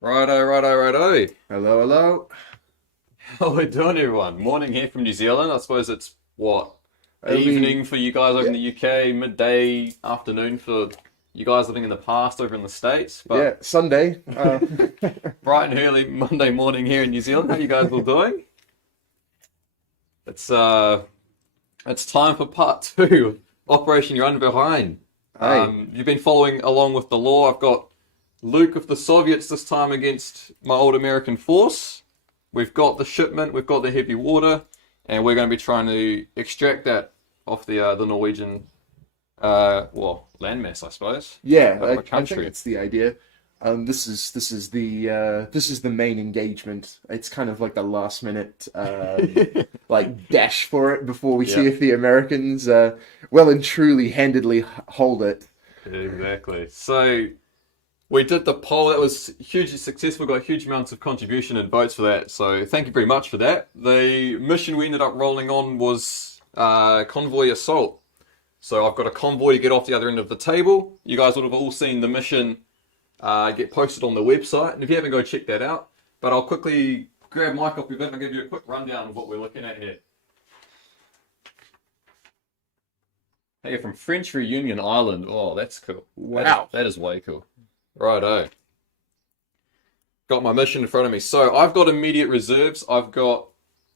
Righto. Hello, hello. How we doing, everyone? Morning here from New Zealand. I suppose it's what Early, evening for you guys over in yeah, the UK, midday, afternoon for you guys living in the past over in the States. yeah, But Sunday. bright and early Monday morning here in New Zealand. How you guys all doing? It's uh, it's time for part two, Operation Uranverein. Hey, You've been following along with the law. I've got Luke of the Soviets this time against my old American force. We've got the shipment, we've got the heavy water, and we're going to be trying to extract that off the Norwegian, landmass, I suppose, yeah, of a I think country. it's the idea. This is the main engagement. It's kind of like the last minute like dash for it before we see Yeah, if the Americans well and truly handedly hold it. exactly. So we did the poll. That was hugely successful. Got huge amounts of contribution and votes for that. So thank you very much for that. The mission we ended up rolling on was convoy assault. So I've got a convoy to get off the other end of the table. You guys would have all seen the mission get posted on the website. And if you haven't, go check that out. But I'll quickly grab Mike off your bit and I'll give you a quick rundown of what we're looking at here. Hey, from French Reunion Island. Oh, that's cool. Wow. That is way cool. Righto. Got my mission in front of me. So I've got immediate reserves. I've got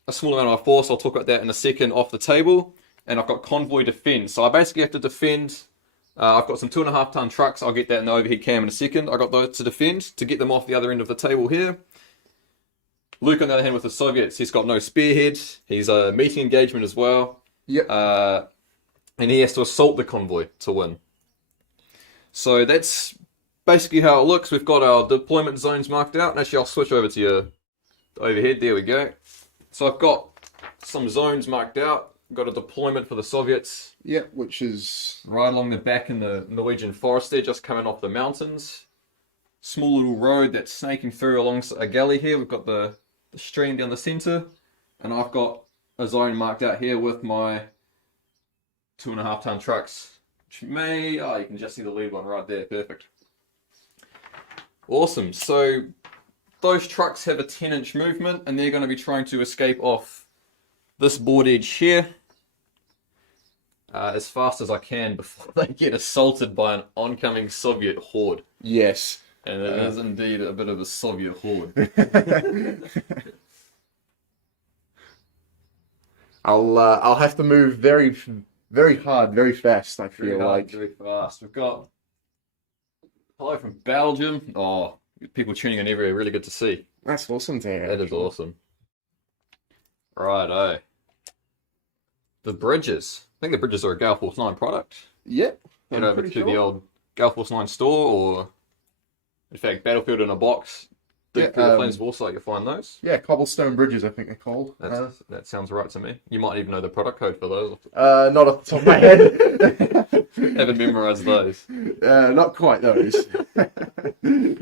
a small amount of my force. I'll talk about that in a second off the table. And I've got convoy defend. So I basically have to defend. I've got some 2.5 ton trucks. I'll get that in the overhead cam in a second. I got those to defend to get them off the other end of the table here. Luke, on the other hand, with the Soviets, he's got no spearhead. He's a meeting engagement as well. Yep. And he has to assault the convoy to win. So that's basically how it looks. We've got our deployment zones marked out. And actually, I'll switch over to your overhead. There we go. So I've got some zones marked out. I've got a deployment for the Soviets Yep, which is right along the back in the Norwegian forest there, just coming off the mountains. Small little road that's snaking through along a galley here. We've got the stream down the centre. And I've got a zone marked out here with my 2.5 ton trucks. Which you can just see the lead one right there. Perfect. Awesome. So those trucks have a 10-inch movement and they're going to be trying to escape off this board edge here as fast as I can before they get assaulted by an oncoming Soviet horde. yes. And it is indeed a bit of a Soviet horde. I'll have to move very very hard, very fast, I feel Very hard, like. very fast. We've got hello from Belgium. Oh, people tuning in everywhere. Really good to see. That's awesome to hear. That is awesome. Righto. The bridges. I think the bridges are a Gale Force 9 product. Yep. Head I'm over pretty to sure. the old Gale Force 9 store, or in fact, Battlefield in a box. Yeah, Dig through the Flames War site, you'll find those. Yeah, cobblestone bridges, I think they're called. That sounds right to me. You might even know the product code for those. Not off the top of my head. Haven't memorized those. Not quite those.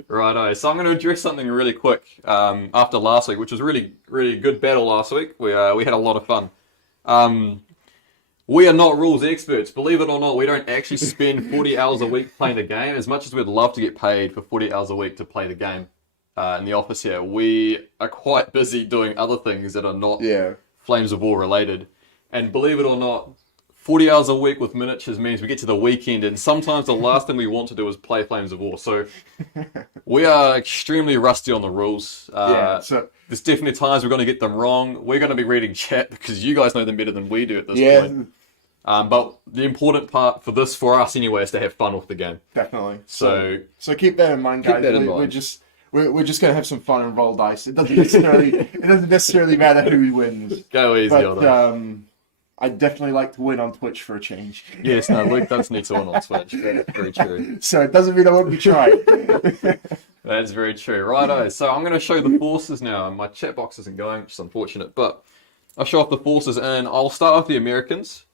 Righto. So I'm going to address something really quick. After last week, which was really, really good battle last week, we had a lot of fun. We are not rules experts. Believe it or not, we don't actually spend 40 hours a week playing the game. As much as we'd love to get paid for 40 hours a week to play the game in the office here, we are quite busy doing other things that are not Yeah. Flames of War related. And believe it or not, 40 hours a week with miniatures means we get to the weekend, and sometimes the last thing we want to do is play Flames of War. So we are extremely rusty on the rules. Yeah. So There's definitely times we're going to get them wrong. We're going to be reading chat because you guys know them better than we do at this yeah, point. But the important part for this, for us anyway, is to have fun with the game. definitely. So So keep that in mind, keep guys. that in We're mind. just we're just gonna have some fun and roll dice. It doesn't necessarily matter who wins. Go easy on But us. I'd definitely like to win on Twitch for a change. Yes, no, Luke does need to win on Twitch. That's very true. So it doesn't mean I won't be trying. That's very true. Righto. So I'm going to show the forces now. My chat box isn't going, which is unfortunate, but I'll show off the forces, and I'll start with the Americans.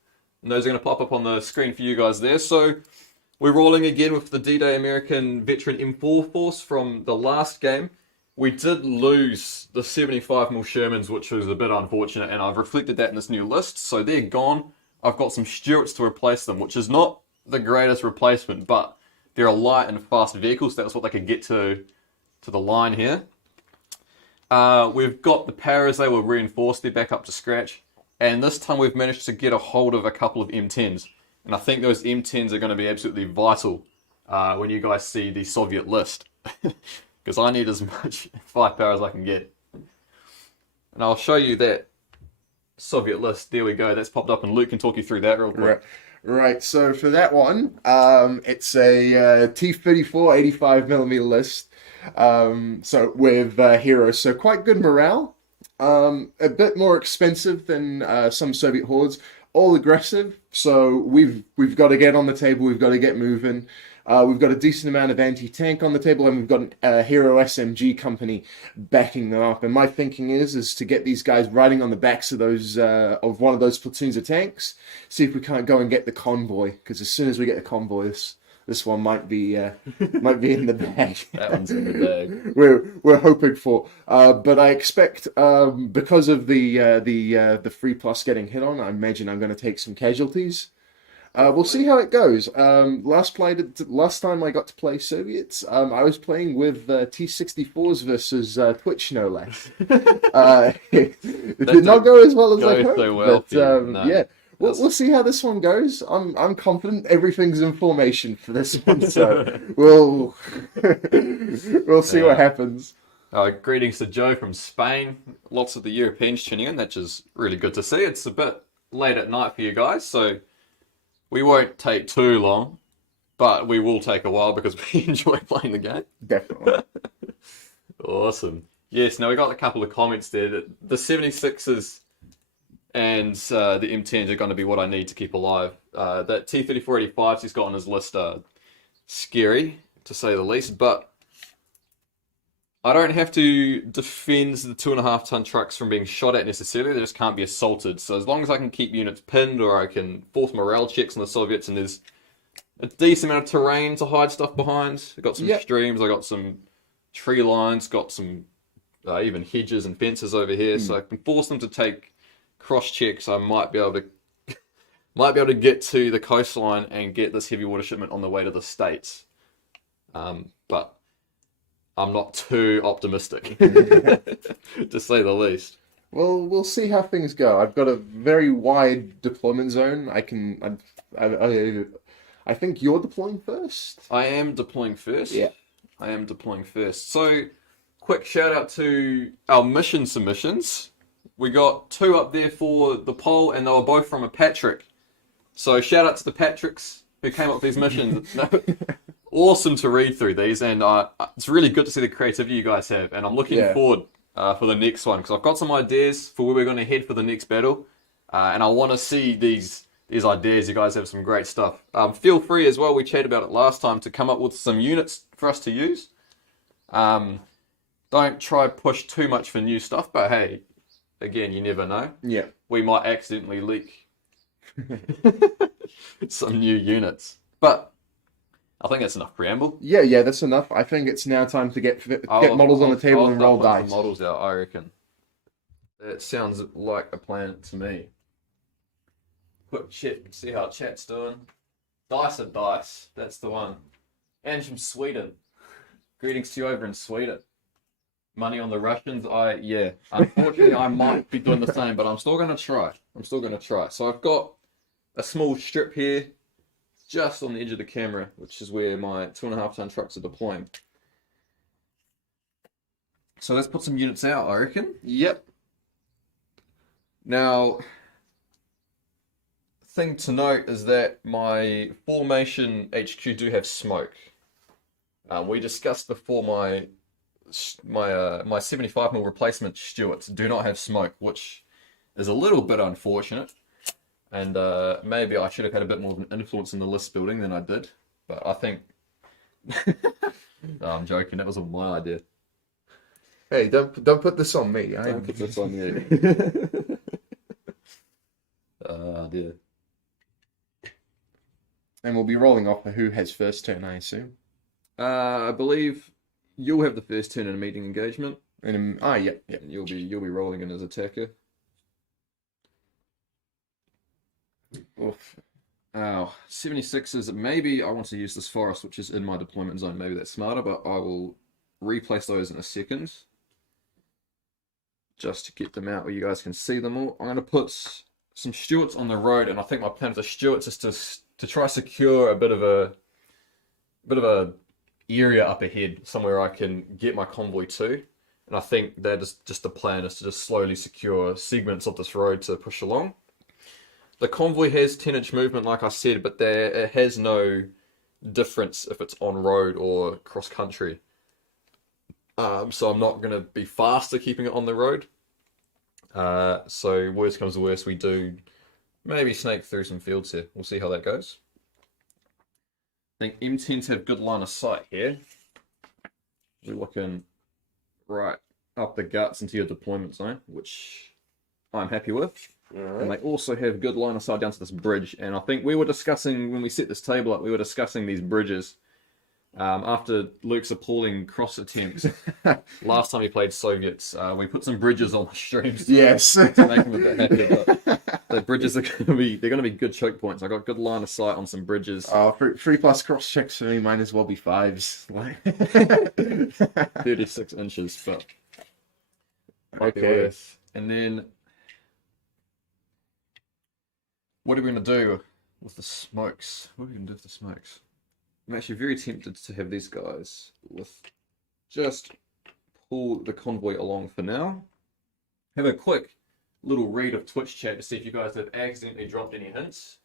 And those are going to pop up on the screen for you guys there. So we're rolling again with the D-Day American veteran M4 force from the last game. We did lose the 75mm Shermans, which was a bit unfortunate, and I've reflected that in this new list. So they're gone. I've got some Stuarts to replace them, which is not the greatest replacement, but they're a light and fast vehicle, so that's what they could get to to the line here. We've got the paras, they were reinforced, they're back up to scratch. And this time we've managed to get a hold of a couple of M10s. And I think those M10s are going to be absolutely vital when you guys see the Soviet list. Because I need as much firepower as I can get. And I'll show you that Soviet list. There we go. That's popped up, and Luke can talk you through that real quick. Right. So for that one, it's a T-34 85mm list. So with heroes, so quite good morale. A bit more expensive than some Soviet hordes. All aggressive. So we've got to get on the table. We've got to get moving. We've got a decent amount of anti-tank on the table, and we've got a hero SMG company backing them up. And my thinking is to get these guys riding on the backs of those of one of those platoons of tanks. See if we can't go and get the convoy, because as soon as we get the convoy, this one might be in the bag. That one's in the bag. We're hoping for, but I expect because of the 3+ getting hit on, I imagine I'm going to take some casualties. We'll see how it goes. Last time I got to play Soviets, I was playing with T-64s versus Twitch, no less. It did not go as well as I hoped. So well, but no. yeah, we'll see how this one goes. I'm confident everything's in formation for this one, so we'll see what happens. Greetings to Joe from Spain. Lots of the Europeans tuning in, which is really good to see. It's a bit late at night for you guys, so we won't take too long, but we will take a while because we enjoy playing the game. Definitely. Awesome. Yes, now we got a couple of comments there. The 76s and the M10s are going to be what I need to keep alive. That T-34 85s he's got on his list are scary, to say the least, but I don't have to defend the 2.5-ton trucks from being shot at necessarily. They just can't be assaulted. So as long as I can keep units pinned, or I can force morale checks on the Soviets, and there's a decent amount of terrain to hide stuff behind. I got some streams, I got some tree lines, got some even hedges and fences over here, so I can force them to take cross checks. I might be able to get to the coastline and get this heavy water shipment on the way to the States. But I'm not too optimistic, to say the least. Well, we'll see how things go. I've got a very wide deployment zone. I think you're deploying first. I am deploying first. Yeah. I am deploying first. So, quick shout out to our mission submissions. We got 2 up there for the poll, and they were both from a Patrick. So, shout out to the Patricks who came up with these missions. Awesome to read through these, and it's really good to see the creativity you guys have, and I'm looking forward for the next one, because I've got some ideas for where we're going to head for the next battle, and I want to see these ideas. You guys have some great stuff. Feel free as well, we chatted about it last time, to come up with some units for us to use. Don't try push too much for new stuff, but hey, again, you never know. Yeah. We might accidentally leak some new units, but I think that's enough preamble. Yeah, that's enough. I think it's now time to get models on the table and roll dice. Models out, I reckon. That sounds like a plan to me. Quick chat, see how chat's doing. Dice are dice, that's the one. And from Sweden. Greetings to you over in Sweden. Money on the Russians, unfortunately I might be doing the same, but I'm still going to try. So I've got a small strip here, just on the edge of the camera, which is where my 2.5-ton trucks are deploying. So let's put some units out, I reckon. Yep. Now, thing to note is that my formation HQ do have smoke. We discussed before my 75mm replacement Stuarts do not have smoke, which is a little bit unfortunate. And maybe I should have had a bit more of an influence in the list building than I did. But I think... No, I'm joking. That was all my idea. Hey, don't put this on me. Don't put this on you. Dear. And we'll be rolling off for who has first turn, I assume. I believe you'll have the first turn in a meeting engagement. Yeah. You'll be rolling in as attacker. Oof. 76s. Maybe I want to use this forest, which is in my deployment zone. Maybe that's smarter, but I will replace those in a second. Just to get them out where you guys can see them all. I'm going to put some Stuarts on the road, and I think my plan for the Stuarts is to try secure a bit of a area up ahead, somewhere I can get my convoy to. And I think that is just the plan, is to just slowly secure segments of this road to push along. The convoy has 10-inch movement, like I said, but it has no difference if it's on road or cross country. So I'm not going to be faster keeping it on the road. So worst comes to worst, we do maybe snake through some fields here. We'll see how that goes. I think M10s have good line of sight here. We're looking right up the guts into your deployment zone, which I'm happy with. Alright. And they also have good line of sight down to this bridge. And I think we were discussing, when we set this table up, we were discussing these bridges. After Luke's appalling cross attempts last time he played Soviets, we put some bridges on the streams. Yes. To make him a bit happier. But the bridges are they're gonna be good choke points. I got good line of sight on some bridges. 3+ cross checks for me might as well be 5s. 36 inches, but Okay. And then what are we gonna do with the smokes? What are we gonna do with the smokes? I'm actually very tempted to have these guys just pull the convoy along for now. Have a quick little read of Twitch chat to see if you guys have accidentally dropped any hints.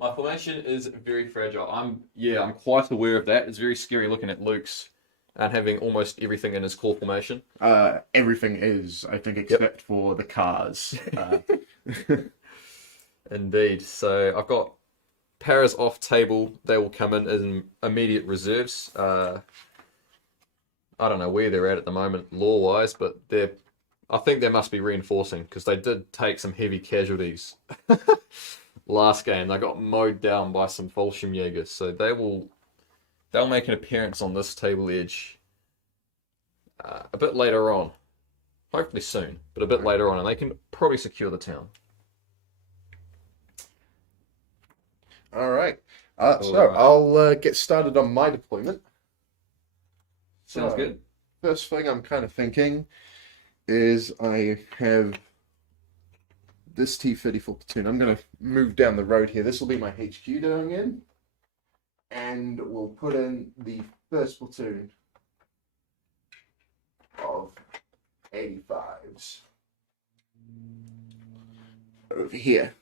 My formation is very fragile. I'm quite aware of that. It's very scary looking at Luke's and having almost everything in his core formation. Everything is, I think, except for the cars. Indeed. So I've got Paras off table. They will come in as immediate reserves. I don't know where they're at the moment, law-wise, but I think they must be reinforcing, because they did take some heavy casualties last game. They got mowed down by some Fallschirmjägers, so they'll make an appearance on this table edge a bit later on. Hopefully soon, but a bit later on, and they can probably secure the town. All right. All So right. I'll get started on my deployment. Sounds So, good. First thing I'm kind of thinking is I have this T-34 platoon. I'm going to move down the road here. This will be my HQ going in. And we'll put in the first platoon of 85s over here.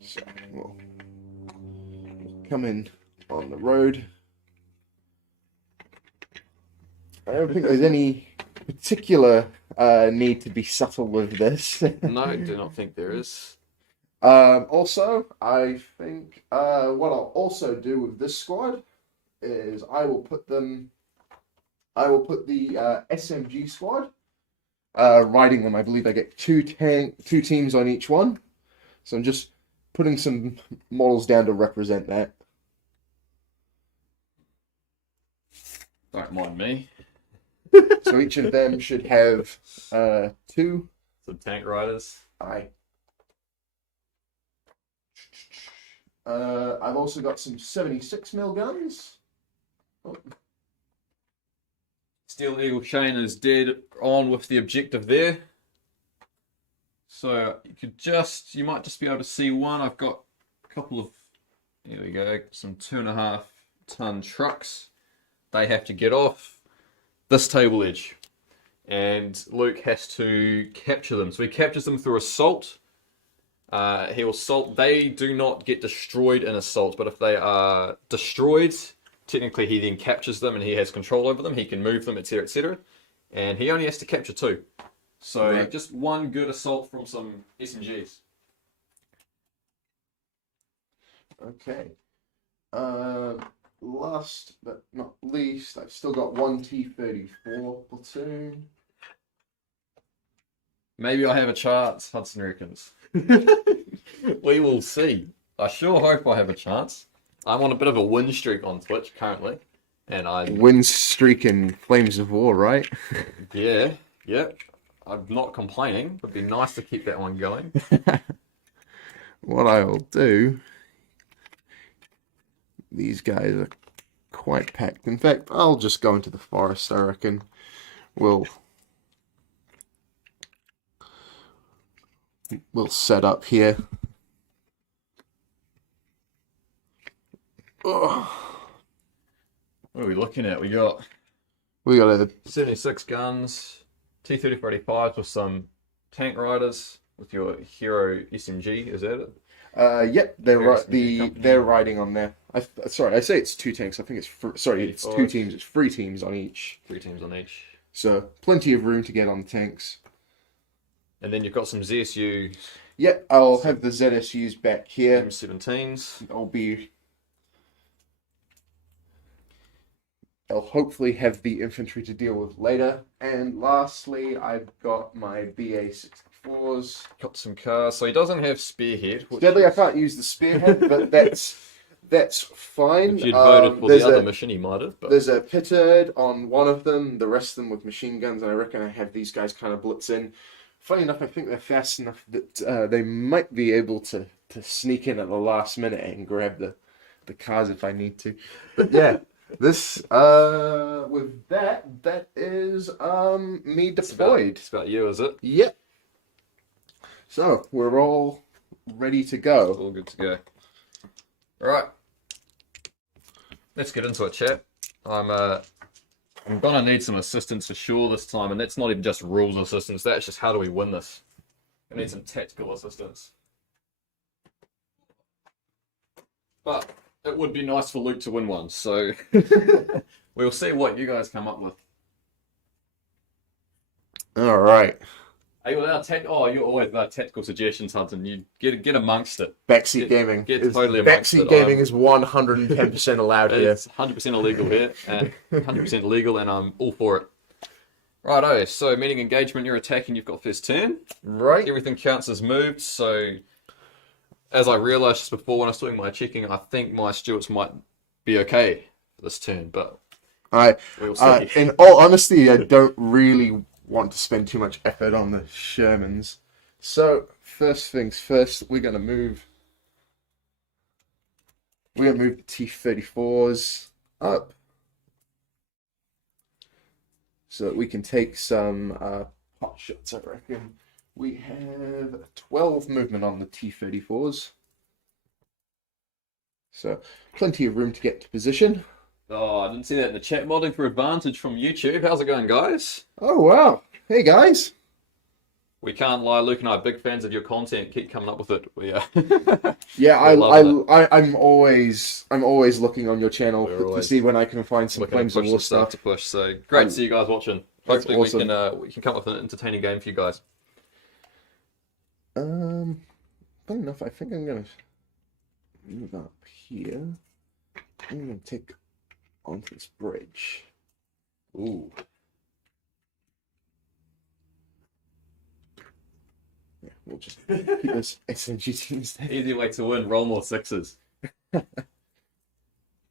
So we'll come in on the road. I don't think there's any particular need to be subtle with this. No, I do not think there is. Also, I think what I'll also do with this squad is I will put the SMG squad riding them. I believe I get two teams on each one. So I'm just putting some models down to represent that. Don't mind me. So each of them should have 2. Some tank riders. Aye. I've also got some 76mm guns. Oh. Steel Eagle Shane is dead on with the objective there. So you might just be able to see one. I've got a couple of, here we go, some 2.5 ton trucks. They have to get off this table edge. And Luke has to capture them. So he captures them through assault. He will assault. They do not get destroyed in assault, but if they are destroyed, technically he then captures them and he has control over them. He can move them, etc., etc. And he only has to capture 2. So Right. just one good assault from some SMGs. Okay. Last but not least, I've still got one T-34 platoon. Maybe I have a chance, Hudson reckons. We will see. I sure hope I have a chance. I'm on a bit of a win streak on Twitch currently. And Win streak in Flames of War, right? yeah, I'm not complaining. It'd be nice to keep that one going. What I will do, these guys are quite packed. In fact, I'll just go into the forest, I reckon. We'll set up here. Oh, What are we looking at? We got we got a 76 guns, T-34-85s with some tank riders with your Hero SMG. Is that it? yep, they're Hero right. SMG company. They're riding on there. Sorry, I say it's 2 tanks. I think it's sorry, it's 2 35. teams. It's 3 teams on each. 3 teams on each. So plenty of room to get on the tanks. And then you've got some ZSU Yep, I'll have the ZSUs back here. M17s. I'll hopefully have the infantry to deal with later. And lastly, I've got my BA-64s. Got some cars. So he doesn't have Spearhead. Which Sadly, I can't use the spearhead, but that's fine. if you'd voted for there's the other a- mission, he might have. But There's a Pittard on one of them, the rest of them with machine guns, and I reckon I have these guys kind of blitz in. Funny enough, I think they're fast enough that they might be able to sneak in at the last minute and grab the cars if I need to. But yeah, this with that is me deployed. It's about you, is it? Yep. So we're all ready to go. All good to go. All right. Let's get into it, chat. I'm gonna need some assistance for sure this time, and that's not even just rules assistance. That's just how do we win this. I need some tactical assistance. But it would be nice for Luke to win one, so we'll see what you guys come up with. All right. Are you allowed you're always allowed tactical suggestions, Hudson. You get amongst it. Backseat gaming. Get totally amongst Backseat it. gaming is 110% allowed here. It's 100% illegal here, and 100% legal, and I'm all for it. Righto, so meeting engagement, you're attacking, you've got first turn. Right. Everything counts as moved, so as I realised just before when I was doing my checking, I think my Stuarts might be okay for this turn, but we'll see. In all honesty, I don't really want to spend too much effort on the Shermans. So, first things first, we're going to move the T-34s up so that we can take some pot shots, I reckon. We have 12 movement on the T-34s. So, plenty of room to get to position. Oh, I didn't see that in the chat. Modding for Advantage from YouTube. How's it going, guys? Oh, wow. Hey, guys. We can't lie, Luke and I are big fans of your content. Keep coming up with it. We Yeah, we love it. I'm always looking on your channel We're to always see when I can find some looking to Flames of push War the stuff stuff. to push. So great to see you guys watching. That's Hopefully awesome. we can come up with an entertaining game for you guys. Funny enough, I think I'm gonna move up here. I'm gonna take onto this bridge. Ooh. Yeah, we'll just keep this SNG teams there. Easy way to win, roll more sixes. Yeah,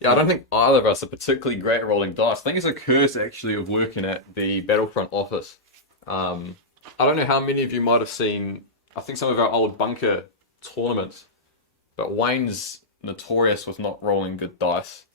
I don't think either of us are particularly great at rolling dice. I think it's a curse actually of working at the Battlefront office. I don't know how many of you might have seen, I think some of our old bunker tournaments, but Wayne's notorious with not rolling good dice.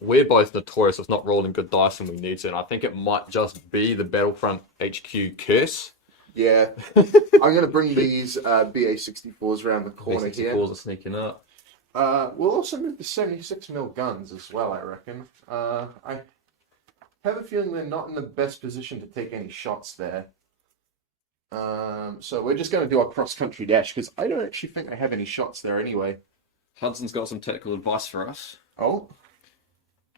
We're both notorious with not rolling good dice when we need to, and I think it might just be the Battlefront HQ curse. Yeah, I'm gonna bring these BA-64s around the corner here. B64s are sneaking up. We'll also move the 76mm guns as well, I reckon. I have a feeling they're not in the best position to take any shots there. So we're just going to do our cross-country dash, because I don't actually think I have any shots there anyway. Hudson's got some tactical advice for us. Oh?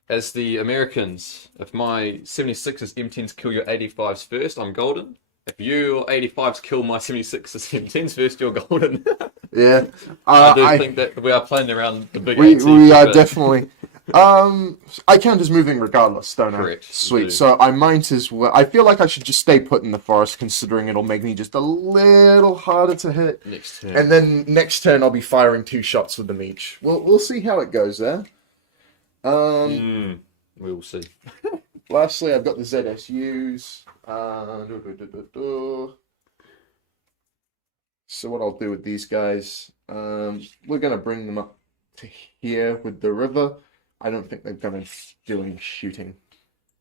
As the Americans, if my 76s M10s kill your 85s first, I'm golden. If your 85s kill my 76s M10s first, you're golden. Yeah. I do think that we are playing around the big We 18, are but definitely... I count as moving regardless, don't I? Correct, you Sweet. do. So I might as well... I feel like I should just stay put in the forest, considering it'll make me just a little harder to hit. next turn. And then next turn I'll be firing 2 shots with them each. We'll see how it goes there. We will see. Lastly, I've got the ZSUs. So what I'll do with these guys, we're going to bring them up to here with the river. I don't think they're going to do any shooting.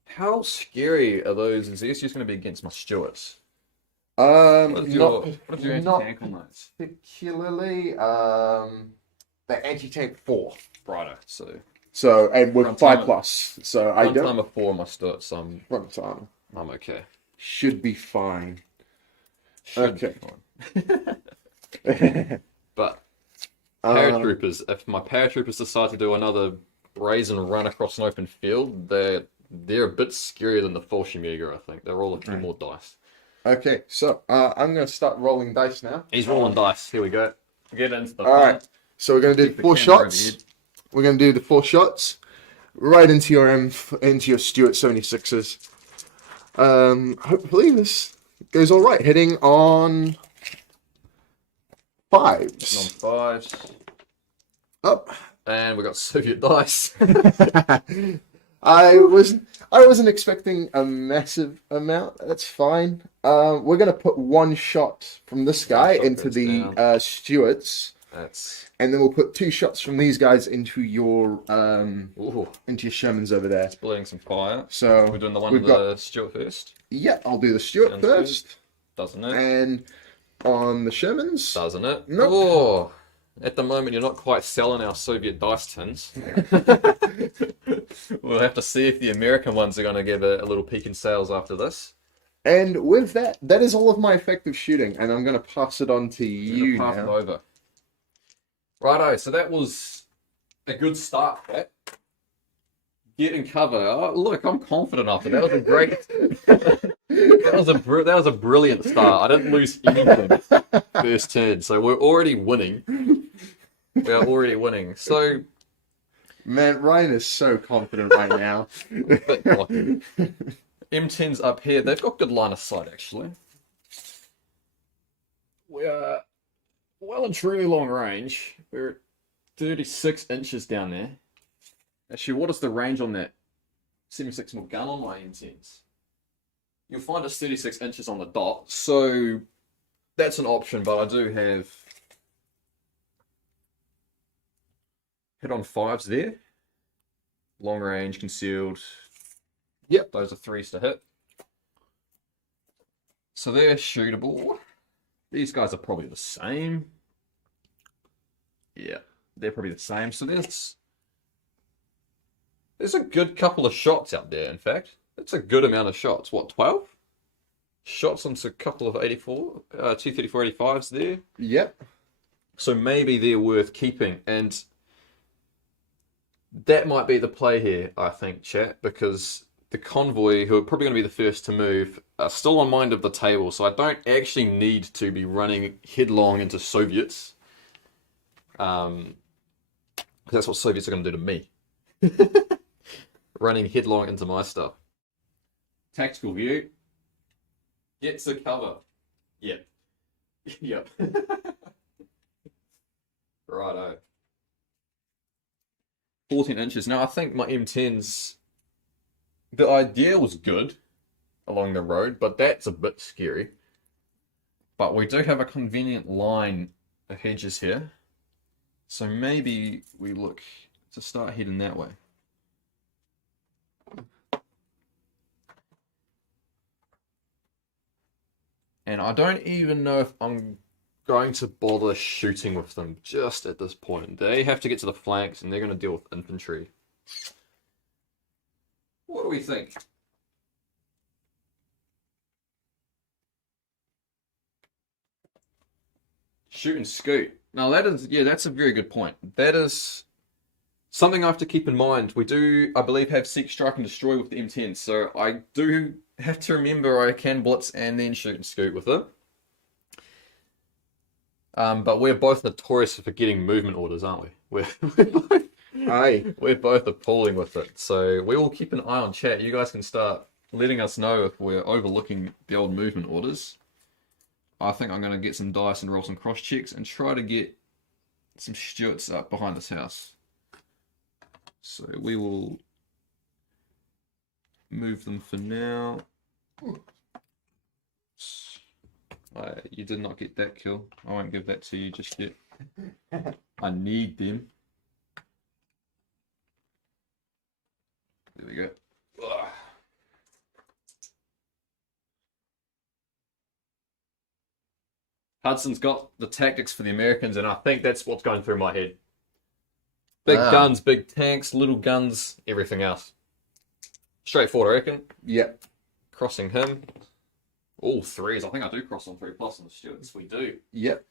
How scary are those? Is this just going to be against my Stuarts? Not What is your not anti-tank on those? particularly. The anti-tank 4. Righto. So So and with Front 5 timer. plus. So I one don't. time of 4 on my Stuarts, Front time I'm okay. should be fine. Should be Okay. fine. But Um, paratroopers, if my paratroopers decide to do another brazen run across an open field, they're a bit scarier than the Fallschirmjäger, I think. They roll a few more dice. okay, so I'm going to start rolling dice now. He's rolling dice. Here we go. Get into the All right. So we're going to do Keep the 4 camera shots. We're going to do the 4 shots right into your Stuart 76s. Hopefully this goes all right. Hitting on 5s. On 5s. Up. And we got Soviet dice. I wasn't expecting a massive amount. That's fine. We're gonna put 1 shot from this guy shot into goes the down. Stuarts, and then we'll put 2 shots from these guys into your Ooh, Shermans over there. splitting some fire. So We're doing the one we've with the Stuart first. Yeah, I'll do the Stuart Sounds first, Doesn't it? and on the Shermans. Doesn't it? Nope. Oh, at the moment, you're not quite selling our Soviet dice tins. We'll have to see if the American ones are going to give a little peak in sales after this. And with that, that is all of my effective shooting, and I'm going to pass it on to you Pass it now. over. Righto, so that was a good start, Pat. Get in cover. Oh, look, I'm confident after that. Was a great. that was a brilliant start. I didn't lose anything first turn, so we're already winning. We are already winning. So, Man, Ryan is so confident right now. bit lucky. M10's up here. They've got good line of sight, actually. We are well and truly long range. We're at 36 inches down there. Actually, what is the range on that 76 mil gun on my M10s? You'll find it's 36 inches on the dot, so that's an option, but I do have hit on 5s there. Long range, concealed. Yep, those are 3s to hit. So they're shootable. These guys are probably the same. Yeah, they're probably the same. So there's a good couple of shots out there, in fact. That's a good amount of shots. What, 12? Shots onto a couple of 234 85s there. Yep. So maybe they're worth keeping. And that might be the play here, I think, chat, because the convoy, who are probably going to be the first to move, are still on mind of the table. So I don't actually need to be running headlong into Soviets. Because that's what Soviets are going to do to me. Running headlong into my stuff. Tactical view. Get to cover. Yep. Yep. Righto. 14 inches. Now, I think my M10s, the idea was good along the road, but that's a bit scary. But we do have a convenient line of hedges here. So maybe we look to start heading that way. And I don't even know if I'm going to bother shooting with them just at this point. They have to get to the flanks and they're going to deal with infantry. What do we think? Shoot and scoot. Now that's a very good point. That is something I have to keep in mind. We do, I believe, have Seek, Strike and Destroy with the M10, so I do have to remember I can blitz and then shoot and scoot with it. But we're both notorious for forgetting movement orders, aren't we? We're both appalling with it. So we will keep an eye on chat. You guys can start letting us know if we're overlooking the old movement orders. I think I'm going to get some dice and roll some cross checks and try to get some Stuarts up behind this house. So we will move them for now. You did not get that kill. I won't give that to you just yet. I need them. There we go. Ugh. Hudson's got the tactics for the Americans, and I think that's what's going through my head. Big guns, big tanks, little guns, everything else. Straightforward, I reckon. Yep. Crossing him. All threes. I think I do cross on 3+ on the Stuarts. We do. Yep.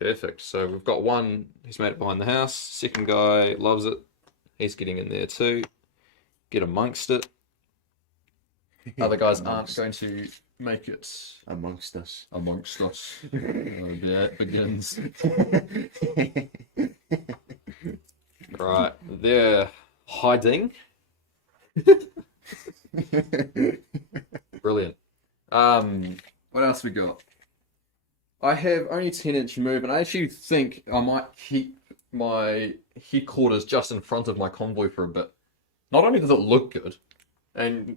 Perfect. So we've got one who's made it behind the house. Second guy loves it. He's getting in there too. Get amongst it. Other guys aren't going to make it amongst us. Amongst us. Yeah, it begins. Right, they're hiding. Brilliant. What else we got? I have only 10-inch move, and I actually think I might keep my headquarters just in front of my convoy for a bit. Not only does it look good, and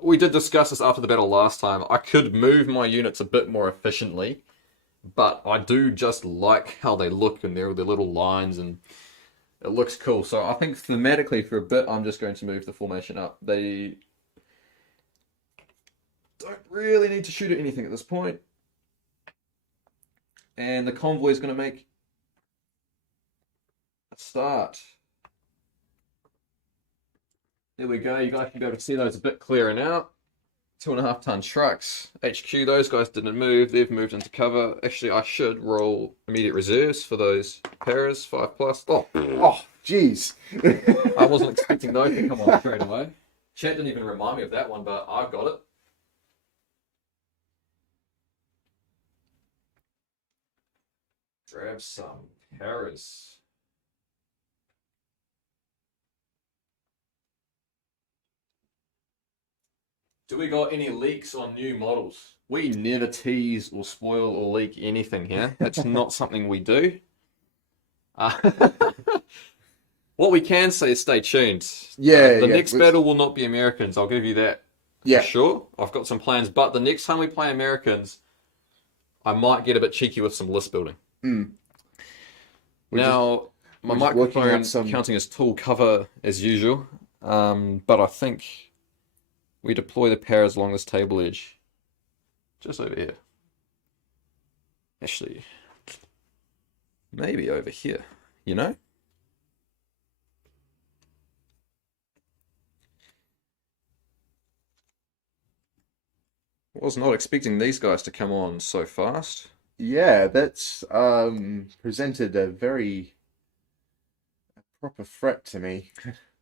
we did discuss this after the battle last time, I could move my units a bit more efficiently, but I do just like how they look and their little lines, and it looks cool. So I think thematically for a bit, I'm just going to move the formation up. They don't really need to shoot at anything at this point. And the convoy is going to make a start. There we go. You guys can be able to see those a bit clearer now. 2.5-ton trucks. HQ, those guys didn't move. They've moved into cover. Actually, I should roll immediate reserves for those paras, 5+. Oh, jeez. I wasn't expecting those to come on straight away. Chat didn't even remind me of that one, but I've got it. Grab some paras. Do we got any leaks on new models? We never tease or spoil or leak anything here. That's not something we do. What we can say is stay tuned. Yeah, the next battle will not be Americans. I'll give you that for sure. I've got some plans, but the next time we play Americans, I might get a bit cheeky with some list building. Now, my microphone counting as tool cover as usual, but I think we deploy the paras along this table edge, just over here. Actually, maybe over here, you know? Was not expecting these guys to come on so fast. Yeah, that's presented a very proper threat to me.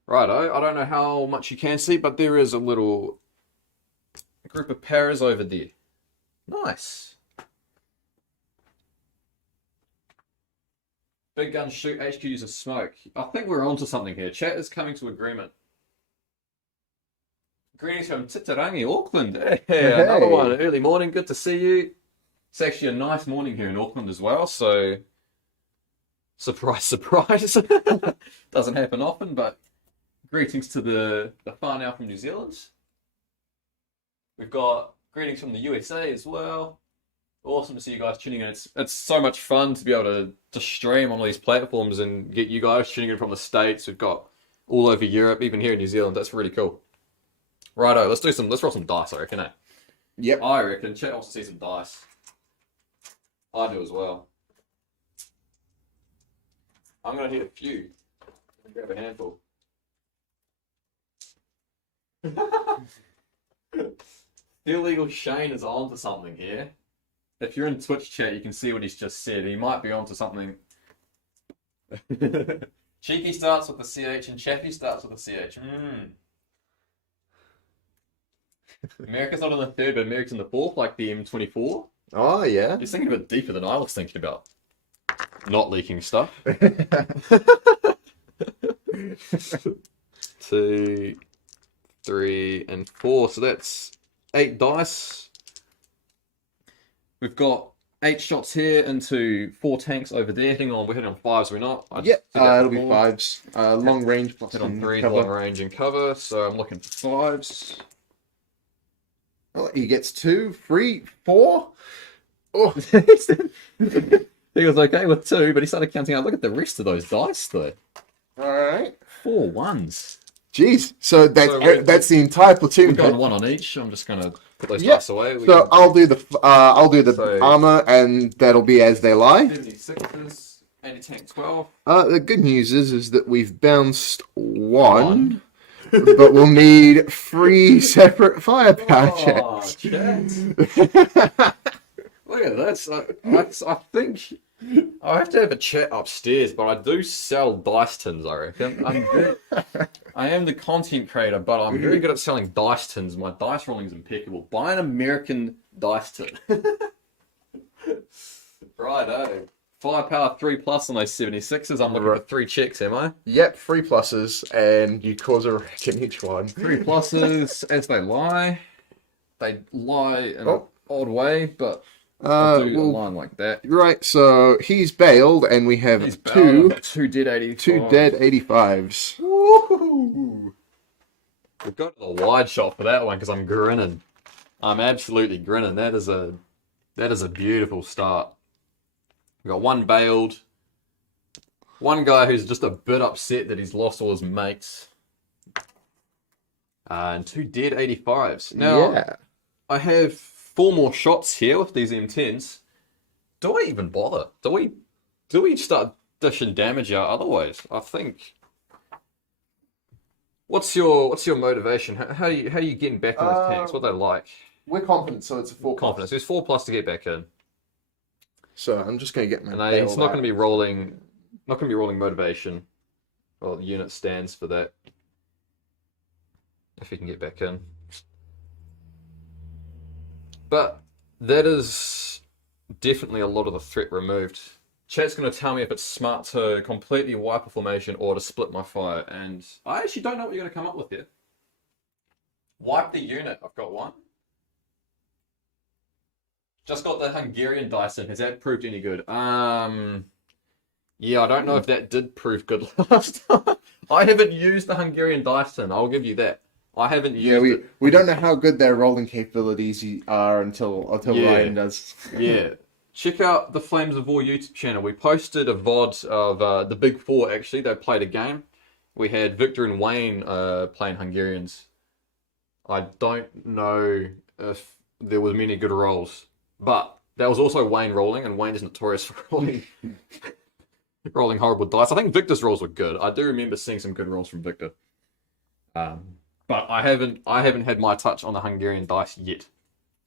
Righto, I don't know how much you can see, but there is a little group of paras over there. Nice. Big gun shoot, HQ uses smoke. I think we're onto something here. Chat is coming to agreement. Greetings from Titirangi, Auckland. Hey, another one. Early morning, good to see you. It's actually a nice morning here in Auckland as well, so surprise, surprise. Doesn't happen often, but greetings to the far now from New Zealand. We've got greetings from the USA as well. Awesome to see you guys tuning in. It's so much fun to be able to stream on all these platforms and get you guys tuning in from the States. We've got all over Europe, even here in New Zealand. That's really cool. Righto, let's roll some dice, I reckon, eh? Yep. I reckon. Chat wants to see some dice. I do as well. I'm going to hit a few. Grab a handful. Illegal Shane is on to something here. If you're in Twitch chat, you can see what he's just said. He might be on to something. Cheeky starts with the CH and Chappy starts with the CH. America's not in the third, but America's in the fourth, like the M24. Oh, yeah. He's thinking a bit deeper than I was thinking about. Not leaking stuff. 2, 3, and 4. So that's 8 dice. We've got 8 shots here into 4 tanks over there. Hang on, we're hitting on 5s, we're not? Yep, it'll be 5s. Long range plus hit on 3, cover. long range and cover. So I'm looking for 5s. Oh, he gets 2, 3, 4. Oh, he was okay with 2, but he started counting out. Look at the rest of those dice, though. All right. 4 1s. Jeez. So that's the entire platoon. We've got one on each. I'm just gonna put those Yep. dice away. So I'll do the So- armor, and that'll be as they lie. 76s, anti-tank 12. The good news is that we've bounced one, but we'll need 3 separate firepower checks. Chat. Look at this. I think I have to have a chat upstairs, but I do sell dice tins, I reckon. I am the content creator, but I'm very good at selling dice tins. My dice rolling is impeccable. Buy an American dice tin. Righto. Firepower 3+ on those 76s. I'm looking for 3 checks, am I? Yep, 3 pluses, and you cause a wreck in each one. 3 pluses as they lie. They lie in an odd way, but I'll do a line like that. Right, so he's bailed, and we have two dead 85s. 2 dead 85s. Woo-hoo. We've got the wide shot for that one because I'm grinning. I'm absolutely grinning. That is a beautiful start. We've got one bailed. One guy who's just a bit upset that he's lost all his mates. And 2 dead 85s. Now, Yeah. I have 4 more shots here with these M10s. Do I even bother? Do we start dishing damage out otherwise? I think. What's your motivation? How are you getting back in those tanks? What are they like? We're confident, so it's a 4 Confidence. There's 4+ to get back in. So I'm just going to get my And it's not going to be rolling. Not going to be rolling motivation. Well, the unit stands for that. If you can get back in. But that is definitely a lot of the threat removed. Chat's going to tell me if it's smart to completely wipe a formation or to split my fire. And I actually don't know what you're going to come up with here. Wipe the unit. I've got one. Just got the Hungarian dice in. Has that proved any good? Yeah, I don't know if that did prove good last time. I haven't used the Hungarian dice in. I'll give you that. I haven't used it. We don't know how good their rolling capabilities are until Ryan does. Yeah. Check out the Flames of War YouTube channel. We posted a VOD of the Big Four, actually. They played a game. We had Victor and Wayne playing Hungarians. I don't know if there was many good rolls. But that was also Wayne rolling, and Wayne is notorious for rolling horrible dice. I think Victor's rolls were good. I do remember seeing some good rolls from Victor. But I haven't had my touch on the Hungarian dice yet.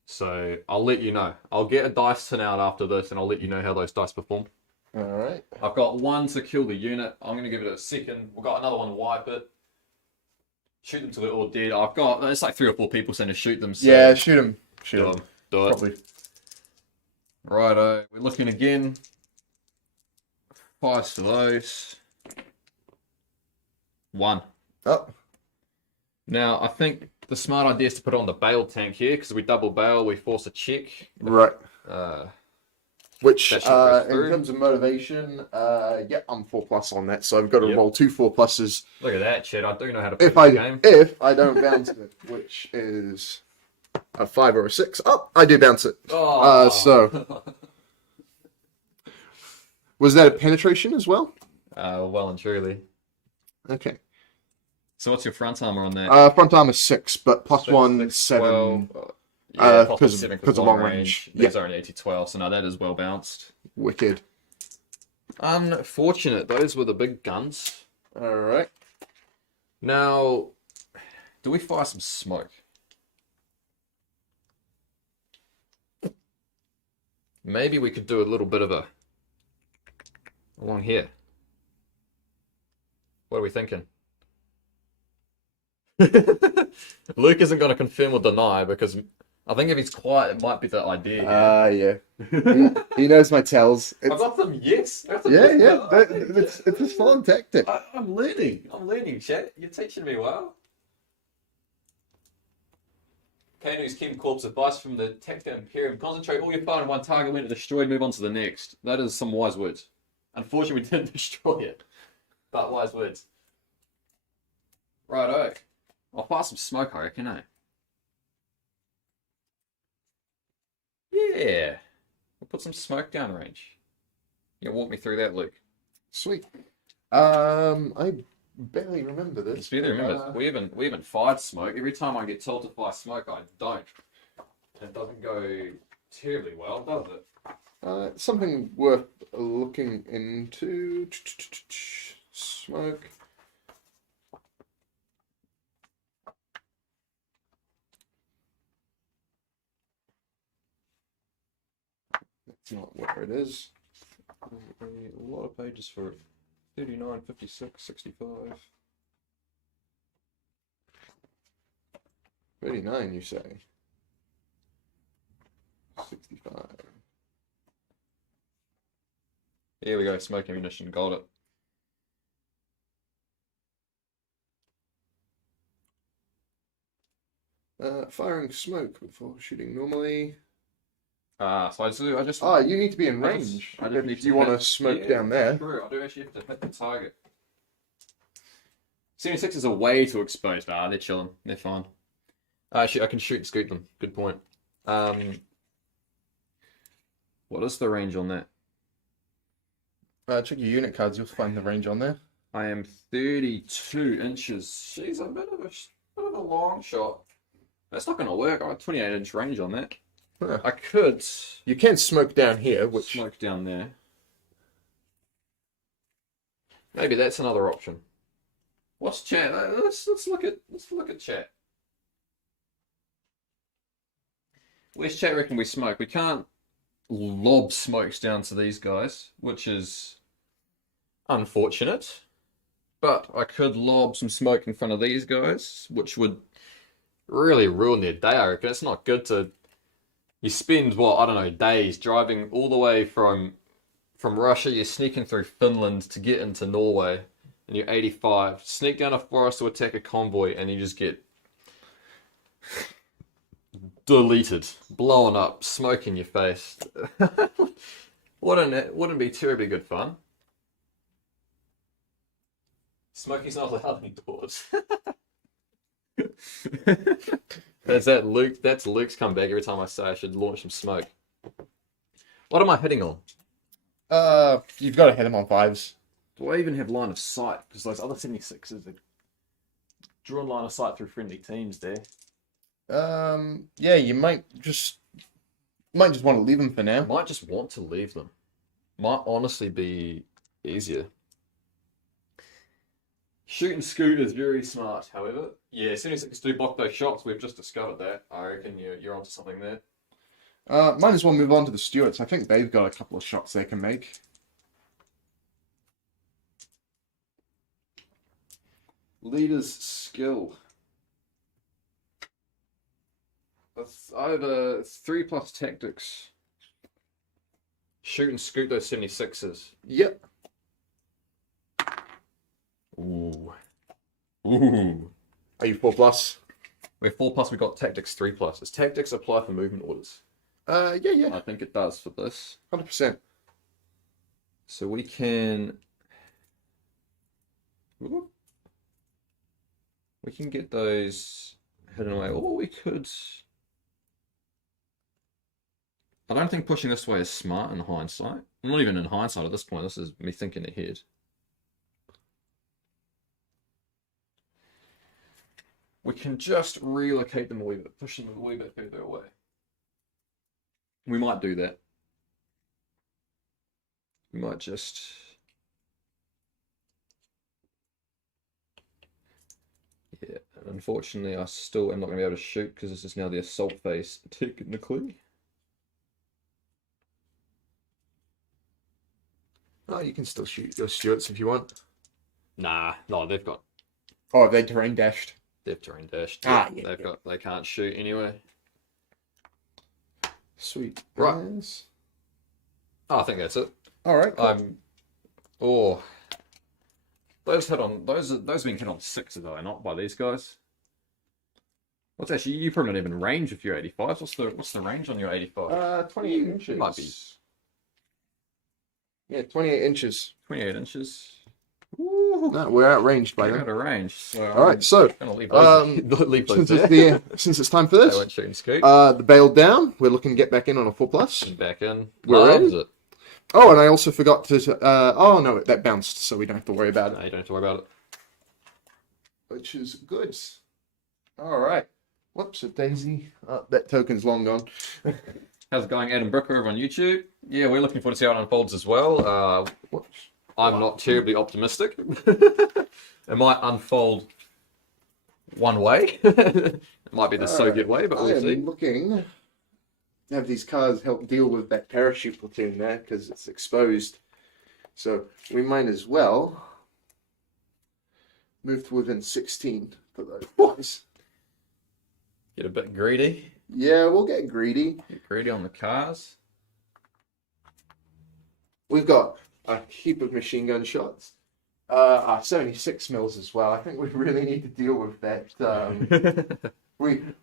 So I'll let you know. I'll get a dice tin out after this, and I'll let you know how those dice perform. Alright. I've got one to kill the unit. I'm going to give it a second. We've got another one to wipe it. Shoot them till they're all dead. It's like 3 or 4 people saying to shoot them. So Yeah, shoot him. Shoot him. Do it. Probably. Righto, we're looking again. 5 for those. 1. Oh. Now, I think the smart idea is to put on the bail tank here, because we double bail, we force a check. Right. Which, in that should go through. terms of motivation, I'm 4+ on that, so I've got to Yep. roll 2 4+. Look at that, Chad. I do know how to play this game. If I don't bounce it, which is a 5 or a 6. Oh, I did bounce it. Oh. So was that a penetration as well? Well and truly. Okay. So what's your front armor on that? Front armor 6, but plus 1 6, 7. 12. Yeah, plus because 7 of long range. These are only 80-12, so no, that is well bounced. Wicked. Unfortunate. Those were the big guns. All right. Now, do we fire some smoke? Maybe we could do a little bit of a along here. What are we thinking? Luke isn't going to confirm or deny because I think if he's quiet, it might be the idea. Yeah. he knows my tells. I've got them. Yes. It's a fun tactic. I'm learning. I'm learning, chat. You're teaching me well. Kanu's Kim Corp's advice from the Tactical Imperium: concentrate all your fire on one target. When it destroyed, move on to the next. That is some wise words. Unfortunately, we didn't destroy it, but wise words. Righto. I'll fire some smoke, I reckon, eh? Yeah. We'll put some smoke down range. You walk me through that, Luke. Sweet. I barely remember this. It's really remember. We even fired smoke. Every time I get told to fire smoke, I don't. It doesn't go terribly well, does it? Something worth looking into. Smoke. That's not where it is. A lot of pages for it. 39, 56, 65. 39, you say? 65. Here we go, smoke ammunition, got it. Firing smoke before shooting normally. So I just. Ah, you need to be in range. I just need if you want to smoke down there. True, I do actually have to hit the target. 76 are way too exposed. They're chilling. They're fine. Actually, I can shoot and scoot them. Good point. What is the range on that? Check your unit cards. You'll find the range on there. I am 32 inches. She's a bit of a long shot. That's not going to work. I have a 28-inch range on that. Huh. I could You can smoke down here, which smoke down there. Maybe that's another option. What's chat? Let's look at chat. Where's chat reckon we smoke? We can't lob smokes down to these guys, which is unfortunate. But I could lob some smoke in front of these guys, which would really ruin their day, I reckon. It's not good to... You spend, what, I don't know, days driving all the way from Russia, you're sneaking through Finland to get into Norway, and you're 85. Sneak down a forest to attack a convoy, and you just get deleted, blown up, smoke in your face. Wouldn't be terribly good fun. Smoking's not allowed indoors. That's Luke's comeback every time I say I should launch some smoke. What am I hitting on? You've got to hit them on 5s. Do I even have line of sight? Because those other 76s are drawing line of sight through friendly teams there. Yeah, you might just want to leave them for now. Might just want to leave them. Might honestly be easier. Shoot and scoot is very smart, however. Yeah, 76 do block those shots. We've just discovered that. I reckon you're onto something there. Might as well move on to the Stuarts. I think they've got a couple of shots they can make. Leader's skill. I have a 3+ tactics. Shoot and scoot those 76s. Yep. Ooh. Are you 4+? We're 4+, we got tactics 3+. Does tactics apply for movement orders? Yeah. I think it does for this. 100%. So we can... Ooh. We can get those hidden away. Or we could... I don't think pushing this way is smart in hindsight. Not even in hindsight at this point. This is me thinking ahead. We can just relocate them a wee bit, push them a wee bit further away. We might do that. We might just... Yeah, and unfortunately I still am not going to be able to shoot because this is now the assault phase, technically. Oh, you can still shoot your Stuarts if you want. Nah, no, they've got... Oh, they terrain dashed. They've terrain dashed. Yeah, They can't shoot anyway. Sweet. Right. Yes. Oh, I think that's it. All right. Cool. Those being hit on 6s, are they not, by these guys? What's actually, you probably not even range if you're 85s. What's the range on your 85? 28 inches. It might be. Yeah, 28 inches. 28 inches. Ooh. No, we're outranged by We're them. out of range. So All right, so I'm gonna leave those, leave those since it's time for They this, won't shoot and scoot. the bailed down. We're looking to get back in on a 4+. Back in. We're Loves ready? it. Oh, and I also forgot to. Oh no, that bounced, so we don't have to worry about No, it. you don't have to worry about it. which is good. All right. Whoops, a daisy. That token's long gone. How's it going, Adam Brooker over on YouTube? Yeah, we're looking forward to see how it unfolds as well. Whoops. I'm not terribly optimistic. It might unfold one way. It might be the Soviet way, but we'll I see. am looking to have these cars help deal with that parachute platoon there because it's exposed. So we might as well move to within 16 for those guys. Get a bit greedy. Yeah, we'll get greedy. Get greedy on the cars. We've got a heap of machine gun shots. 76 mils as well. I think we really need to deal with that.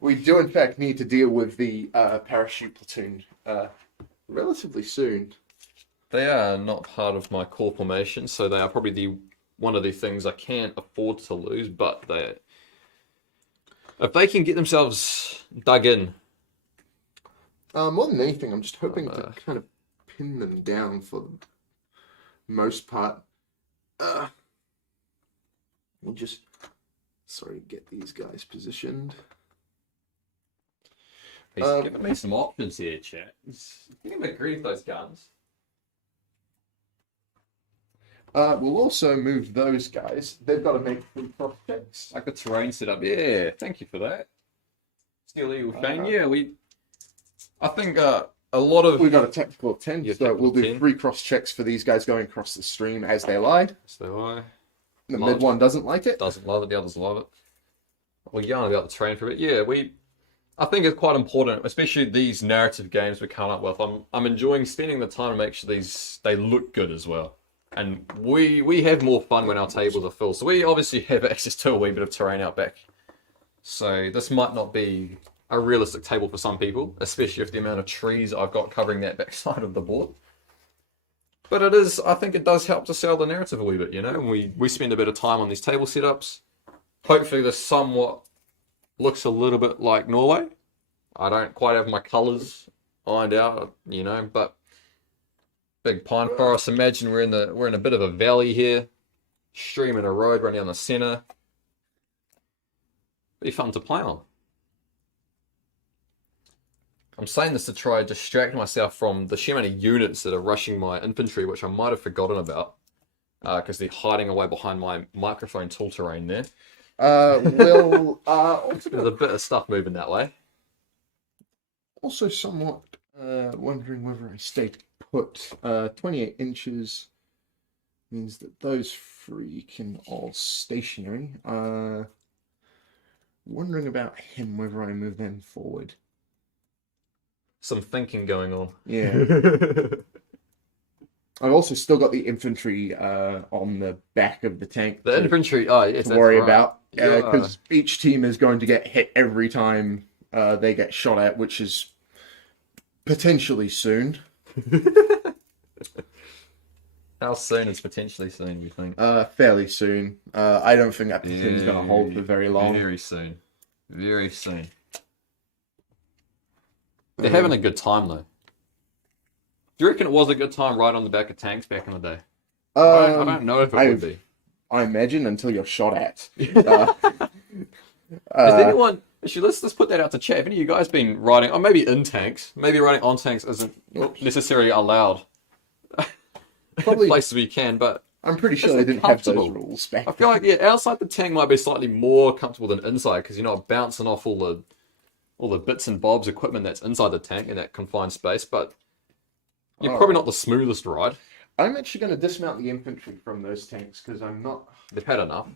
We do in fact need to deal with the parachute platoon relatively soon. They are not part of my core formation, so they are probably one of the things I can't afford to lose, but if they can get themselves dug in. More than anything, I'm just hoping to kind of pin them down for the most part. We'll just, get these guys positioned. He's giving me some options here, chat. He's getting a bit greedy with those guns. We'll also move those guys. They've got to make 3 cross checks. Like the terrain setup. Yeah, thank you for that. Steel Eagle Shane. Yeah, I think a lot of... We've got a technical 10, Yeah, so we'll do 10. 3 cross checks for these guys going across the stream as they lie. So The mid one doesn't like it. doesn't love it, the others love it. We're yarning about the terrain for a bit. Yeah, I think it's quite important, especially these narrative games we're coming up with. I'm enjoying spending the time to make sure they look good as well. And we have more fun when our tables are full. So we obviously have access to a wee bit of terrain out back. So this might not be a realistic table for some people, especially if the amount of trees I've got covering that backside of the board. But I think it does help to sell the narrative a wee bit, you know? We spend a bit of time on these table setups. Hopefully this somewhat looks a little bit like Norway. I don't quite have my colours ironed out, you know, but big pine forest. Imagine we're in a bit of a valley here, streaming a road running down the centre. Be fun to play on. I'm saying this to try and distract myself from the sheer amount of units that are rushing my infantry, which I might have forgotten about, because they're hiding away behind my microphone tool terrain there. There's There's a bit of stuff moving that way. also somewhat wondering whether I stay put. 28 inches means that those 3 can all stationary. Wondering about him, whether I move them forward. Some thinking going on. Yeah. I've also still got the infantry on the back of the tank The infantry, yes, to worry right. about. Yeah. Because each team is going to get hit every time they get shot at, which is potentially soon. How soon is potentially soon, you think? Fairly soon. I don't think that platoon's going to hold for very long. Very soon. Very soon. They're having a good time, though. Do you reckon it was a good time right on the back of tanks back in the day? I don't know if it would be. I imagine until you're shot at. Has anyone... Actually, let's put that out to chat. Have any of you guys been riding... Or maybe in tanks. Maybe riding on tanks isn't necessarily allowed. Probably, Places where you can, but... I'm pretty sure it's they didn't have those comfortable. rules back I feel like, yeah, outside the tank might be slightly more comfortable than inside, because you're not bouncing off all the bits and bobs equipment that's inside the tank in that confined space, but you're probably not the smoothest ride. I'm actually going to dismount the infantry from those tanks, because I'm not... They've had enough.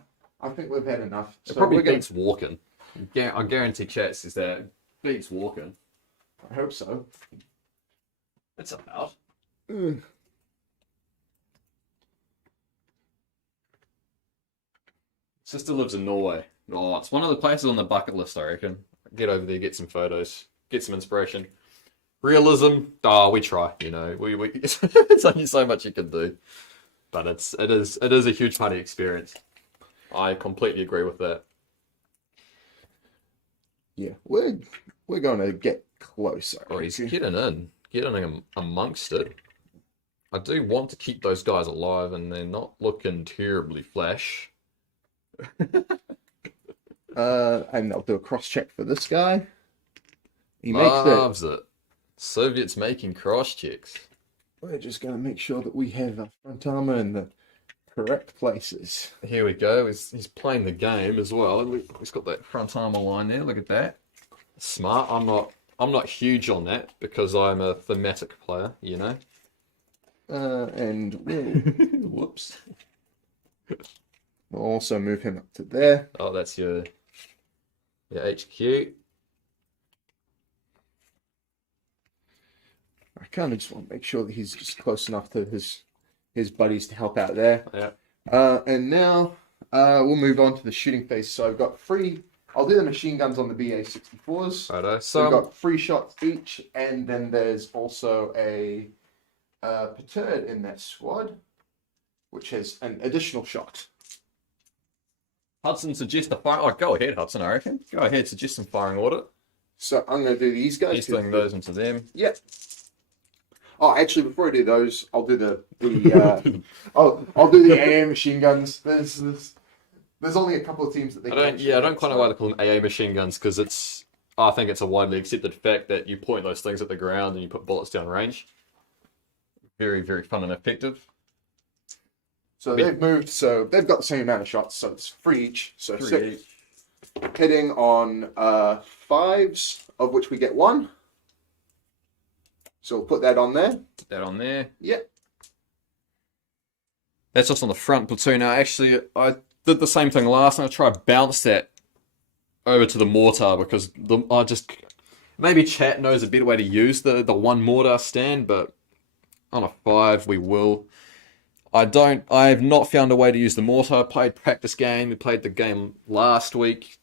I think we've had enough. It So probably we're gonna... beats walking. I guarantee chat says that it beats walking. I hope so. It's about. Sister lives in Norway. Oh, it's one of the places on the bucket list, I reckon. Get over there, get some photos, get some inspiration. Realism, we try, you know. We it's only so much you can do. But it is a huge party experience. I completely agree with that. Yeah, we're going to get closer. Oh, he's getting amongst it. I do want to keep those guys alive, and they're not looking terribly flash. And I'll do a cross check for this guy. He makes it. Loves it. Soviets making cross checks. We're just going to make sure that we have our front armor in the correct places. Here we go. He's playing the game as well. He's got that front armor line there. Look at that. Smart. I'm not huge on that because I'm a thematic player, you know. And we'll Whoops. also move him up to there. Oh, that's your HQ. I kind of just want to make sure that he's just close enough to his buddies to help out there. Yeah. And now we'll move on to the shooting phase. So I've got I'll do the machine guns on the BA-64s. Righto. So we've got 3 shots each, and then there's also a Petard in that squad, which has an additional shot. Hudson suggests a fire. Oh, go ahead, Hudson. I reckon. Go ahead. Suggest some firing order. So I'm going to do these guys. He's throwing those into them. Yep. Oh, actually, before I do those, I'll do I'll do the AA machine guns. There's only a couple of teams that they. I don't quite know why they call them AA machine guns because I think it's a widely accepted fact that you point those things at the ground and you put bullets down range. Very, very fun and effective. So they've moved. So they've got the same amount of shots. So it's 3 each. So 6 hitting on 5s, of which we get 1. So we'll put that on there. Put that on there. Yep. That's just on the front platoon. Now, actually, I did the same thing last time. I tried to bounce that over to the mortar because maybe chat knows a better way to use the one mortar stand, but on a 5 we will. I have not found a way to use the mortar. I played practice game. We played the game last week.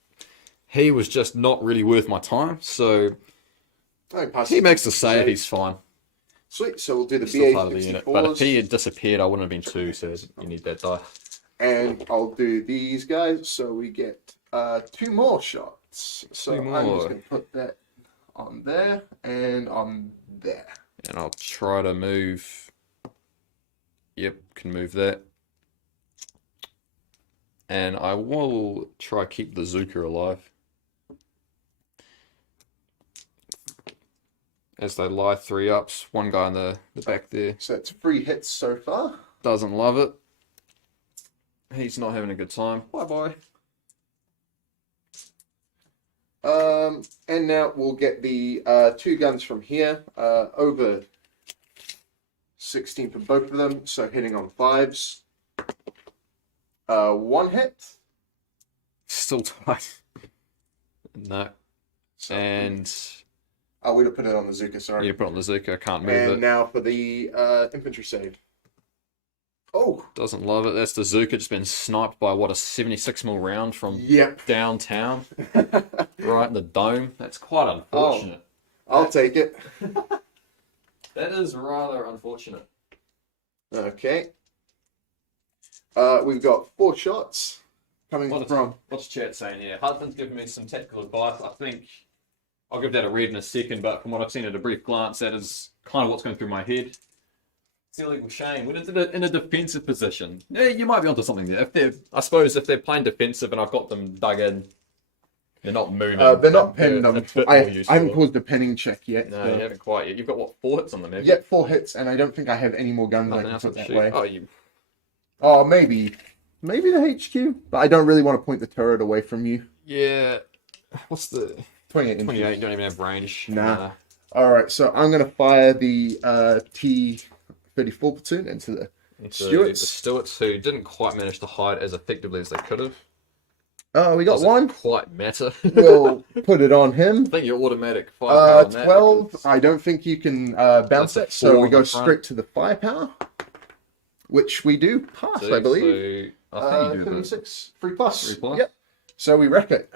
He was just not really worth my time, so he makes the save. He's fine. Sweet. So we'll do the Still part of the unit. But if BA-64s. he had disappeared, I wouldn't have been 2, so you need that die. And I'll do these guys. So we get 2 more shots. So 2 more. I'm just going to put that on there and on there. And I'll try to move. Yep, can move that. And I will try to keep the Zuka alive. As they lie 3 ups, one guy in the back there So it's 3 hits so far. doesn't love it. He's not having a good time. Bye-bye. And now we'll get the 2 guns from here. Over 16 for both of them. So hitting on 5s. 1 hit. Still tight. No. So, And oh, we'd have put it on the Zuka, sorry. you put on the Zuka, can't move And it. now for the infantry save. Oh, Doesn't love it. That's the Zuka just been sniped by what, a 76mm round from yep. downtown, right in the dome. That's quite unfortunate. I'll take it. That is rather unfortunate. Okay. We've got 4 shots coming from. What's chat saying here? Hudson's giving me some tactical advice. I think I'll give that a read in a second, but from what I've seen at a brief glance, that is kind of what's going through my head. It's illegal shame. When it's in a defensive position, yeah, you might be onto something there. I suppose if they're playing defensive and I've got them dug in, they're not moving. They're not pinning them. It's a bit I more useful. haven't caused a pinning check yet. No, you haven't quite yet. You've got what, 4 hits on them, have you? Yet 4 hits, and I don't think I have any more guns I Nothing can else put to that shoot. way. Oh, Oh, maybe the HQ, but I don't really want to point the turret away from you. yeah. What's the 28 inches. 28? Don't even have range. Nah. All right, so I'm gonna fire the T-34 platoon into the Stewarts. The Stewarts, who didn't quite manage to hide as effectively as they could have. Oh, we got Doesn't 1. quite matter. We'll put it on him. I think your automatic firepower on that. 12. because I don't think you can bounce That's a it, so 4 we on go the front. straight to the firepower, which we do pass, I believe. So I think you do the 36, 3 plus. 3 plus. Yep. So we wreck it.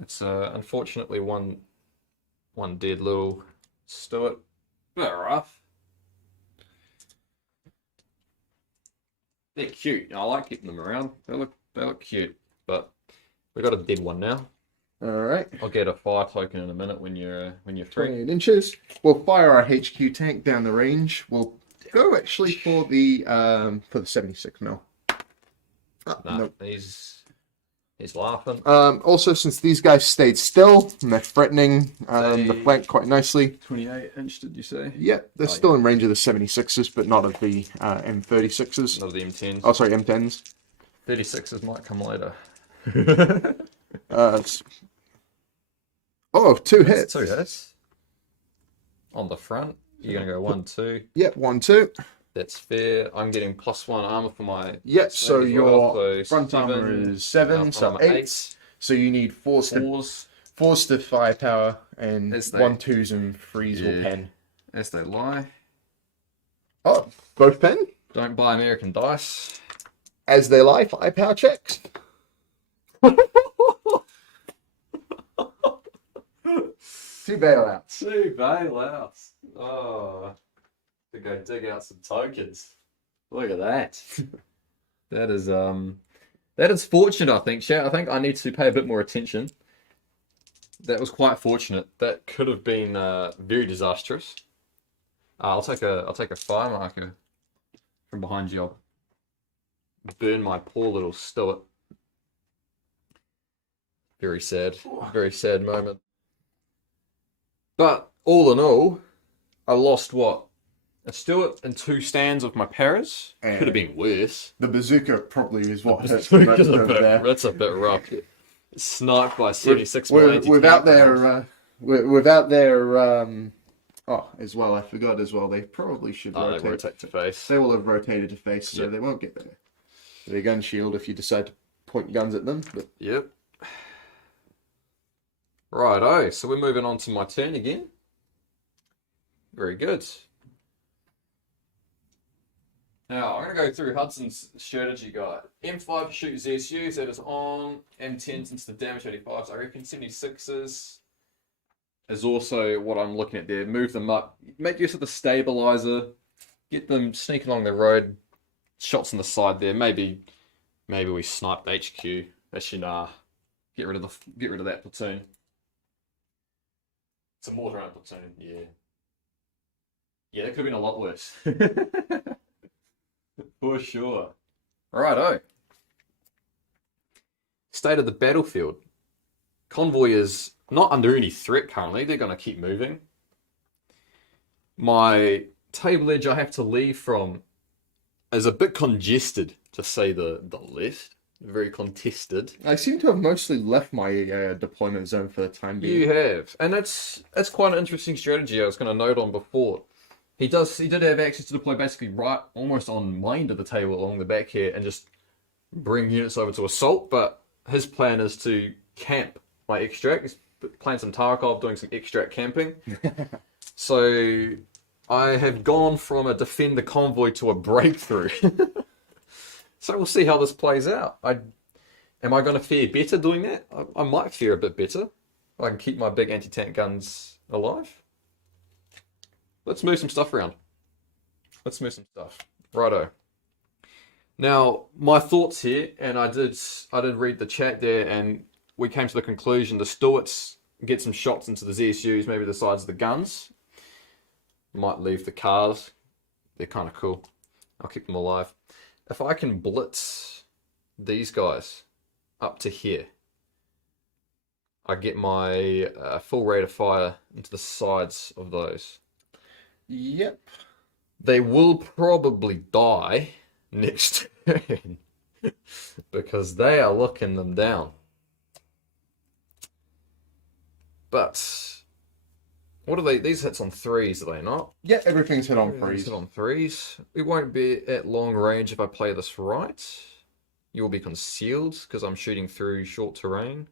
It's unfortunately one dead little Stewart. Bit rough. They're cute. I like keeping them around. They look cute. But we got a dead one now. All right. I'll get a fire token in a minute when you're free. 28 inches. We'll fire our HQ tank down the range. We'll go actually for the 76 mil. Nah, Nope. he's He's laughing. Also, since these guys stayed still and they're threatening the flank quite nicely. 28-inch, did you say? Yeah, they're still in range of the 76s, but not of the M36s. Not of the M10s. Oh, sorry, M10s. 36s might come later. Two hits. 2 hits. On the front, you're going to go 1, 2. Yep, 1, 2. That's fair. I'm getting +1 armor for my... Yep, so your so front armor is 7, so armor 8. So you need 4s to firepower, and 1, 2s and 3s will pen. As they lie. Oh, both pen? Don't buy American dice. As they lie, firepower checks. 2 bailouts. 2 bailouts. Oh, to go dig out some tokens. Look at that. That is fortunate, I think, chat. I think I need to pay a bit more attention. That was quite fortunate. That could have been very disastrous. I'll take a fire marker from behind you. I'll burn my poor little Stuart. Very sad moment. But all in all, I lost what? A Stuart and 2 stands of my paras. Could have been worse. The bazooka probably is what hurts the most over there. That's a bit rough. Sniped by 76 without their as well, I forgot as well, they probably should rotate. They rotate to face. They will have rotated to face, so they won't get their gun shield if you decide to point guns at them. But... Yep. Righto, so we're moving on to my turn again. Very good. Now, I'm going to go through Hudson's strategy guide. M5 shoot ZSUs, that is on. M10s into the damage 85s. I reckon 76s is also what I'm looking at there. Move them up. Make use of the stabilizer. Get them sneaking along the road. Shots on the side there. Maybe we sniped HQ. Actually, nah. Get rid of that platoon. It's a mortar and platoon. Yeah. Yeah, that could have been a lot worse. For sure. Righto. State of the battlefield. Convoy is not under any threat currently. They're going to keep moving. My table edge I have to leave from is a bit congested, to say the least. Very contested. I seem to have mostly left my deployment zone for the time being. You have. And that's quite an interesting strategy I was going to note on before. He did have access to deploy basically right almost on my end of the table along the back here and just bring units over to assault, but his plan is to camp my extract. He's playing some Tarkov, doing some extract camping. So I have gone from a defend the convoy to a breakthrough. So we'll see how this plays out. Am I going to fare better doing that? I might fare a bit better. I can keep my big anti-tank guns alive. Let's move some stuff around. Righto. Now, my thoughts here, and I did read the chat there, and we came to the conclusion the Stuarts get some shots into the ZSUs, maybe the sides of the guns. Might leave the cars. They're kind of cool. I'll keep them alive. If I can blitz these guys up to here, I get my full rate of fire into the sides of those. Yep. They will probably die next turn because they are locking them down. But what are they? These hits on 3s, are they not? Yeah, everything's hit on 3s. Hit on 3s. We won't be at long range if I play this right. You will be concealed because I'm shooting through short terrain.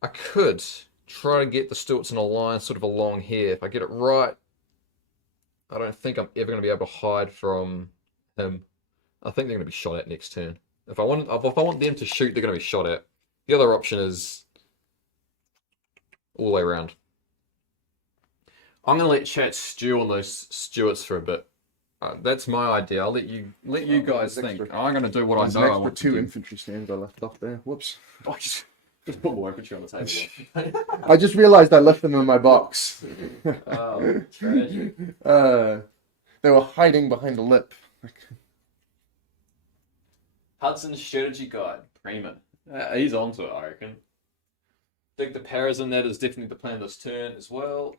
I could try to get the Stuarts in a line sort of along here. If I get it right, I don't think I'm ever going to be able to hide from him. I think they're going to be shot at next turn. If I want them to shoot, they're going to be shot at. The other option is all the way around. I'm going to let chat stew on those Stuarts for a bit. That's my idea. I'll let you guys think. I'm going to do what I know I want to do. 2 infantry stands I left off there. Whoops. Just put more infantry on the table. I just realized I left them in my box. Oh, tragic. They were hiding behind a lip. Hudson's Strategy Guide, Prima. He's onto it, I reckon. Think the paras in that is definitely the plan this turn as well.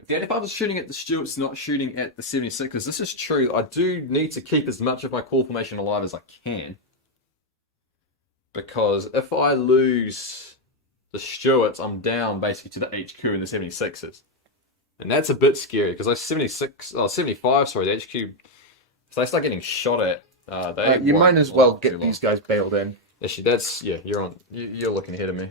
If the 85 is shooting at the Stuarts, not shooting at the 76ers, this is true. I do need to keep as much of my core formation alive as I can. Because if I lose the Stuarts, I'm down basically to the HQ and the 76ers. And that's a bit scary because those 75, sorry, the HQ, if they start getting shot at, you might as well get these guys bailed in. Actually, you're looking ahead of me.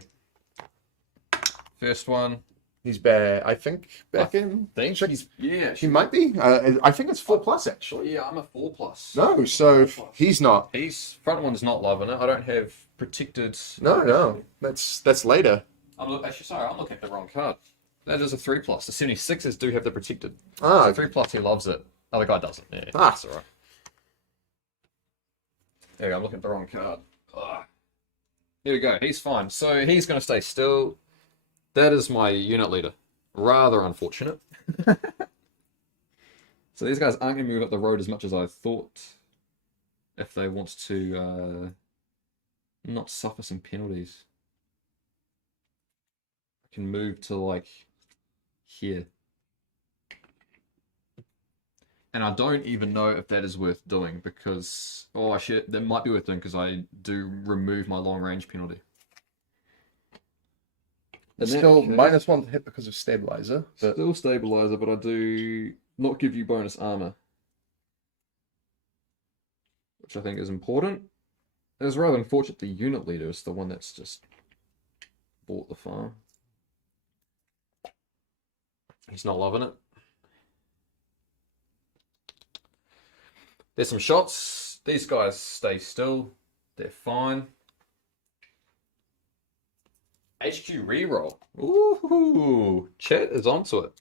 First one. He's back, I think, in. He might be. I think it's 4+ actually. Yeah, I'm a 4+. No, so he's not. Front one's not loving it. I don't have protected. No, that's later. I'm looking at the wrong card. That is a 3+. The 76ers do have the protected. Ah, so 3+. He loves it. Other guy doesn't. Yeah, that's alright. There we go. I'm looking at the wrong card. Here we go. He's fine. So he's going to stay still. That is my unit leader. Rather unfortunate. So these guys aren't going to move up the road as much as I thought. If they want to not suffer some penalties. I can move to like here. And I don't even know if that is worth doing because... Oh, shit. That might be worth doing because I do remove my long range penalty. It's still -1 to hit because of stabilizer. But... Still stabilizer, but I do not give you bonus armor. Which I think is important. It was rather unfortunate the unit leader is the one that's just bought the farm. He's not loving it. There's some shots. These guys stay still. They're fine. HQ reroll. Ooh, chat is onto it.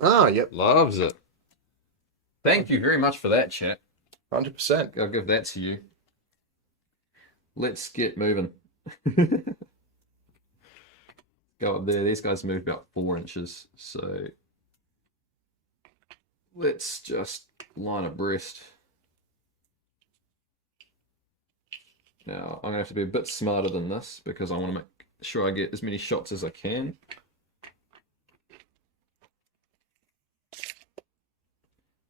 Ah, yep. Loves it. Thank you very much for that, chat. 100%. I'll give that to you. Let's get moving. Go up there. These guys move about 4 inches, so let's just line abreast. Now, I'm going to have to be a bit smarter than this because I want to make sure I get as many shots as I can.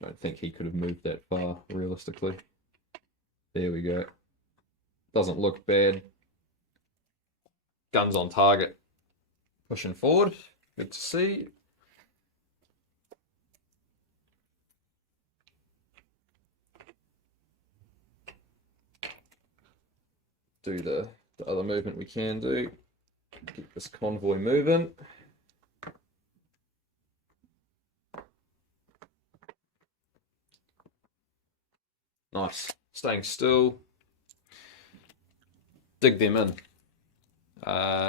I don't think he could have moved that far, realistically. There we go. Doesn't look bad. Guns on target. Pushing forward. Good to see. Do the other movement we can do. Get this convoy moving. Nice. Staying still. Dig them in.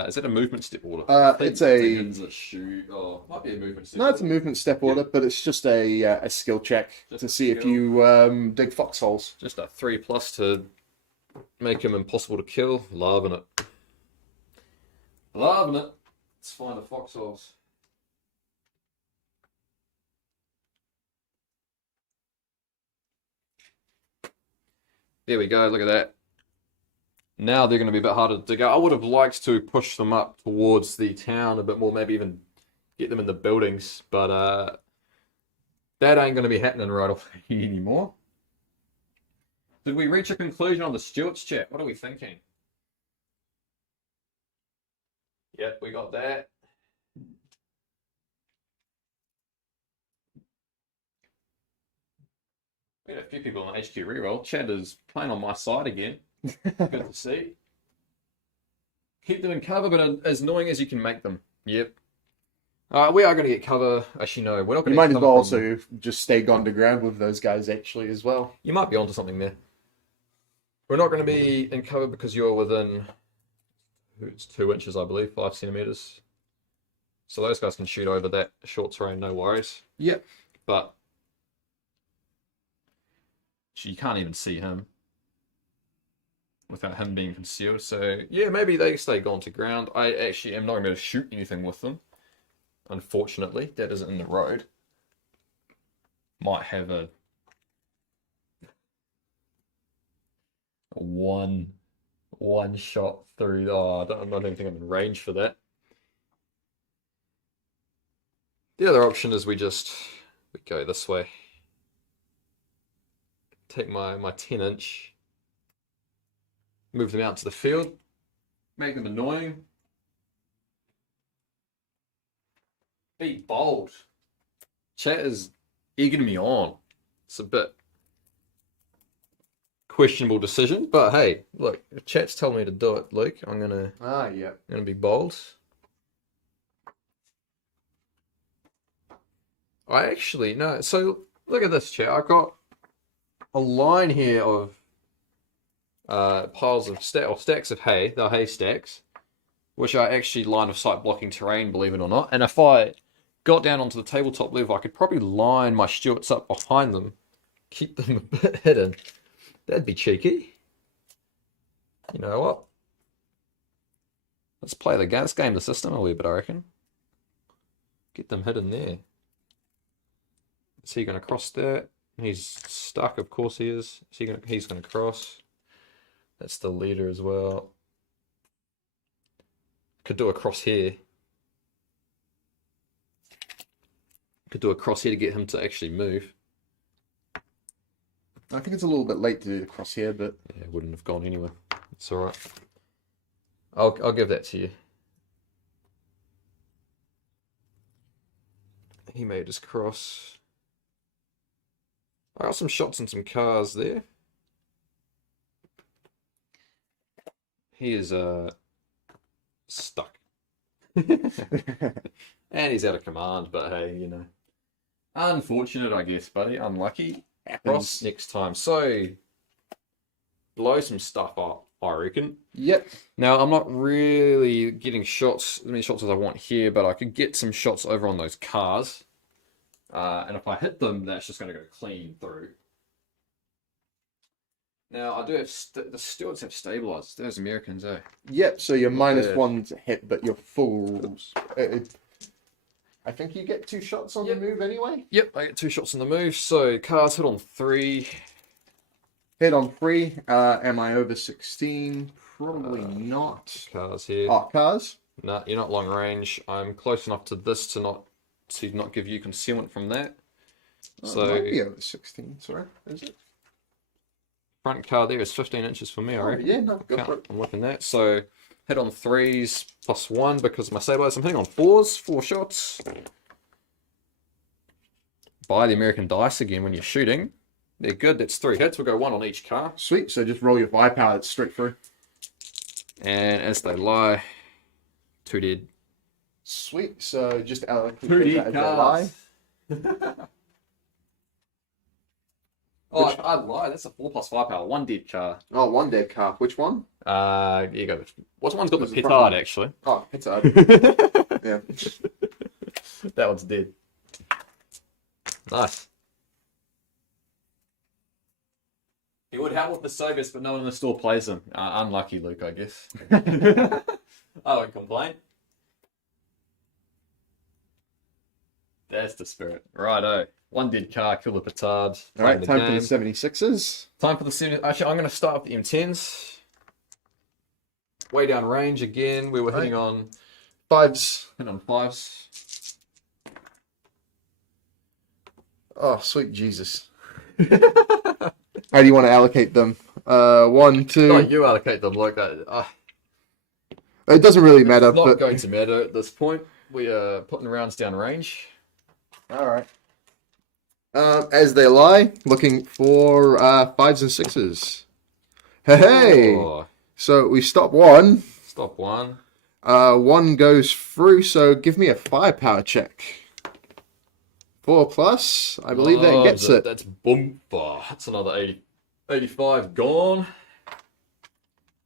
Is that a movement step order? It's a... shoot. Oh, might be a movement step No, order. it's a movement step order, but it's just a skill check to see if you dig foxholes. Just a 3+ to make him impossible to kill. Loving it. Loving it. Let's find the foxholes. There we go, look at that. Now they're going to be a bit harder to dig out. I would have liked to push them up towards the town a bit more, maybe even get them in the buildings, but that ain't going to be happening right away anymore. Did we reach a conclusion on the Stuarts, chat? What are we thinking? Yep, we got that. We had a few people on the HQ reroll. Chad is playing on my side again. Good to see. Keep them in cover, but as annoying as you can make them. Yep. We are going to get cover. Actually, no, we're not going to. You might as well also just stay gone to ground with those guys actually as well. You might be onto something there. We're not going to be in cover because you're within. It's 2 inches, I believe, 5 centimeters. So those guys can shoot over that short terrain, no worries. Yep. But you can't even see him without him being concealed. So yeah, maybe they stay gone to ground. I actually am not going to shoot anything with them. Unfortunately, that isn't in the road. Might have a one shot through. Oh, I don't even think I'm in range for that. The other option is we go this way. Take my 10-inch, move them out to the field, make them annoying. Be bold. Chat is egging me on. It's a bit questionable decision, but hey, look, if chat's telling me to do it, Luke, I'm gonna be bold. I actually no. So look at this, chat. I've got a line here of piles of stacks of hay. They're hay stacks, which are actually line of sight blocking terrain, believe it or not. And if I got down onto the tabletop level, I could probably line my Stuarts up behind them, keep them a bit hidden. That'd be cheeky. You know what? Let's play the game. Let's game the system a wee bit, I reckon. Get them hidden there. Is he going to cross there? He's stuck, of course he is. He's going to cross. That's the leader as well. Could do a cross here. Could do a cross here to get him to actually move. I think it's a little bit late to do the cross here, but yeah, it wouldn't have gone anywhere. It's all right. I'll give that to you. He made his cross. I got some shots and some cars there. He is stuck. And he's out of command, but hey, you know. Unfortunate, I guess, buddy. Unlucky. Cross next time. So, blow some stuff up, I reckon. Yep. Now, I'm not really getting as many shots as I want here, but I could get some shots over on those cars. And if I hit them, that's just going to go clean through. Now, I do have the Stuarts have stabilizers. Those Americans, eh? Yep, so you're -1 to hit, but you're full. I think you get 2 shots on the move anyway. Yep, I get 2 shots on the move. So cars hit on 3. Hit on 3. Am I over 16? Probably not. Cars here. Oh, cars? No, you're not long range. I'm close enough to this to not give you concealment from that. So it might be over 16. Sorry, is it? Front car there is 15 inches for me, I reckon. Yeah, no, go for it. I'm looking at that. So hit on 3s +1 because of my stabilizer. I'm hitting on 4s, 4 shots. Buy the American dice again when you're shooting. They're good. That's 3 hits. We'll go 1 on each car. Sweet. So just roll your firepower. It's straight through. And as they lie, 2 dead. Sweet. So just allocate 2 that dead as they lie. cars. Oh, I'd lie. That's a 4 + firepower. 1 dead car. Oh, 1 dead car. Which one? You go. What's one's got There's the the front petard one. actually? Oh, petard. Yeah. That one's dead. Nice. He would help with the Soviets, but no one in the store plays them. Unlucky, Luke, I guess. I won't complain. That's the spirit. Righto. 1 dead car, kill the petard. All right, time for the 76s. Time for the 70s. Actually, I'm going to start with the M10s. Way down range again. We were hitting on 5s. hitting on 5s. Oh, sweet Jesus. How do you want to allocate them? 1, 2. No, you allocate them like that. It doesn't really matter, It's not but going to matter at this point. We are putting rounds down range. all right. As they lie, looking for 5s and 6s. Hey! Oh, So we stop 1. stop 1. 1 goes through, so give me a firepower check. 4+, I believe that gets it. That's boom. Oh, that's another 80, 85 gone.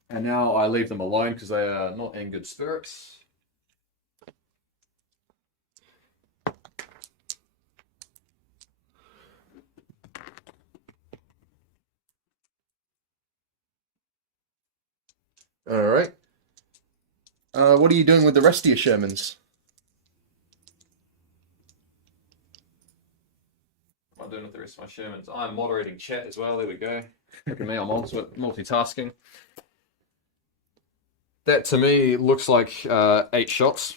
And now I leave them alone because they are not in good spirits. All right. What are you doing with the rest of your Shermans? Am I doing in with the rest of my Shermans. I'm moderating chat as well. There we go. Look at me, I'm multitasking. That to me looks like 8 shots.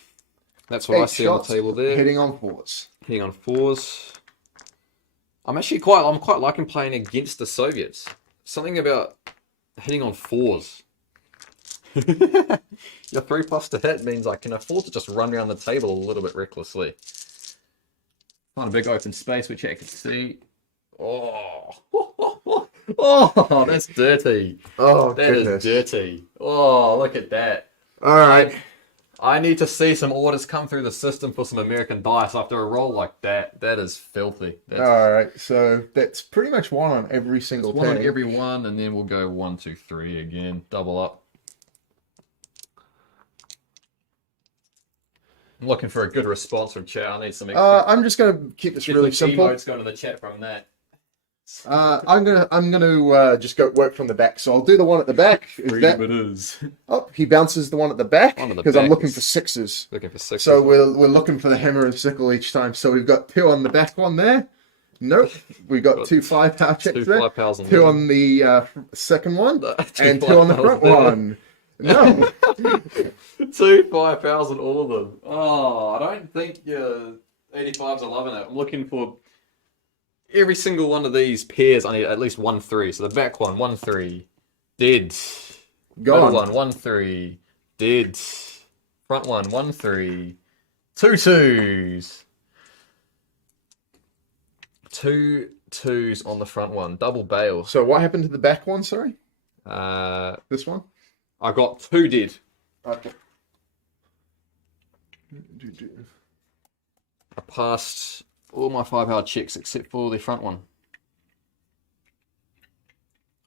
That's what I see on the table there. Hitting on 4s. Hitting on 4s. I'm quite liking playing against the Soviets. Something about hitting on 4s. Your 3+ to hit means I can afford to just run around the table a little bit recklessly. Find a big open space which I can see. Oh, oh, that's dirty. Oh, that goodness. is dirty. Oh, look at that. All right. I need to see some orders come through the system for some American dice after a roll like that. That is filthy. All right, so that's pretty much one on every single one on tag. every one, and then we'll go 1, 2, 3 again. Double up. I'm looking for a good response from chat. I need some extra. I'm just gonna keep this really simple. Emotes going to the chat from that. I'm gonna just go work from the back. So I'll do the one at the back. Freedom it is. Oh, he bounces the one at the back because I'm looking for 6s. Looking for 6s. So we're looking for the hammer and sickle each time. So we've got 2 on the back one there. Nope. We've got 2 5-power checks there. 2 on the second one, and 2 on the front one. No. 2 5-powers on all of them. Oh, I don't think your 85s are loving it. I'm looking for every single one of these pairs. I need at least 1 3. So the back one, 1 3, dead. Gone. Middle one, 1 3, dead. Front one, 1 3, 2 2s. 2 2s on the front one. Double bail. So what happened to the back one? Sorry. This one. I got 2 dead. Okay. I passed all my 5-hour checks except for the front one.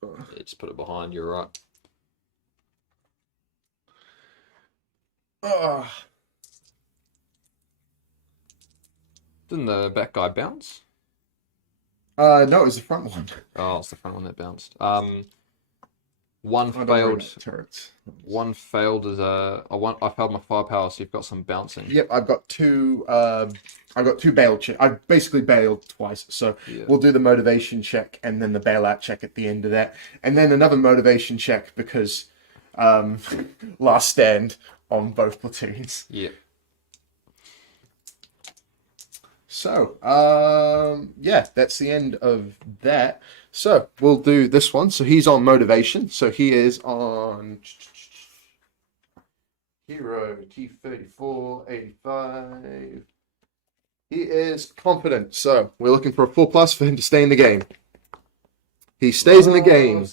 Yeah, just put it behind. You're right. Didn't the back guy bounce? No, it was the front one. Oh, it's the front one that bounced. One failed. Turrets. One failed as I failed my 5-power, so you've got some bouncing. Yep, I've got 2. I've got 2 bail check. I basically bailed twice, so we'll do the motivation check and then the bailout check at the end of that, and then another motivation check because last stand on both platoons. Yeah. So, yeah, that's the end of that. So, we'll do this one. So, he's on motivation. So, he is on Hero T34, 85. He is confident. So, we're looking for a 4+ for him to stay in the game. He stays in the game.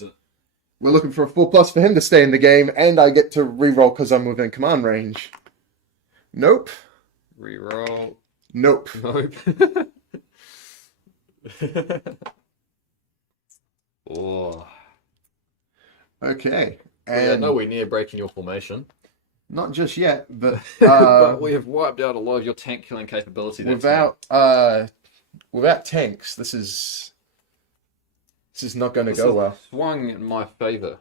We're looking for a 4+ for him to stay in the game, and I get to reroll because I'm within command range. Nope. Reroll. Nope. Nope. Oh. Okay. And nowhere near breaking your formation. Not just yet, but but we have wiped out a lot of your tank killing capability. Without tanks, this is not going to go well. Swung in my favor.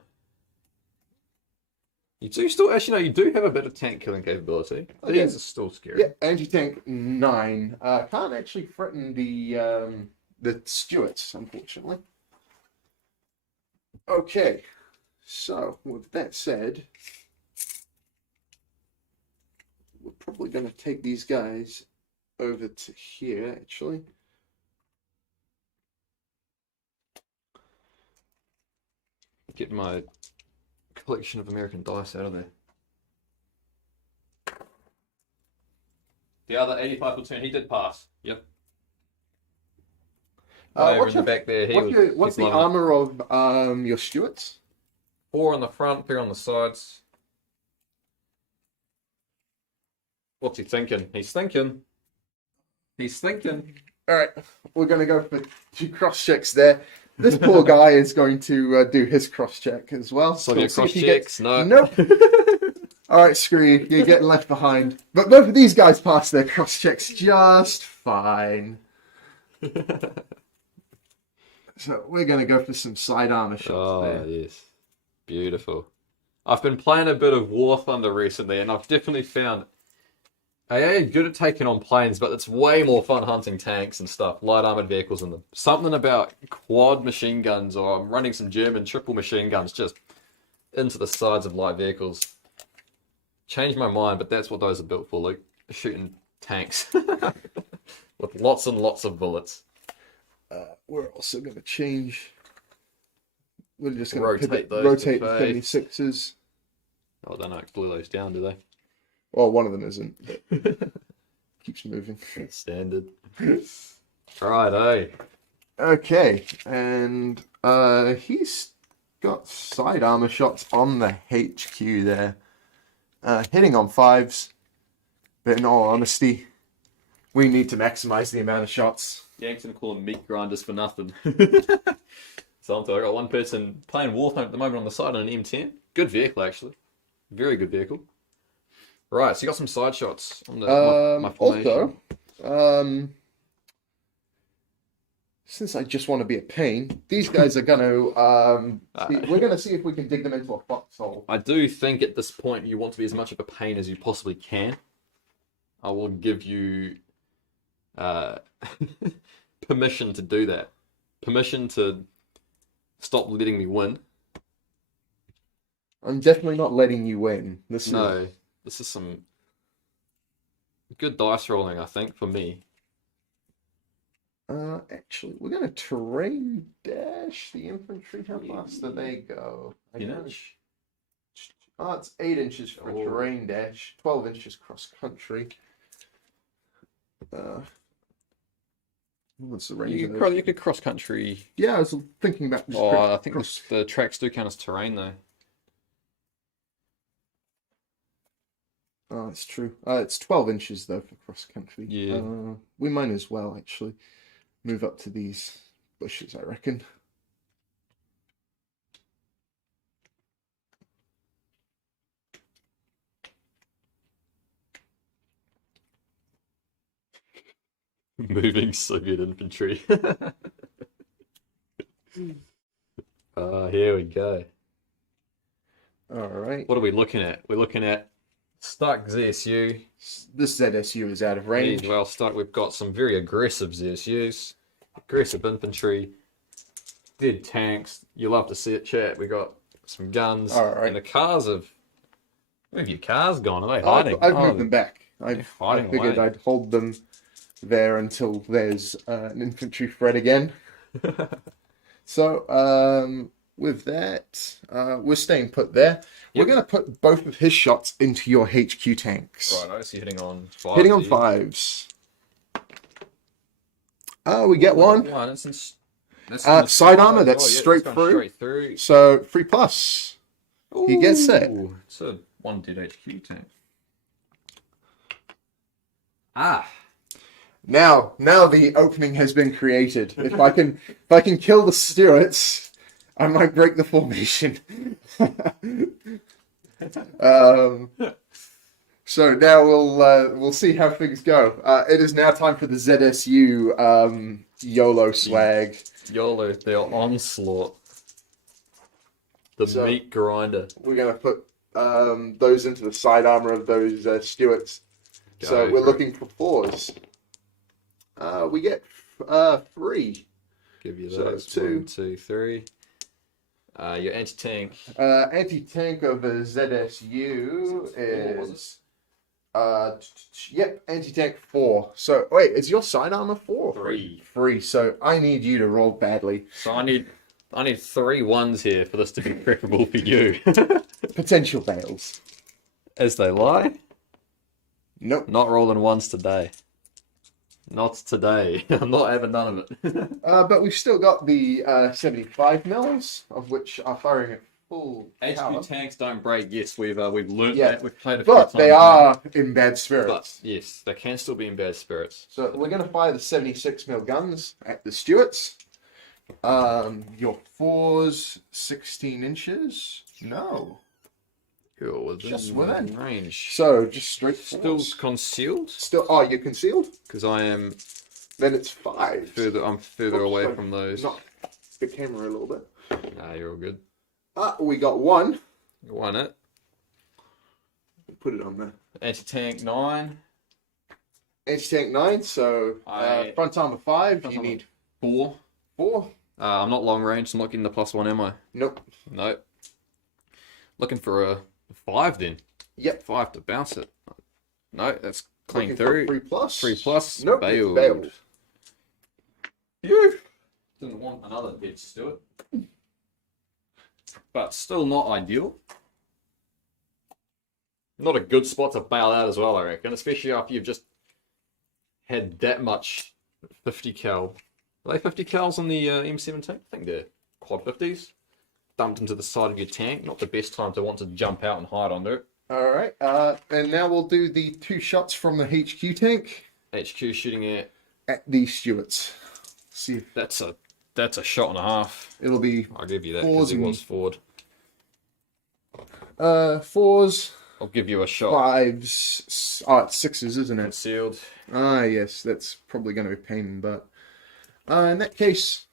You do still actually you do have a bit of tank killing capability. Okay. These are still scary. Yeah, anti-tank 9. Can't actually threaten the Stuarts, unfortunately. Okay, so with that said, we're probably going to take these guys over to here, actually. Get my collection of American dice out of there. The other 85 platoon, he did pass. Yep. Over in the back there, what's the armor of your Stuarts? 4 on the front, 3 on the sides. What's he thinking? He's thinking. He's thinking. All right, we're going to go for 2 cross checks there. This poor guy is going to do his cross check as well. So your cross checks? No. Nope. All right, screw you. You're getting left behind. But both of these guys passed their cross checks just fine. So we're going to go for some side armor shots there. Oh, yes. Beautiful. I've been playing a bit of War Thunder recently, and I've definitely found AA are good at taking on planes, but it's way more fun hunting tanks and stuff, light armored vehicles in them. Something about quad machine guns, or I'm running some German triple machine guns just into the sides of light vehicles. Changed my mind, but that's what those are built for, Luke. Shooting tanks with lots and lots of bullets. We're also going to change. We're just going Rotate to those rotate to the face. 76s. Oh, they don't glue those down, do they? Well, one of them isn't, but keeps moving. Standard. Right, eh? Okay, and he's got side armor shots on the HQ there. Hitting on 5s, but in all honesty, we need to maximize the amount of shots. Yanks gonna call them meat grinders for nothing. So I got one person playing Warthog at the moment on the side on an M10. Good vehicle, actually. Very good vehicle. Right, so you got some side shots on the, my formation. Also, since I just want to be a pain, these guys are going to... we're going to see if we can dig them into a foxhole. I do think at this point you want to be as much of a pain as you possibly can. I will give you permission to do that. Permission to stop letting me win. I'm definitely not letting you win. This is some good dice rolling, I think, for me. Actually, we're going to terrain dash the infantry. How fast do they go? Inch? Oh, it's 8 inches for terrain dash, 12 inches cross country. What's the range? You could cross country. Yeah, I was thinking about. I think the tracks do count as terrain though. Oh, it's true. It's 12 inches though for cross country. Yeah. We might as well actually move up to these bushes, I reckon. Moving Soviet infantry. Here we go. All right. What are we looking at? We're looking at stuck ZSU. This ZSU is out of range. He's well stuck. We've got some very aggressive ZSUs, aggressive infantry, dead tanks. You love to see it, chat. We got some guns. All right. And the cars have... Where have your cars gone? Are they hiding? I've moved them back. I figured away. I'd hold them there until there's an infantry threat again. So, with that, we're staying put there. Yep. We're going to put both of his shots into your HQ tanks. Right, I see hitting on 5s. Hitting on 5s. Oh, we get one. That's side armor, that's straight through. So, 3+. Ooh, he gets it. It's a 1 dead HQ tank. Ah. Now the opening has been created. If I can kill the Stuarts, I might break the formation. So now we'll see how things go. It is now time for the ZSU YOLO swag. YOLO, their onslaught. The meat grinder. We're gonna put those into the side armor of those Stuarts. So we're looking for 4s. We get 3. Give you those. So 1, 2, 3. Your anti-tank. Anti-tank of a ZSU is... yep, anti-tank 4. So, wait, is your side armor 4? 3. 3, so I need you to roll badly. So I need 3 1s here for this to be preferable for you. Potential fails. As they lie? Nope. Not rolling 1s today. Not today. I'm not having none of it. But we've still got the 75 mils, of which are firing at full power. HQ tanks don't break. Yes, we've learned that. We've played a few but times. They are in bad spirits. But yes, they can still be in bad spirits. So we're going to fire the 76 mil guns at the Stuarts. Your 4s, 16 inches. No. You're within Just within range. So just straight Still forwards. concealed? Still, oh, you're concealed? Because I am. Then it's 5. I'm further away from those. Knock the camera a little bit. Nah, you're all good. We got 1. Won it. Put it on there. Anti-tank 9. Anti-tank 9, so front armor 5. Front You armor. need 4. 4. I'm not long range. I'm not getting the +1, am I? Nope. Nope. Looking for a 5 then. Yep. 5 to bounce it. No, that's clean Looking for through. 3+. 3+. Nope, it's Bailed. bailed. Phew. Didn't want another dead Stewart. But still not ideal. Not a good spot to bail out as well, I reckon. Especially after you've just had that much 50 cal. Are they 50 cals on the M17? I think they're quad 50s. Dumped into the side of your tank. Not the best time to want to jump out and hide under it. Alright, and now we'll do the 2 shots from the HQ tank HQ shooting at the Stewarts. See if that's a shot and a half. it'll be I'll give you that Fours because he and- was forward. 4s, I'll give you a shot. 5s. Oh, it's 6s, isn't it? Concealed. Ah, yes, that's probably going to be a pain in the butt. In that case,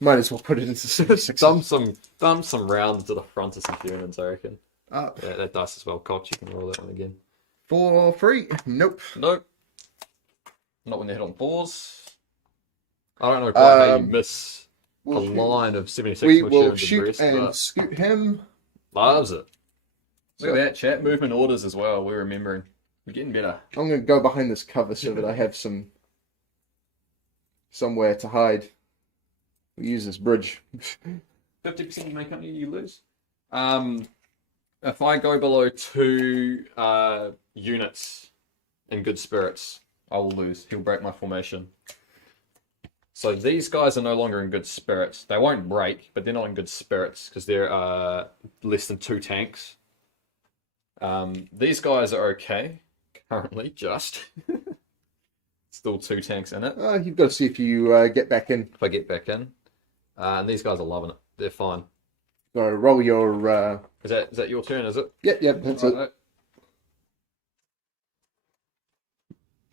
might as well put it into 6s. Dump some rounds to the front of some units, I reckon. Uh, Yeah, that dice is well cocked. You can roll that one again. for free? Nope. Nope. Not when they hit on 4s. I don't know quite how you miss a We'll shoot- line of 76 we machine will guns shoot abreast, and but scoot him. loves it. Look So- at that, chat. Movement orders as well. We're remembering. We're getting better. I'm going to go behind this cover so that I have somewhere to hide. We use this bridge. 50% of my company, you lose. If I go below 2 units in good spirits, I will lose. He'll break my formation. So these guys are no longer in good spirits. They won't break, but they're not in good spirits because they're less than 2 tanks. These guys are okay currently, just. Still 2 tanks in it. You've got to see if you get back in. If I get back in. And these guys are loving it. They're fine. So roll your... Is that your turn, is it? Yep, that's it. Righto.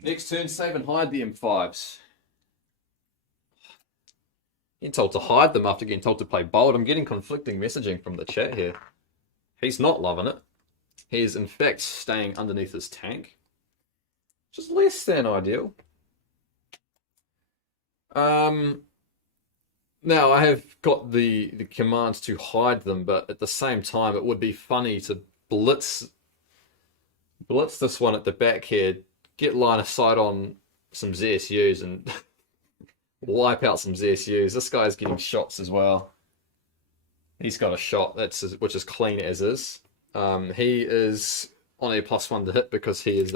Next turn, save and hide the M5s. Getting told to hide them after getting told to play bold. I'm getting conflicting messaging from the chat here. He's not loving it. He's in fact staying underneath his tank. Which is less than ideal. Now I have got the commands to hide them, but at the same time it would be funny to blitz this one at the back here, get line of sight on some ZSUs and wipe out some ZSUs. This guy's getting shots as well. He's got a shot which is clean as is. He is on a +1 to hit because he is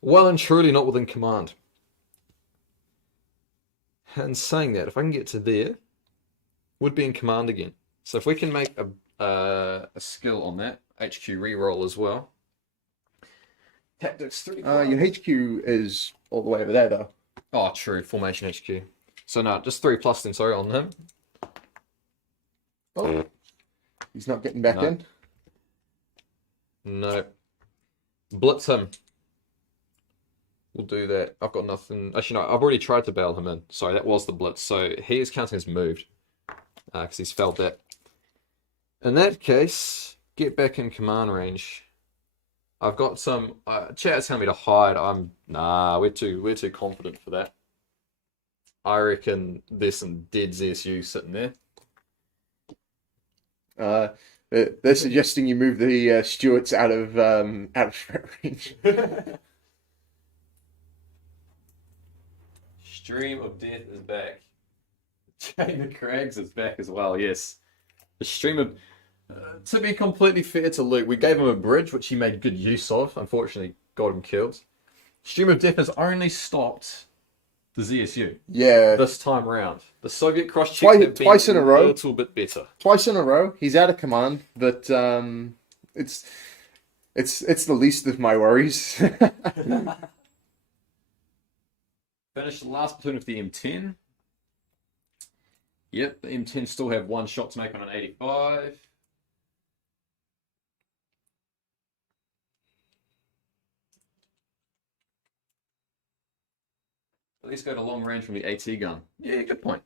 well and truly not within command. And saying that, if I can get to there, would be in command again. So if we can make a skill on that, HQ reroll as well. Tactics 3. Your HQ is all the way over there, though. Oh, true. Formation HQ. So no, just 3+ then, sorry, on him. Oh, he's not getting back No. in. No. Blitz him. We'll do that. I've got nothing. Actually, no, I've already tried to bail him in. Sorry, that was the blitz. So he is counting as moved. Because he's failed that. In that case, get back in command range. I've got some... chat's telling me to hide. Nah, we're too confident for that. I reckon there's some dead ZSU sitting there. They're suggesting you move the Stewarts out of threat range. Stream of Death is back. Chain of Crags is back as well, yes. The Stream of... to be completely fair to Luke, we gave him a bridge, which he made good use of. Unfortunately, got him killed. Stream of Death has only stopped the ZSU Yeah, this time round. The Soviet cross-checks have been twice in a row. little bit better. twice in a row. He's out of command, but it's the least of my worries. Finished the last platoon of the M10. Yep, the M10 still have 1 shot to make on an 85. At least go to long range from the AT gun. Yeah, good point.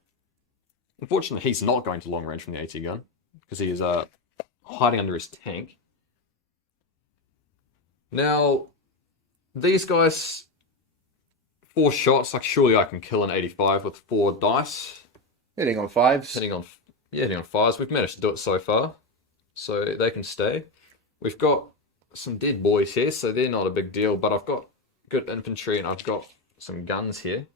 Unfortunately, he's not going to long range from the AT gun because he is hiding under his tank. Now, these guys, 4 shots, like surely I can kill an 85 with 4 dice. Hitting on 5s. Hitting on 5s. We've managed to do it so far, so they can stay. We've got some dead boys here, so they're not a big deal, but I've got good infantry and I've got some guns here.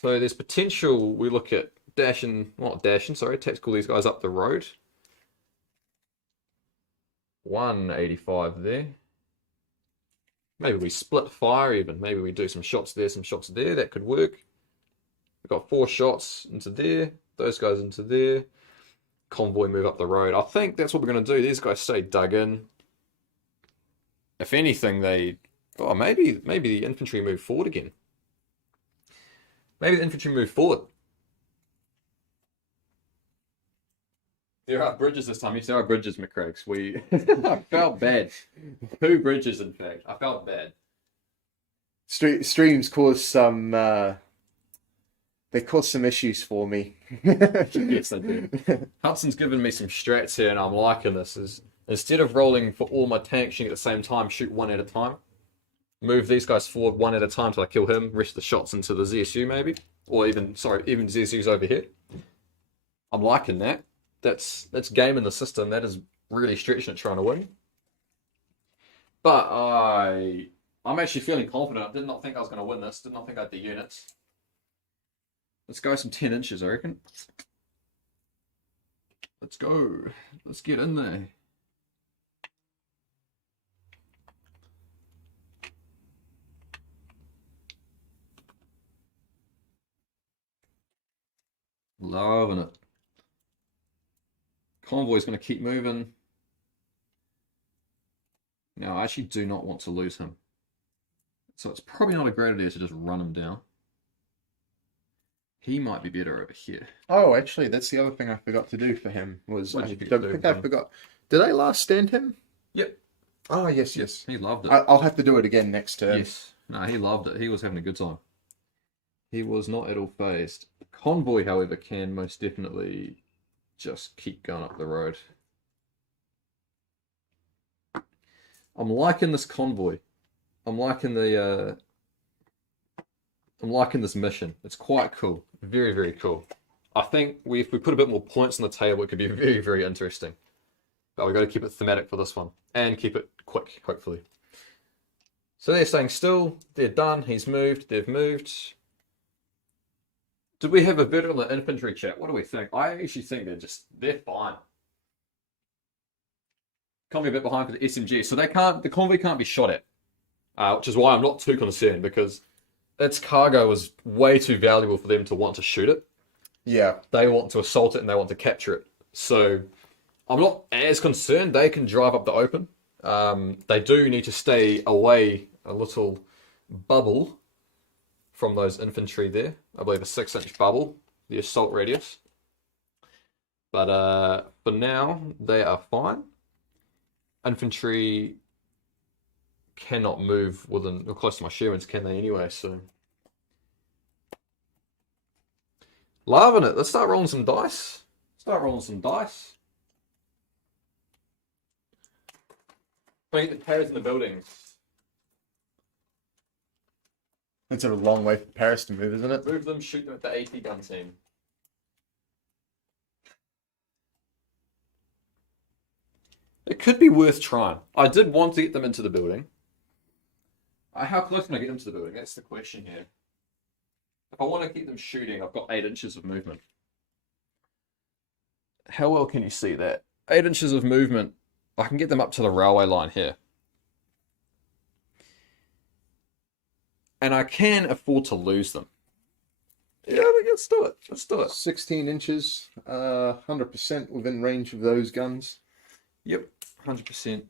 So there's potential. We look at tactical these guys up the road. 185 there. Maybe we split fire even. Maybe we do some shots there, some shots there. That could work. We've got 4 shots into there. Those guys into there. Convoy move up the road. I think that's what we're going to do. These guys stay dug in. If anything, maybe the infantry move forward again. Maybe the infantry move forward. There are bridges this time. Yes, there are bridges, McCraigs. I felt bad. 2 bridges, in fact. I felt bad. Streams cause some. They cause some issues for me. Yes, they do. Hudson's given me some strats here, and I'm liking this. Instead of rolling for all my tanks shooting at the same time, shoot one at a time. Move these guys forward one at a time till I kill him. Rest the shots into the ZSU maybe, or even ZSU's over here. I'm liking that. That's game in the system. That is really stretching it trying to win. But I'm actually feeling confident. I did not think I was going to win this. Did not think I had the units. Let's go some 10 inches, I reckon. Let's go. Let's get in there. Loving it. Convoy's going to keep moving. Now, I actually do not want to lose him. So it's probably not a great idea to just run him down. He might be better over here. Oh, actually, that's the other thing I forgot to do for him. I forgot. Did I last stand him? Yep. Oh, yes. He loved it. I'll have to do it again next turn. Yes. No, he loved it. He was having a good time. He was not at all phased. Convoy, however, can most definitely just keep going up the road. I'm liking this convoy. I'm liking this mission. It's quite cool. Very, very cool. I think if we put a bit more points on the table, it could be very, very interesting. But we've got to keep it thematic for this one. And keep it quick, hopefully. So they're staying still. They're done. He's moved. They've moved. Did we have a bit on the infantry chat? What do we think? I actually think they're fine. Can't be a bit behind for the SMG. So the convoy can't be shot at. Which is why I'm not too concerned, because its cargo is way too valuable for them to want to shoot it. Yeah. They want to assault it and they want to capture it. So I'm not as concerned. They can drive up the open. They do need to stay away a little bubble from those infantry there. I believe a 6-inch bubble, the assault radius. But for now, they are fine. Infantry cannot move within or close to my Shermans, can they anyway? So loving it. Let's start rolling some dice. Get the players in the buildings. It's a long way for Paris to move, isn't it? Move them, shoot them at the 80 gun team. It could be worth trying. I did want to get them into the building. How close can I get them to the building? That's the question here. If I want to keep them shooting, I've got 8 inches of movement. How well can you see that? 8 inches of movement. I can get them up to the railway line here. And I can afford to lose them. Yeah, let's do it. 16 inches, 100% within range of those guns. Yep, 100%.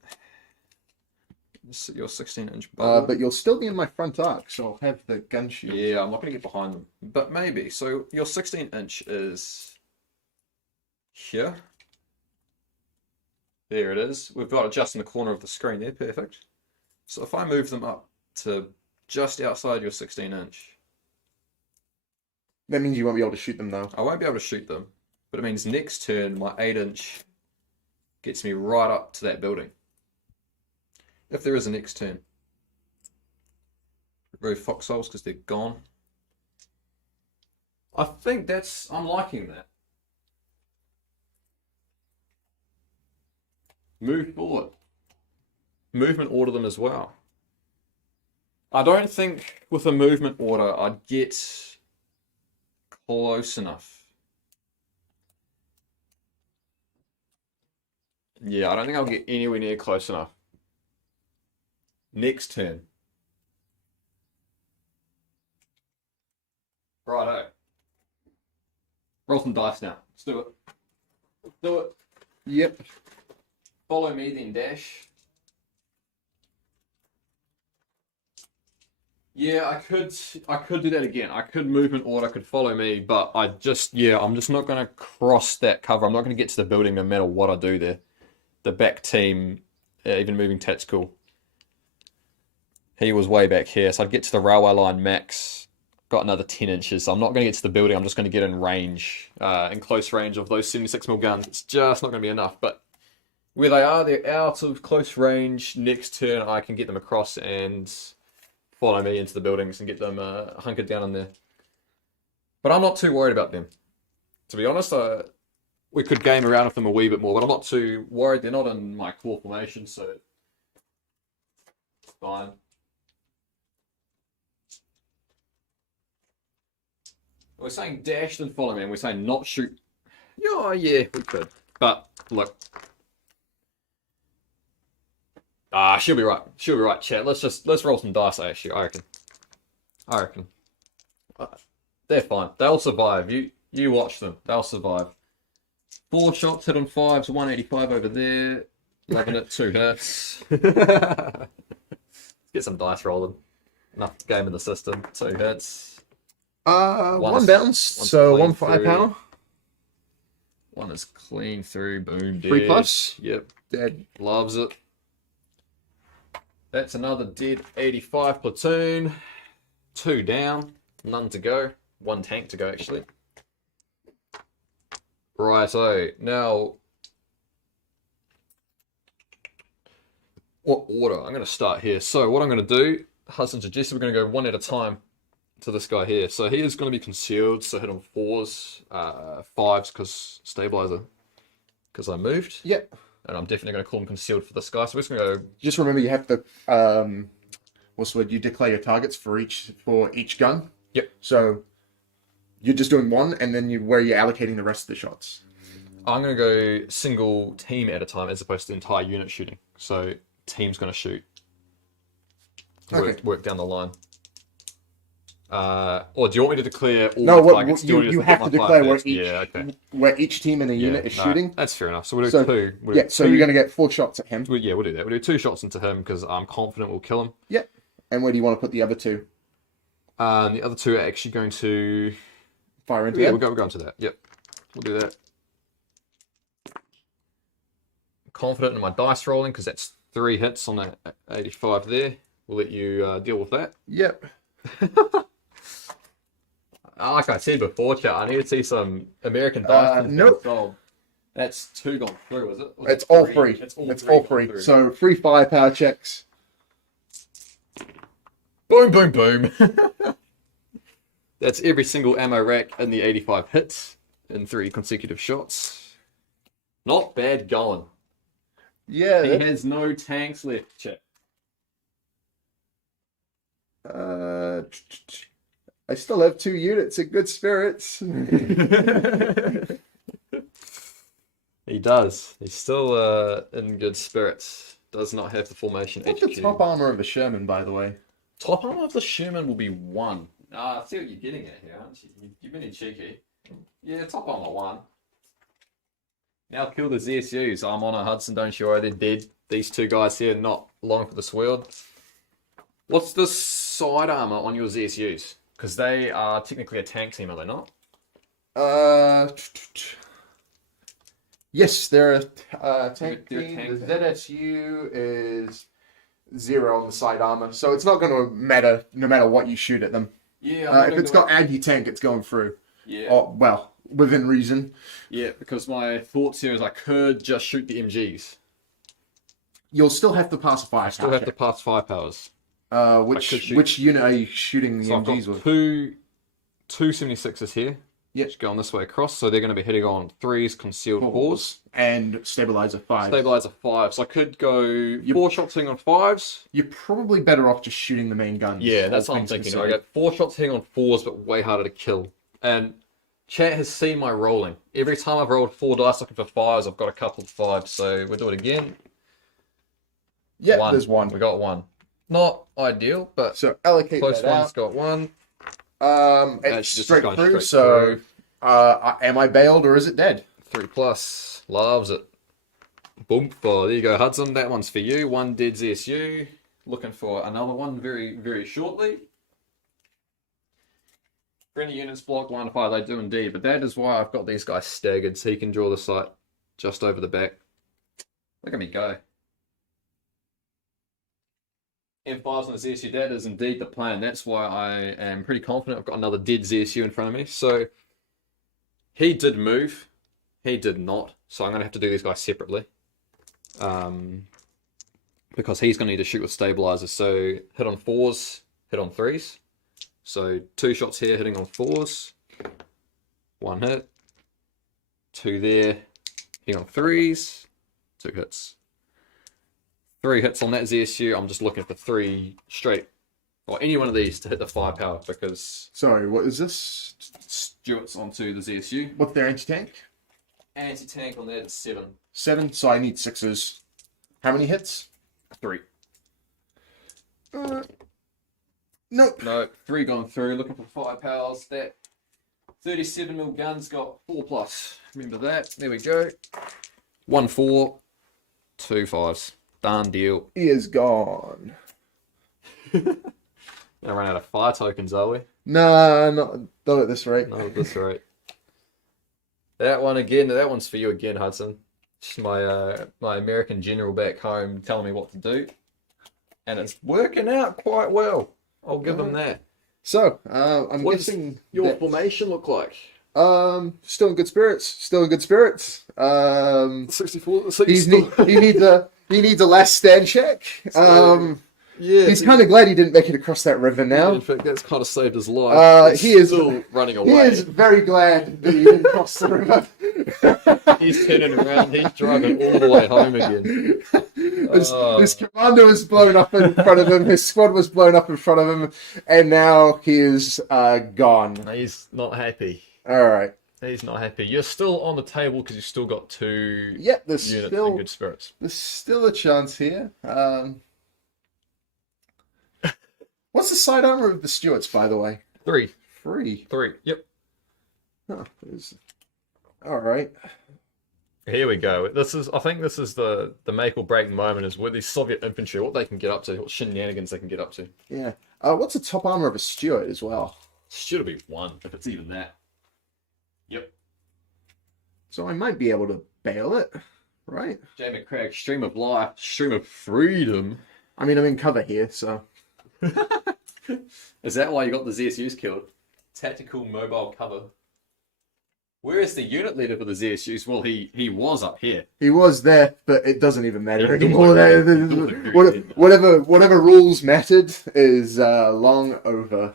Your 16-inch but you'll still be in my front arc, so I'll have the gun shield. Yeah, I'm not going to get behind them. But maybe. So your 16-inch is here. There it is. We've got it just in the corner of the screen there. Perfect. So if I move them up to just outside your 16-inch. That means you won't be able to shoot them, though. I won't be able to shoot them. But it means next turn, my 8-inch gets me right up to that building. If there is a next turn. remove foxholes because they're gone. I think I'm liking that. Move forward. Movement order them as well. I don't think with a movement order I'd get close enough. Yeah, I don't think I'll get anywhere near close enough. Next turn. Righto. Roll some dice now. Let's do it. Let's do it. Yep. Follow me then, Dash. Yeah, I could do that again. I could movement order, I could follow me, but I'm just not gonna cross that cover. I'm not gonna get to the building no matter what I do there. The back team, even moving tactical. He was way back here, so I'd get to the railway line max. Got another 10 inches. So I'm not going to get to the building. I'm just going to get in range, in close range of those 76mm guns. It's just not going to be enough. But where they are, they're out of close range. Next turn, I can get them across and follow me into the buildings and get them hunkered down in there. But I'm not too worried about them. To be honest, we could game around with them a wee bit more, but I'm not too worried. They're not in my core formation, so it's fine. We're saying dash and follow me, and we're saying not shoot. Yeah, we could. But look, she'll be right. She'll be right, chat. Let's roll some dice. Actually, I reckon. They're fine. They'll survive. You watch them. They'll survive. 4 shots hit on 5s. 185 over there. Loving it. 2 hits. Let's get some dice rolling. Enough game in the system. 2 hits. One bounce, so 1 firepower. One is clean through, boom, dead. 3+. Yep. Dead. Loves it. That's another dead 85 platoon. 2 down, none to go. 1 tank to go, actually. Righto. Now, what order? I'm going to start here. So what I'm going to do, Hudson suggested we're going to go 1 at a time to this guy here. So he is going to be concealed, so hit on 4s, 5s because stabilizer, because I moved. Yep. And I'm definitely going to call him concealed for this guy. So we're just going to go. Just remember, you have to. What's the word? You declare your targets for each gun. Yep. So you're just doing 1, and then where you're allocating the rest of the shots. I'm going to go single team at a time as opposed to entire unit shooting. So team's going to shoot. Work down the line. Or do you want me to declare all the targets? You have to declare where each team in a unit is shooting. That's fair enough. So we'll do 2. So you're going to get 4 shots at him. We'll do that. We'll do 2 shots into him because I'm confident we'll kill him. Yep. And where do you want to put the other 2? The other 2 are actually going to fire into. We'll go into that. Yep. We'll do that. Confident in my dice rolling because that's 3 hits on that 85 there. We'll let you deal with that. Yep. Like I said before, chat, I need to see some American dice. Nope. That's 2 gone through, is it? It's all 3. It's all 3. So 3 firepower checks. Boom, boom, boom. That's every single ammo rack in the 85 hits in 3 consecutive shots. Not bad going. Yeah. He has no tanks left, chat. I still have 2 units of good spirits. He does. He's still in good spirits. Does not have the formation What's HQ. the top armor of a Sherman, by the way? Top armor of the Sherman will be 1. I see what you're getting at here, aren't you? You've been cheeky. Yeah, top armor 1. Now kill the ZSUs. I'm on a Hudson, don't you worry, they're dead. These 2 guys here, not long for this world. What's the side armor on your ZSUs? Because they are technically a tank team, are they not? Yes, they're a tank team. The ZSU is 0 on the side armor, so it's not going to matter no matter what you shoot at them. Yeah. If it's got anti-tank, it's going through. Yeah. Oh, well, within reason. Yeah, because my thoughts here is I could just shoot the MGs. You'll still have to pass a firepower. Still have to pass 5 powers. Which unit are you shooting the So I've MGs got with? two 76s here. Yep. Just going this way across, so they're going to be hitting on 3s, concealed 4s. And stabilizer 5. Stabilizer 5. So I could go 4 shots hitting on 5s. You're probably better off just shooting the main guns. Yeah, that's what I'm thinking. I get 4 shots hitting on 4s, but way harder to kill. And chat has seen my rolling. Every time I've rolled 4 dice looking for 5s, I've got a couple of 5s. So we'll do it again. Yeah, there's 1. We got 1. Not ideal, but so allocate close that one's out. got 1. It's straight through, so am I bailed or is it dead? 3+. Loves it. Boom. Oh, there you go, Hudson. That one's for you. 1 dead ZSU. Looking for another one very, very shortly. Friendly units block line of fire, they do indeed. But that is why I've got these guys staggered, so he can draw the sight just over the back. Look at me go. M5s on the ZSU, that is indeed the plan. That's why I am pretty confident I've got another dead ZSU in front of me. So he did move. He did not. So I'm going to have to do these guys separately. Because he's going to need to shoot with stabilizers. So hit on 4s, hit on 3s. So 2 shots here hitting on 4s. 1 hit. 2 there hitting on 3s. 2 hits. 3 hits on that ZSU. I'm just looking for 3 straight, or any one of these to hit the firepower because. Sorry, what is this? Stuart's onto the ZSU. What's their anti-tank? Anti-tank on that is 7. 7, so I need 6s. How many hits? 3. Nope. No, 3 gone through. Looking for firepowers. That 37mm gun's got 4+. Remember that. There we go. 1 4, 2 5s. Done deal. He is gone. Gonna run out of fire tokens, are we? Nah, not at this rate. Not at this rate. That one again. That one's for you again, Hudson. It's my my American general back home telling me what to do, and it's working out quite well. I'll give him that. So, I'm guessing your formation look like. Still in good spirits. Still in good spirits. 64. He needs a last stand check. Yeah, he's kind of glad he didn't make it across that river now. In fact, that's kind of saved his life. He is still running away. He is very glad that he didn't cross the river. He's turning around. He's driving all the way home again. His commander was blown up in front of him. His squad was blown up in front of him, and now he is gone. He's not happy. All right. He's not happy. You're still on the table because you've still got 2 there's units still in good spirits. There's still a chance here. What's the side armor of the Stuarts, by the way? 3. 3. 3. Yep. Huh, all right. Here we go. I think this is the make or break moment is with these Soviet infantry, what they can get up to, what shenanigans they can get up to. Yeah. What's the top armor of a Stuart as well? Should be 1, if it's even that. Yep. So I might be able to bail it, right? J. McCrack, stream of life, stream of freedom. I mean, I'm in cover here, so. Is that why you got the ZSUs killed? Tactical mobile cover. Where is the unit leader for the ZSUs? Well, he was up here. He was there, but it doesn't even matter anymore. Like Whatever rules mattered is long over.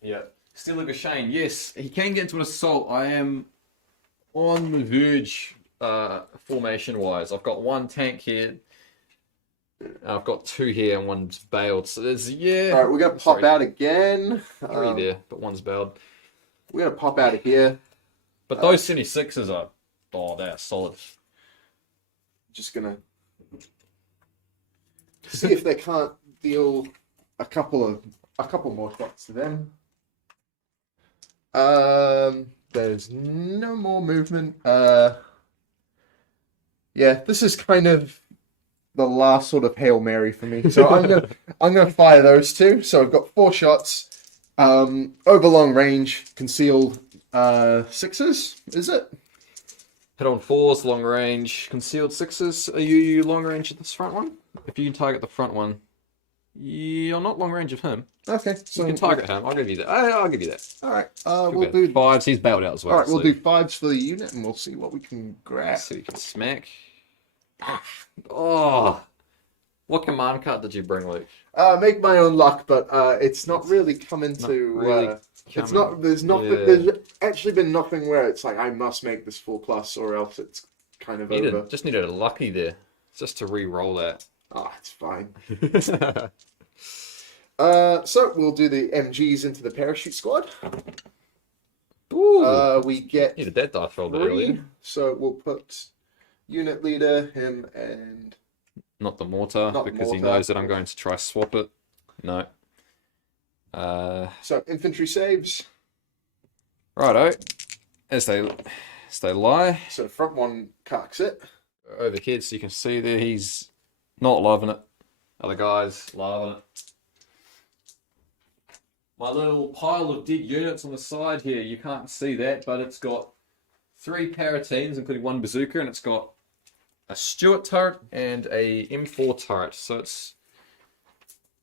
Yeah. Still a Shane. Yes, he can get into an assault. I am on the verge, formation-wise. I've got 1 tank here. I've got 2 here and 1's bailed. So there's, All right, we're going to pop out again. 3 there, but 1's bailed. We're going to pop out of here. But those 76s are, they're solid. Just going to see if they can't deal a couple more shots to them. There's no more movement. Yeah, this is kind of the last sort of Hail Mary for me. So I'm gonna fire those 2. So I've got 4 shots. Over long range, concealed 6s, is it? Hit on 4s, long range, concealed 6s. Are you long range at this front one? If you can target the front one, you're not long range of him. Okay, so you can target him. I'll give you that. I'll give you that. All right, we'll do 5s. He's bailed out as well. All right, we'll do 5s for the unit, and we'll see what we can grab. So you can smack. Oh, What command card did you bring, Luke? Make my own luck, but it's not really come into. really It's coming. not. There's nothing. Yeah. There's actually been nothing where it's like I must make this 4+ or else it's kind of over. Just needed a lucky there, just to re-roll that. Ah, it's fine. So we'll do the MGs into the parachute squad. Ooh, We get needed that dice roll 3, earlier. so we'll put unit leader, him, and Not the mortar, Not the because he mortar. knows that I'm going to try swap it. No. so infantry saves. Righto. As they lie So front one cocks it. overhead, so you can see there he's not loving it. Other guys loving it. My little pile of dead units on the side here, you can't see that, but it's got 3 Parateens, including 1 bazooka, and it's got a Stuart turret and a M4 turret. So it's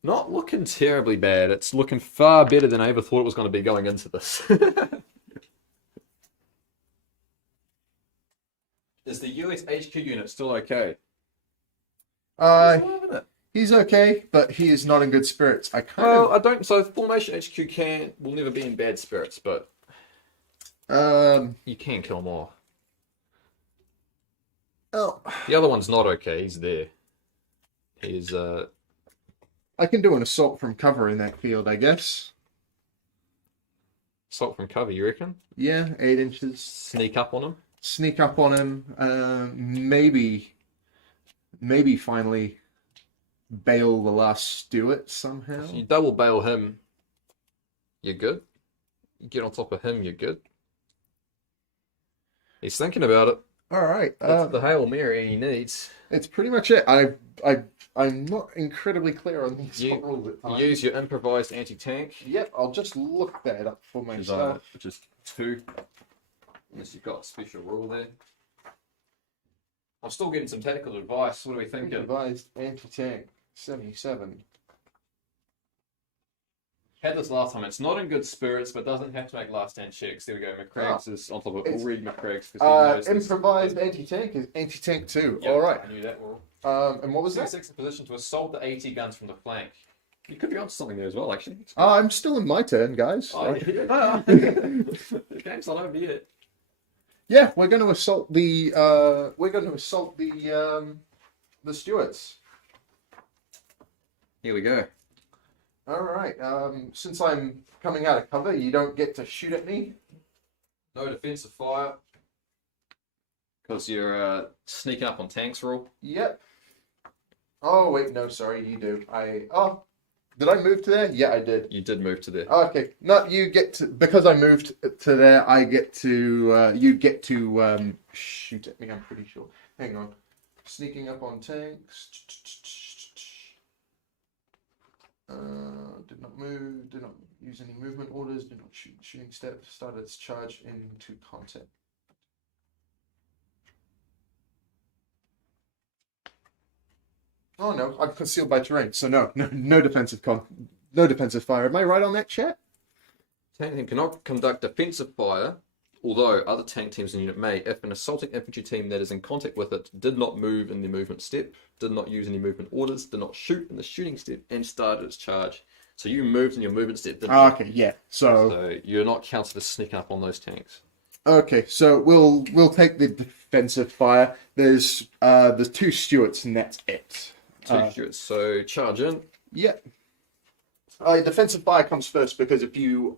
not looking terribly bad. It's looking far better than I ever thought it was going to be going into this. Is the US HQ unit still okay? He's loving it. He's okay, but he is not in good spirits. I kind Well, I don't. So Formation HQ will never be in bad spirits, but of you can kill more. oh, The other one's not okay. He's there. He's I can do an assault from cover in that field, I guess. assault from cover. You reckon? Yeah, 8 inches. Sneak up on him. Sneak up on him. Maybe finally bail the last Stuart somehow. So you double bail him. You're good. You get on top of him. You're good. He's thinking about it. All right. That's the Hail Mary he needs. It's pretty much it. I'm not incredibly clear on these rules at times. Use your improvised anti-tank. Yep, I'll just look that up for myself. Which is 2. Unless you've got a special rule there. I'm still getting some tactical advice. What are we thinking? Improvised anti-tank 77. Had this last time. It's not in good spirits, but doesn't have to make last stand checks. There we go. McCrags is on top of it. We'll read McCrags because he knows this. Improvised anti-tank is anti-tank 2. Yep, All right. I knew that rule. And what was that? 6 in position to assault the AT guns from the flank. You could be onto something there as well, actually. I'm still in my turn, guys. Oh, yeah. The game's not over yet. Yeah, we're going to assault the Stuarts. Here we go. All right. Since I'm coming out of cover, you don't get to shoot at me. No defensive fire. Because you're sneaking up on tanks rule. Yep. Oh wait, no, sorry, you do. Did I move to there? Yeah, I did. You did move to there. Okay, no, you get to because I moved to there. I get to you get to shoot at me. I'm pretty sure. Hang on, sneaking up on tanks. Did not move. Did not use any movement orders. Did not shoot. Shooting step. Started its charge into contact. Oh no, I'm concealed by terrain, so no defensive no defensive fire. Am I right on that, chat? Tank team cannot conduct defensive fire, although other tank teams in the unit may, if an assaulting infantry team that is in contact with it did not move in the movement step, did not use any movement orders, did not shoot in the shooting step, and started its charge. So you moved in your movement step, didn't you? Okay, yeah. So you're not counted as sneaking up on those tanks. okay, so we'll take the defensive fire. There's 2 Stuarts and that's it. 2 shoots, so charge in. Yep. Defensive fire comes first because if you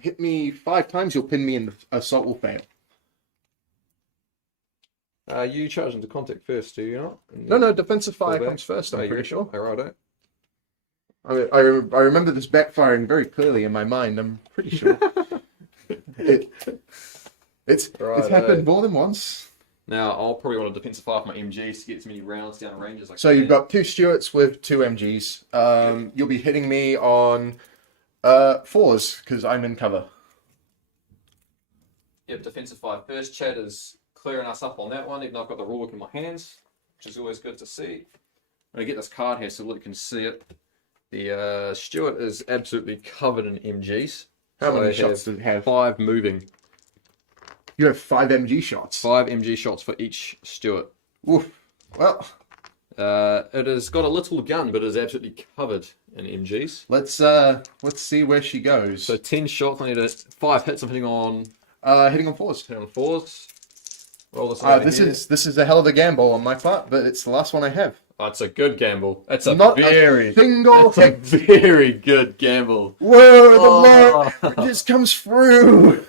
hit me 5 times, you'll pin me and the assault will fail. You charge into contact first, do you not? No, defensive fire comes first, I'm pretty sure. Righto. I remember this backfiring very clearly in my mind, I'm pretty sure. It's happened more than once. Now, I'll probably want to defensive fire for my MGs to get as many rounds down ranges like So you've got 2 Stuarts with 2 MGs. You'll be hitting me on 4s because I'm in cover. Yep, defensive fire first. Chad is clearing us up on that one, even though I've got the rulebook in my hands, which is always good to see. I'm going to get this card here so that you can see it. The Stuart is absolutely covered in MGs. How many I shots does it have? 5 moving. You have 5 MG shots. 5 MG shots for each Stuart. Oof. Well, It has got a little gun, but it is absolutely covered in MGs. Let's see where she goes. So 10 shots. I need 5 hits. I'm hitting on Hitting on 4s. hitting on 4s. Roll this over This here. is a hell of a gamble on my part, but it's the last one I have. Oh, it's a good gamble. That's a Not very, a single that's a hit. very good gamble. Whoa, the Oh. low just comes through.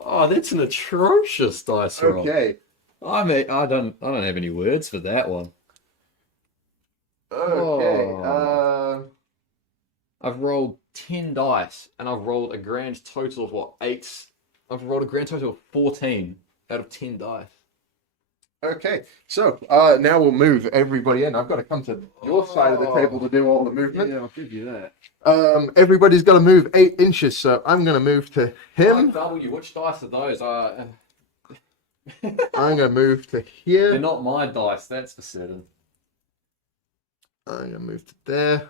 Oh, that's an atrocious dice roll. Okay. I don't have any words for that one. Okay. I've rolled 10 dice, and I've rolled a grand total of what, 8? I've rolled a grand total of 14 out of 10 dice. Okay. So now we'll move everybody in. I've got to come to your side of the table to do all the movement. Yeah, I'll give you that. Everybody's got to move 8 inches, so I'm going to move to him. W, which dice are those? I'm going to move to They're here. not my dice, that's for certain. I'm going to move to there.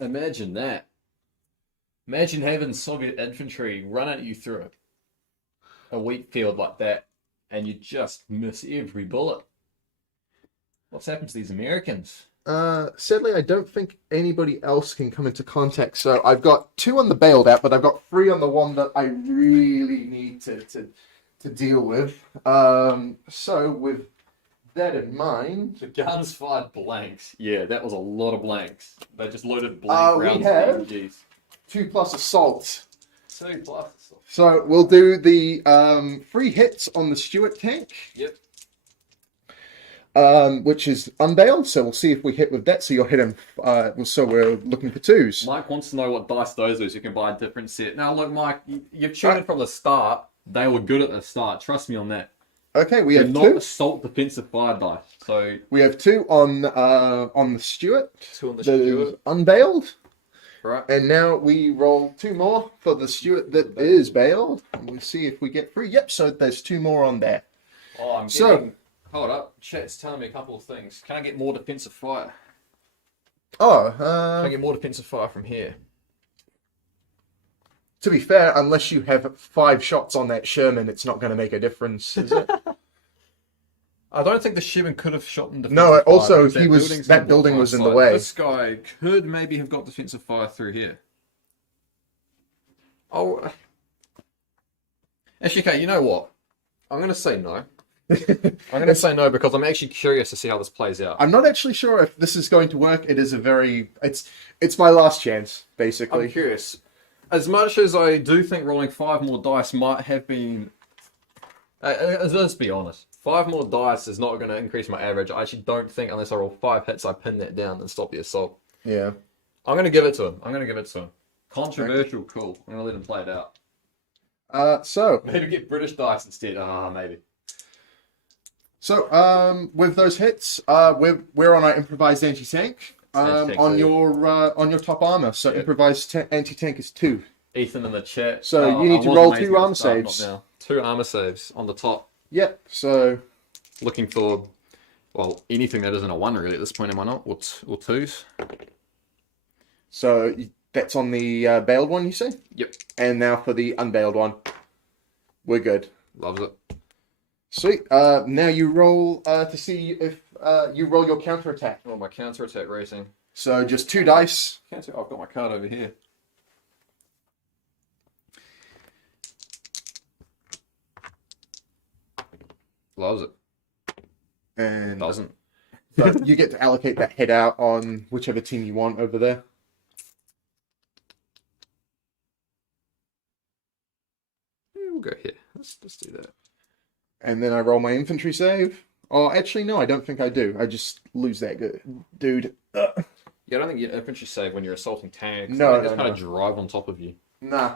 Imagine that. Imagine having Soviet infantry run at you through a wheat field like that, and you just miss every bullet. What's happened to these Americans? Sadly, I don't think anybody else can come into contact. So I've got 2 on the bailed out, but I've got 3 on the one that I really need to deal with. So with that in mind, The guns fired blanks. Yeah, that was a lot of blanks. They just loaded blank we rounds have- of MGs. 2 plus assault. 2 plus. So we'll do the 3 hits on the Stuart tank. Yep. Which is unbailed, so we'll see if we hit with that. So you'll hit him. So we're looking for 2s. Mike wants to know what dice those are so you can buy a different set. Now, look, Mike, you've tuned in from the start. They were good at the start. Trust me on that. Okay, we They're have not 2. assault defensive fire dice. So We have 2 on the Stuart. 2 on the That is Stuart. unbailed. Right. And now we roll 2 more for the Stuart that is bailed. And we'll see if we get 3. Yep, so there's 2 more on there. Oh, I'm So- getting... Hold up. Chat's telling me a couple of things. Can I get more defensive fire? Oh, Can I get more defensive fire from here? to be fair, unless you have 5 shots on that Sherman, it's not going to make a difference, is it? I don't think the Sherman could have shot in defensive No, fire. also because that building was in the side. way. This guy could maybe have got defensive fire through here. Oh, actually, okay. You know what? I'm going to say no. I'm going to say no because I'm actually curious to see how this plays out. I'm not actually sure if this is going to work. It is a very... It's my last chance, basically. I'm curious. As much as I do think rolling 5 more dice might have been... let's be honest. 5 more dice is not going to increase my average. I actually don't think unless I roll 5 hits, I pin that down and stop the assault. Yeah. I'm going to give it to him. Controversial, cool. I'm going to let him play it out. So Maybe get British dice instead. Maybe. With those hits, we're on our improvised anti-tank. Anti-tank On two. your top armor. So Yeah. improvised anti-tank is 2. Ethan in the chat. So you need to I was roll amazing 2 at the armor start, saves. not now. 2 armor saves on the top. Yep. So Looking for, well, anything that isn't a 1 really at this point, am I not? Or 2s? that's on the bailed one, you say? Yep. And now for the unbailed one. We're good. Loves it. Sweet. Now you roll to see if you roll your counterattack. Oh, my counter-attack racing. So just 2 dice. I've got my card over here. Loves it. And Doesn't. so you get to allocate that head out on whichever team you want over there. Yeah, we'll go here. Let's do that. And then I roll my infantry save. Oh, actually, no, I don't think I do. I just lose that dude. Yeah, I don't think you get infantry save when you're assaulting tanks. No, They just no, kind of no. drive on top of you. Nah.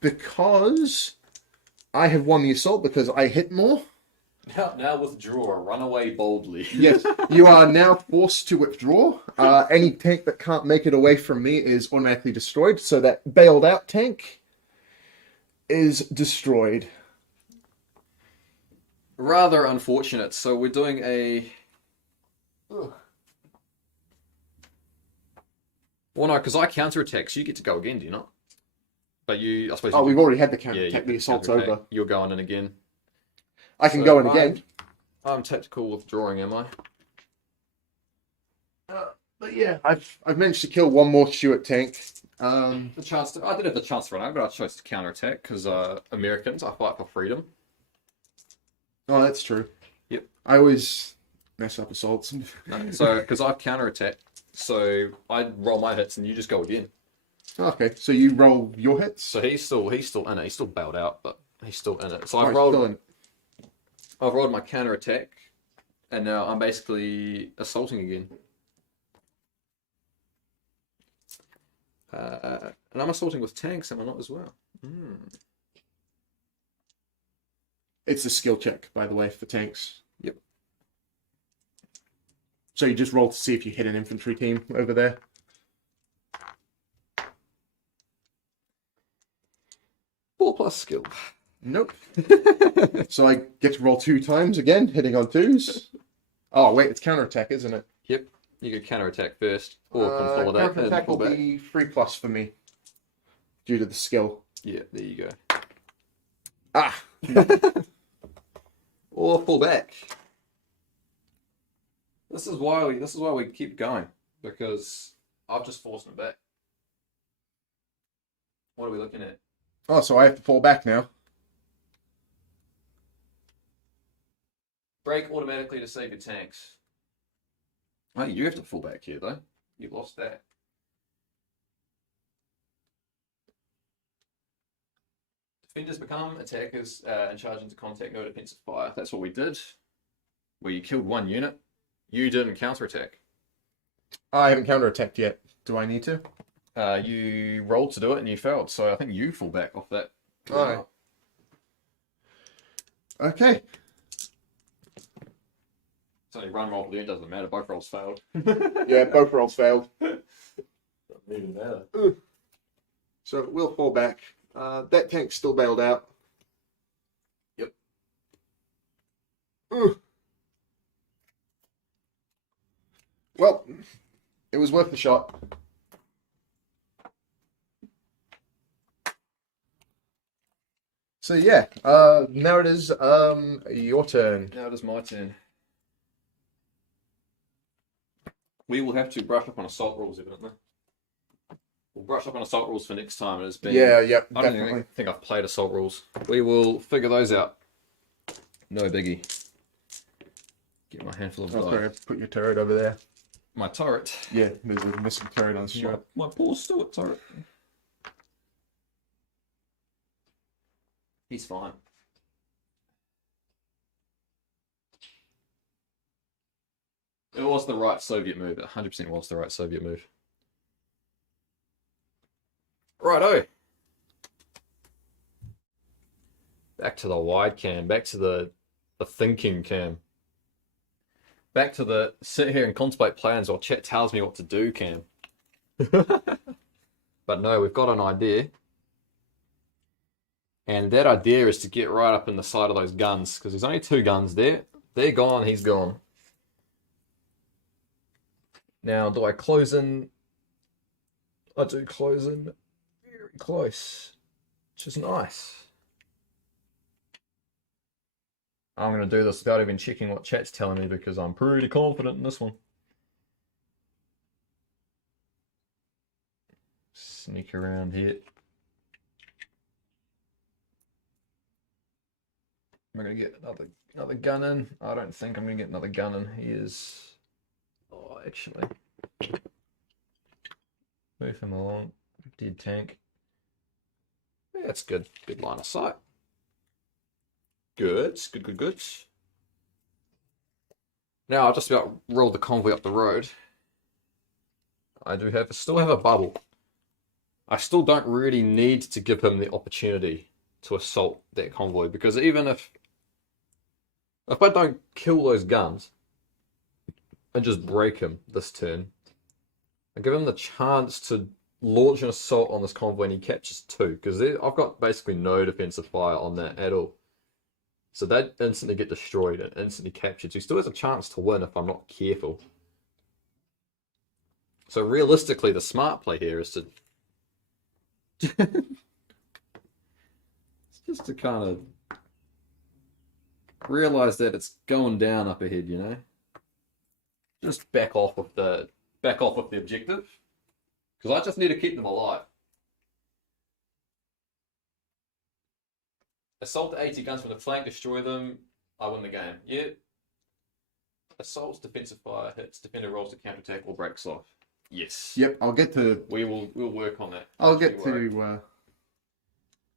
Because I have won the assault because I hit more. Now withdraw. Run away boldly. Yes, you are now forced to withdraw. Any tank that can't make it away from me is automatically destroyed. So that bailed out tank is destroyed. Rather unfortunate. So we're doing a... Ugh. Well, no, because I counterattack, so you get to go again, do you not? But I suppose. Oh, we've already had the counter yeah, attack. you The assault's counterattack. over. You're going in again. I can go in again. I'm tactical withdrawing, am I? But yeah, I've managed to kill one more Stuart tank. I did have the chance to run out, but I chose to counterattack because Americans, I fight for freedom. Oh, that's true. Yep. I always mess up assaults. No, so because I've counterattacked, so I roll my hits and you just go again. Okay, so you roll your hits. So he's still in it. He's still bailed out, but he's still in it. So Oh, I've he's still in. rolled my counterattack, and now I'm basically assaulting again. And I'm assaulting with tanks, am I not as well? It's a skill check, by the way, for tanks. Yep. So you just roll to see if you hit an infantry team over there. Four plus skill. Nope. So I get to roll 2 times again, hitting on 2s. Oh, wait, it's counterattack, isn't it? Yep. You could counterattack first, or consolidate and Counterattack pull will back. be 3+ for me, due to the skill. Yeah, there you go. Ah! Or pull back. This is why we keep going, because I've just forced it back. What are we looking at? Oh, so I have to fall back now. Break automatically to save your tanks. Oh, you have to fall back here though. You lost that. Defenders become attackers and charge into contact, no defensive fire. That's what we did. Where you killed one unit. You didn't counterattack. I haven't counterattacked yet. Do I need to? You rolled to do it and you failed, so I think you fall back off that. Alright. Okay. It's only one roll for the end, doesn't matter. Both rolls failed. Yeah, both rolls failed. Doesn't even matter. So we'll fall back. That tank's still bailed out. Yep. Well, it was worth the shot. So yeah, now it is your turn. Now it is my turn. We will have to brush up on assault rules, evidently. We'll brush up on assault rules for next time. It's been, Yeah, I don't even think I've played assault rules. We will figure those out. No biggie. Get my handful of Sorry, put your turret over there. my turret. Yeah, there's a missing turret on Stuart. My poor Stuart turret. He's fine. It was the right Soviet move. 100% was the right Soviet move. Righto. Back to the wide cam. Back to the thinking cam. Back to the sit here and contemplate plans while chat tells me what to do cam. But no, we've got an idea. And that idea is to get right up in the side of those guns. Because there's only 2 guns there. They're gone, he's gone. Now, do I close in? I do close in very close, which is nice. I'm going to do this without even checking what chat's telling me because I'm pretty confident in this one. Sneak around here. Am I going to get another gun in? I don't think I'm going to get another gun in. He is... Oh, actually. Move him along. Dead tank. Yeah, that's good. Good line of sight. Good. Good. Now I'll just about roll the convoy up the road. I still have a bubble. I still don't really need to give him the opportunity to assault that convoy because even if I don't kill those guns and just break him this turn, I give him the chance to launch an assault on this convoy and he captures 2 because I've got basically no defensive fire on that at all. So they instantly get destroyed and instantly captured. So he still has a chance to win if I'm not careful. So realistically, the smart play here is to Just to kind of realize that it's going down up ahead, you know. Just back off with the objective, because I just need to keep them alive. Assault the 80 guns from the flank, destroy them. I win the game. Yeah. Assaults, defensive fire hits, defender rolls to counterattack or breaks off. Yes. Yep, I'll get to. We'll work on that. I'll get to.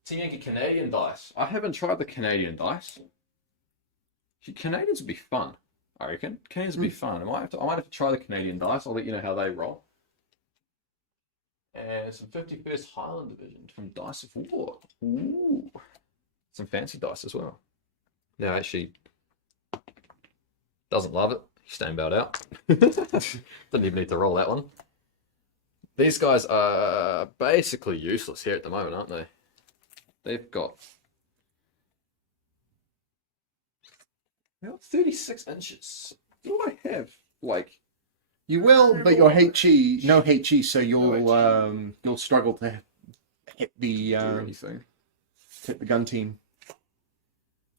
Team Yankee Canadian dice. I haven't tried the Canadian dice. Canadians would be fun, I reckon. Canadians would be fun. I might have to try the Canadian dice. I'll let you know how they roll. And some 51st Highland Division from Dice of War. Ooh. Some fancy dice as well. No, actually, doesn't love it. He's staying bailed out. Didn't even need to roll that one. These guys are basically useless here at the moment, aren't they? They've got 36 inches. Do I have like? You will, but your HE, no HE, so you'll struggle to hit the gun team.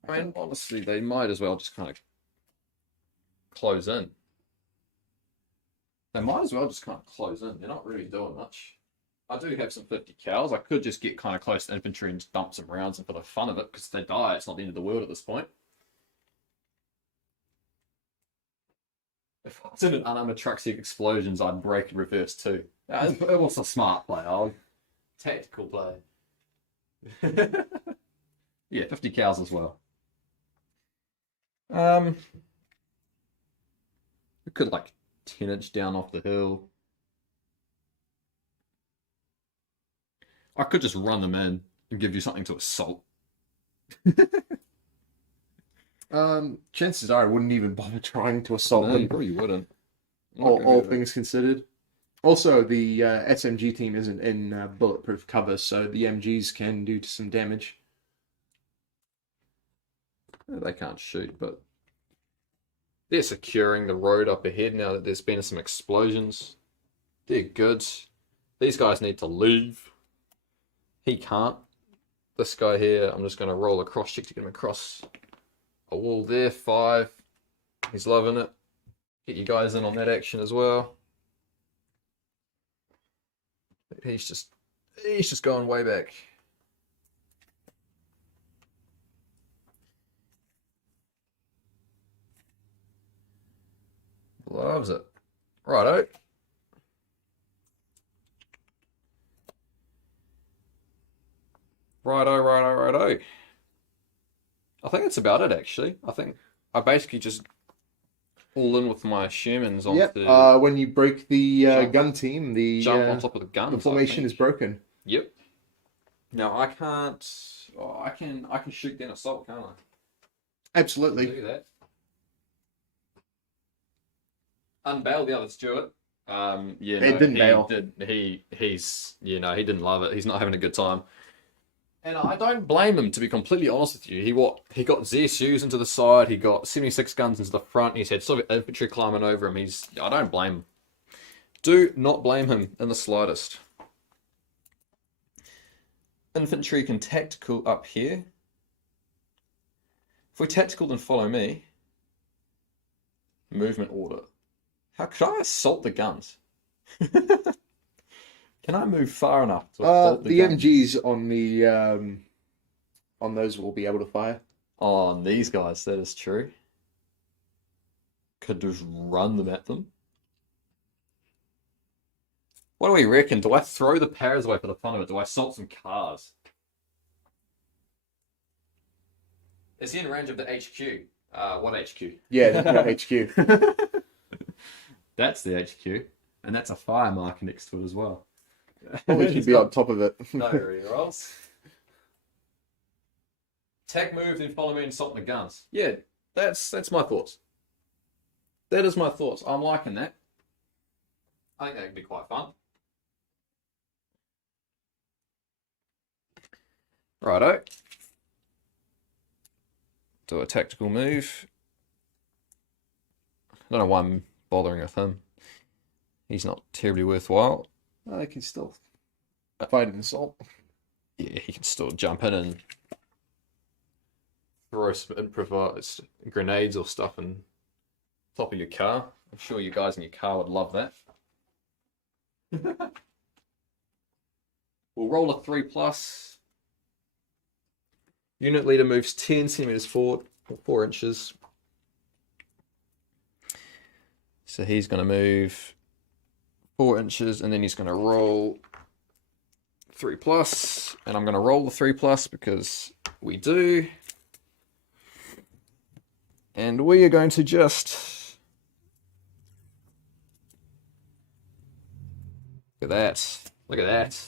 I mean, honestly, they might as well just kind of close in. They're not really doing much. I do have some 50 cals. I could just get kind of close to infantry and just dump some rounds in for the fun of it, because if they die, it's not the end of the world at this point. If I was in an unarmored truck seeing explosions, I'd break and reverse too. It was a smart play. Tactical play. Yeah, 50 cows as well. We could like 10-inch down off the hill. I could just run them in and give you something to assault. Chances are I wouldn't even bother trying to assault No, them. you probably wouldn't. All things considered. Also, the SMG team isn't in bulletproof cover, so the MGs can do some damage. They can't shoot, but they're securing the road up ahead now that there's been some explosions. They're good. These guys need to leave. He can't. This guy here, I'm just going to roll a cross check to get him across a wall there. 5. He's loving it. Get you guys in on that action as well. He's just going way back. Loves it. Righto. Righto. I think that's about it, actually. I think I basically just all in with my Shermans on Yep. When you break the gun team, the jump on top of the guns. the formation is broken. Yep. Now I can't. Oh, I can shoot down assault, can't I? Absolutely. Do that. Unbail the other Stuart. Yeah, It didn't bail. He didn't love it. He's not having a good time. And I don't blame him, to be completely honest with you. He got ZSUs into the side, he got 76 guns into the front, he's had Soviet infantry climbing over him. I don't blame him. Do not blame him in the slightest. Infantry can tactical up here. If we tactical, then follow me. Movement order. How could I assault the guns? Can I move far enough to assault the guns? MGs on those will be able to fire. On these guys, that is true. Could just run them at them. What do we reckon? Do I throw the paras away for the fun of it? Do I assault some cars? Is he in range of the HQ? What HQ? Yeah, the HQ. That's the HQ. And that's a fire mark next to it as well. Probably should be on top of it. No rolls. Tech move, then follow me and assault the guns. Yeah, that's my thoughts. That is my thoughts. I'm liking that. I think that could be quite fun. Righto. Do a tactical move. I don't know why I'm bothering with him. He's not terribly worthwhile. I can still fight an assault. Yeah, he can still jump in and throw some improvised grenades or stuff in top of your car. I'm sure you guys in your car would love that. We'll roll a 3+. Unit leader moves 10 centimeters forward, or 4 inches. So he's going to move 4 inches, and then he's going to roll 3+, and I'm going to roll the 3+ because we do. And we are going to just... Look at that. Look at that.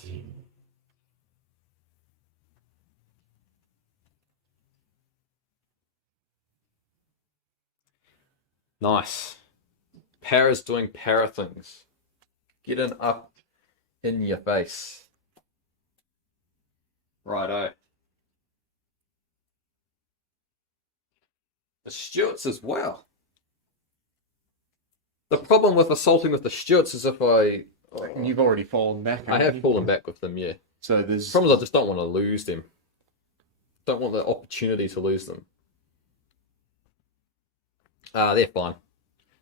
Nice. Para's doing para things. Getting up in your face. Righto. The Stuarts as well. The problem with assaulting with the Stuarts is if I... And you've already fallen back. I have fallen back with them, yeah. So there's... The problem is I just don't want to lose them. Don't want the opportunity to lose them. They're fine.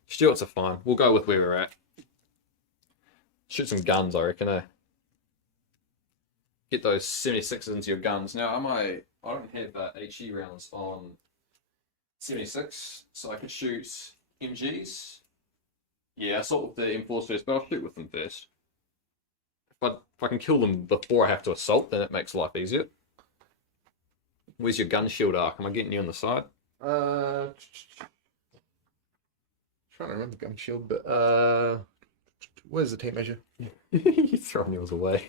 Stuarts are fine. We'll go with where we're at. Shoot some guns, I reckon, eh? Get those 76s into your guns. Now, I don't have HE rounds on 76, so I could shoot MGs. Yeah, assault with the M4s first, but I'll shoot with them first. If I can kill them before I have to assault, then it makes life easier. Where's your gun shield arc? Am I getting you on the side? Trying to remember gun shield, but where's the tape measure? You're throwing yours away.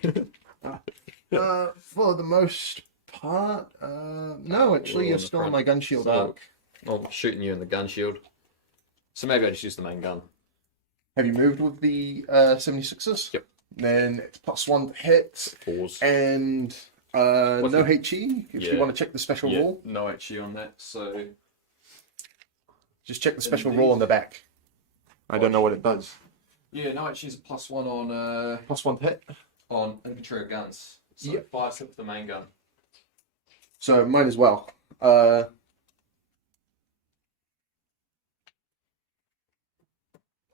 For the most part, no, actually, you're still on my gun shield arc. I'm shooting you in the gun shield. So maybe I just use the main gun. Have you moved with the 76s? Yep. Then it's +1 to hit. Pause. And no HE, if you want to check the special roll. No HE on that, so... Just check the special roll on the back. I don't know what it does. Yeah, no HE is a +1 on... +1 to hit? On infantry or guns. So 5 hit with the main gun. So mine as well.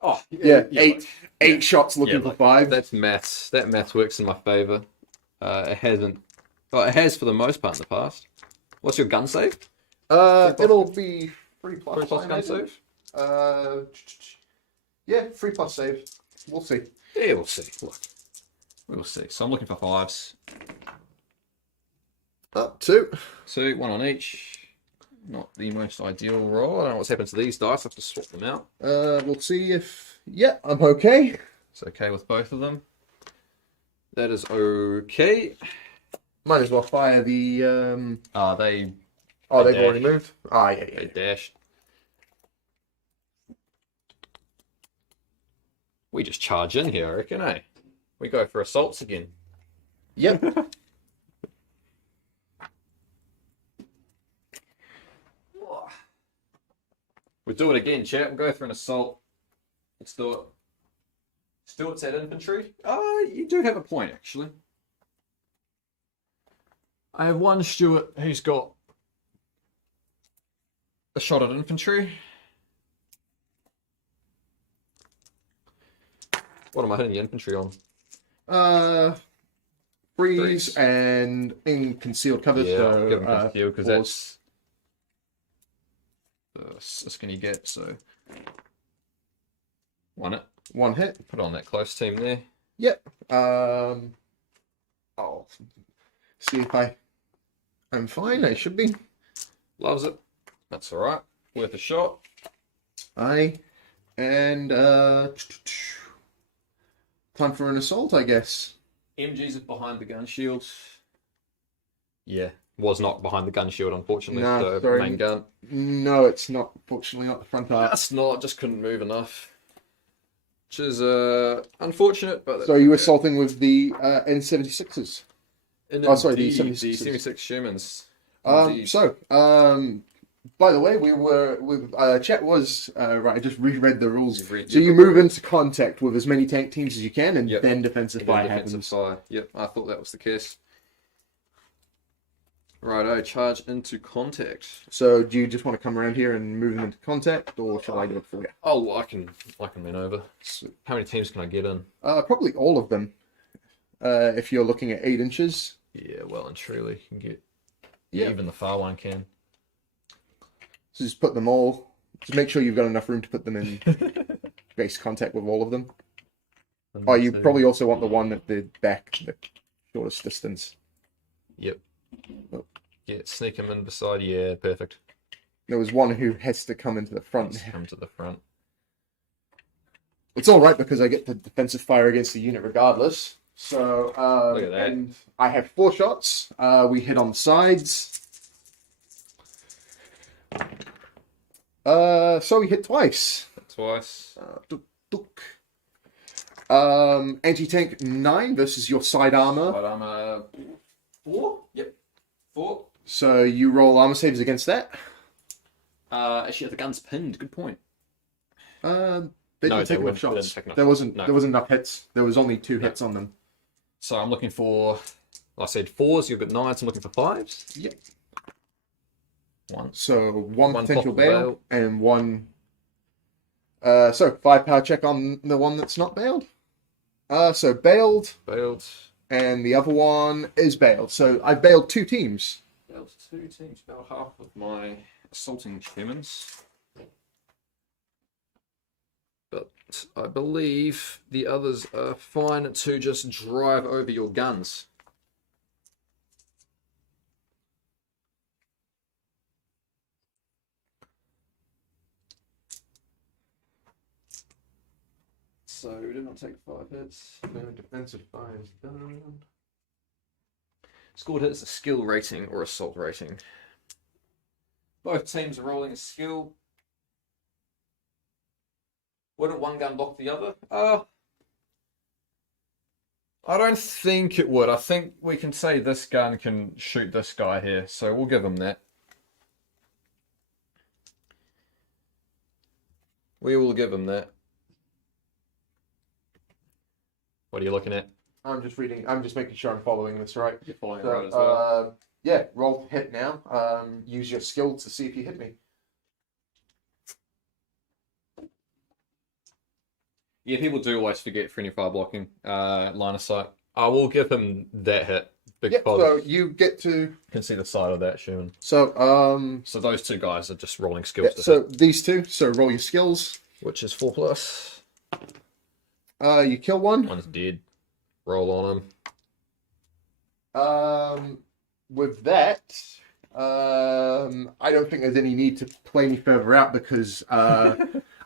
Oh, yeah, eight shots looking for 5. That's maths. That maths works in my favour. It hasn't. Oh, it has for the most part in the past. What's your gun save? It'll be 3+. 3+ gun save? Yeah, 3+ save. We'll see. Yeah, we'll see. Look, we'll see. So I'm looking for 5s. Up 2. 2, 1 on each. Not the most ideal roll. I don't know what's happened to these dice. I have to swap them out. We'll see if... Yeah, I'm okay. It's okay with both of them. That is okay. Might as well fire the... They've already moved? Yeah. They dashed. We just charge in here, I reckon, eh? We go for assaults again. Yep. We'll do it again, chat. We'll go for an assault. Let's do it. Stuart's at infantry. You do have a point, actually. I have one Stuart who's got a shot at infantry. What am I hitting the infantry on? Freeze and in concealed cover. Yeah, so, give them concealed because that's the skin you get. So won it. 1 hit. Put on that close team there. Yep. I'll see if I'm fine. I should be. Loves it. That's all right. Worth a shot. And time for an assault, I guess. MGs are behind the gun shield. Yeah, was not behind the gun shield, unfortunately. No, the sorry. main gun. No, it's not. Fortunately, not the front arc. That's not. Just couldn't move enough. Which is unfortunate, but... So you were assaulting with the N76s? The 76 Shermans. By the way, we were with chat was right. I just reread the rules. So you move into contact with as many tank teams as you can, and then defensive fire defensive happens. fire. Yep, I thought that was the case. Righto, charge into contact. So do you just want to come around here and move them into contact, or shall I do it for you? Oh, I can lean over. How many teams can I get in? Probably all of them. If you're looking at 8 inches. Yeah, well and truly, you can get. Yeah. Even the far one can. So just put them all. Just make sure you've got enough room to put them in base contact with all of them. Oh, you probably also want the one at the back, the shortest distance. Yep. Oh. Yeah, sneak him in beside. Yeah, perfect. There was one who has to come into the front. Come to the front. It's all right because I get the defensive fire against the unit regardless. So, look at that. And I have 4 shots. We hit on the sides. So we hit twice. Twice. Anti-tank 9 versus your side armor. Side armor 4? Yep. 4. So you roll armor saves against that. Actually, the gun's pinned. Good point. They didn't take enough shots. There wasn't enough hits. There was only 2 hits on them. So I'm looking for, like I said, 4s. You've got 9s. I'm looking for 5s. Yep. 1. So one potential bail bail and 1. So 5 power check on the one that's not bailed. So bailed. Bailed. And the other one is bailed. So I bailed 2 teams. Bailed 2 teams. Bailed half of my assaulting humans. But I believe the others are fine to just drive over your guns. So we did not take 5 hits. No defensive fire is done. Scored hits a skill rating or assault rating. Both teams are rolling a skill. Wouldn't one gun block the other? I don't think it would. I think we can say this gun can shoot this guy here, so we'll give him that. We will give him that. What are you looking at? I'm just reading. I'm just making sure I'm following this right. You're following So, it right as well. Yeah, roll to hit now. Use your skill to see if you hit me. Yeah, people do always forget friendly fire blocking, line of sight. I will give him that hit because so you get to. you can see the side of that Sherman. So So those 2 guys are just rolling skills. To so hit, these 2. So roll your skills. which is 4+. You kill one. One's dead. Roll on him. With that, I don't think there's any need to play any further out because I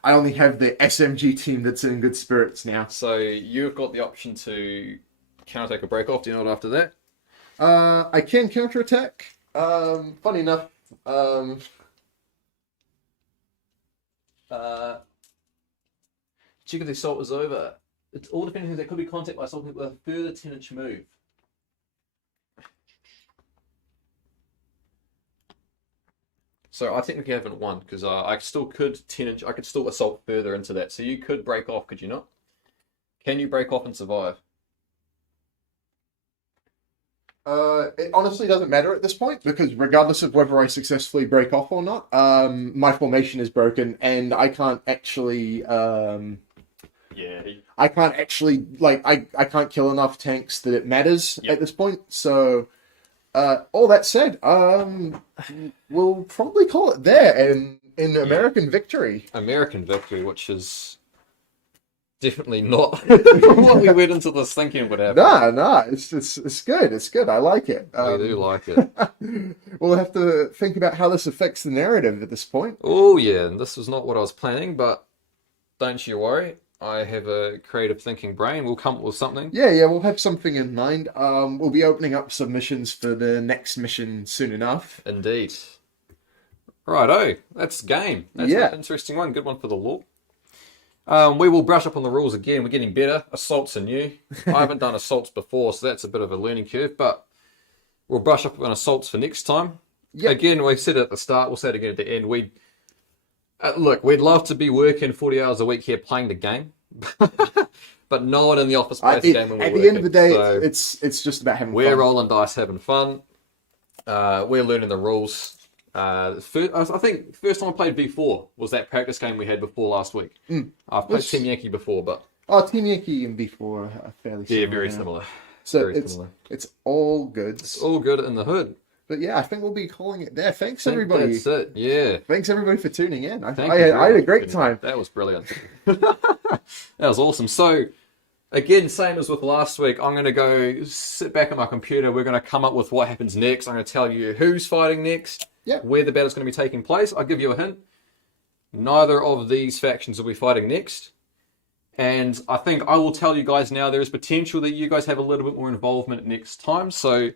only have the SMG team that's in good spirits now. So you've got the option to counterattack or break off. Do you know what after that? I can counterattack. Funny enough, Check if the assault is over. It's all depending on there could be contact by assaulting with a further 10-inch move. So I technically haven't won because I still could 10-inch. I could still assault further into that. So you could break off, could you not? Can you break off and survive? It honestly doesn't matter at this point because regardless of whether I successfully break off or not, my formation is broken and I can't actually. I can't actually I can't kill enough tanks that it matters at this point. So, all that said, we'll probably call it there in American victory. American victory, which is definitely not what we went into this thinking would happen. Nah, it's good. It's good. I like it. I do like it. We'll have to think about how this affects the narrative at this point. Oh yeah, and this was not what I was planning, but don't you worry. I have a creative thinking brain. We'll come up with something. Yeah, we'll have something in mind. We'll be opening up submissions for the next mission soon enough. Indeed. Righto, that's game. That's an interesting one. Good one for the law. We will brush up on the rules again. We're getting better. Assaults are new. I haven't done assaults before, so that's a bit of a learning curve, but we'll brush up on assaults for next time. Yep. Again, we said it at the start, we'll say it again at the end. Look, we'd love to be working 40 hours a week here playing the game, but no one in the office plays the game when we're working. At the end of the day, so it's just about having fun. We're rolling dice, having fun. We're learning the rules. I think first time I played V4 was that practice game we had before last week. I've played Team Yankee before, but Team Yankee and V4 are fairly similar. yeah, very similar. So very similar. It's all good. It's all good in the hood. But yeah, I think we'll be calling it there. Thanks everybody. That's it. Yeah. Thanks everybody for tuning in. I I had a great time. That was brilliant. That was awesome. So, again, same as with last week, I'm going to go sit back at my computer. We're going to come up with what happens next. I'm going to tell you who's fighting next, where the battle's going to be taking place. I'll give you a hint. Neither of these factions will be fighting next. And I think I will tell you guys now there is potential that you guys have a little bit more involvement next time. So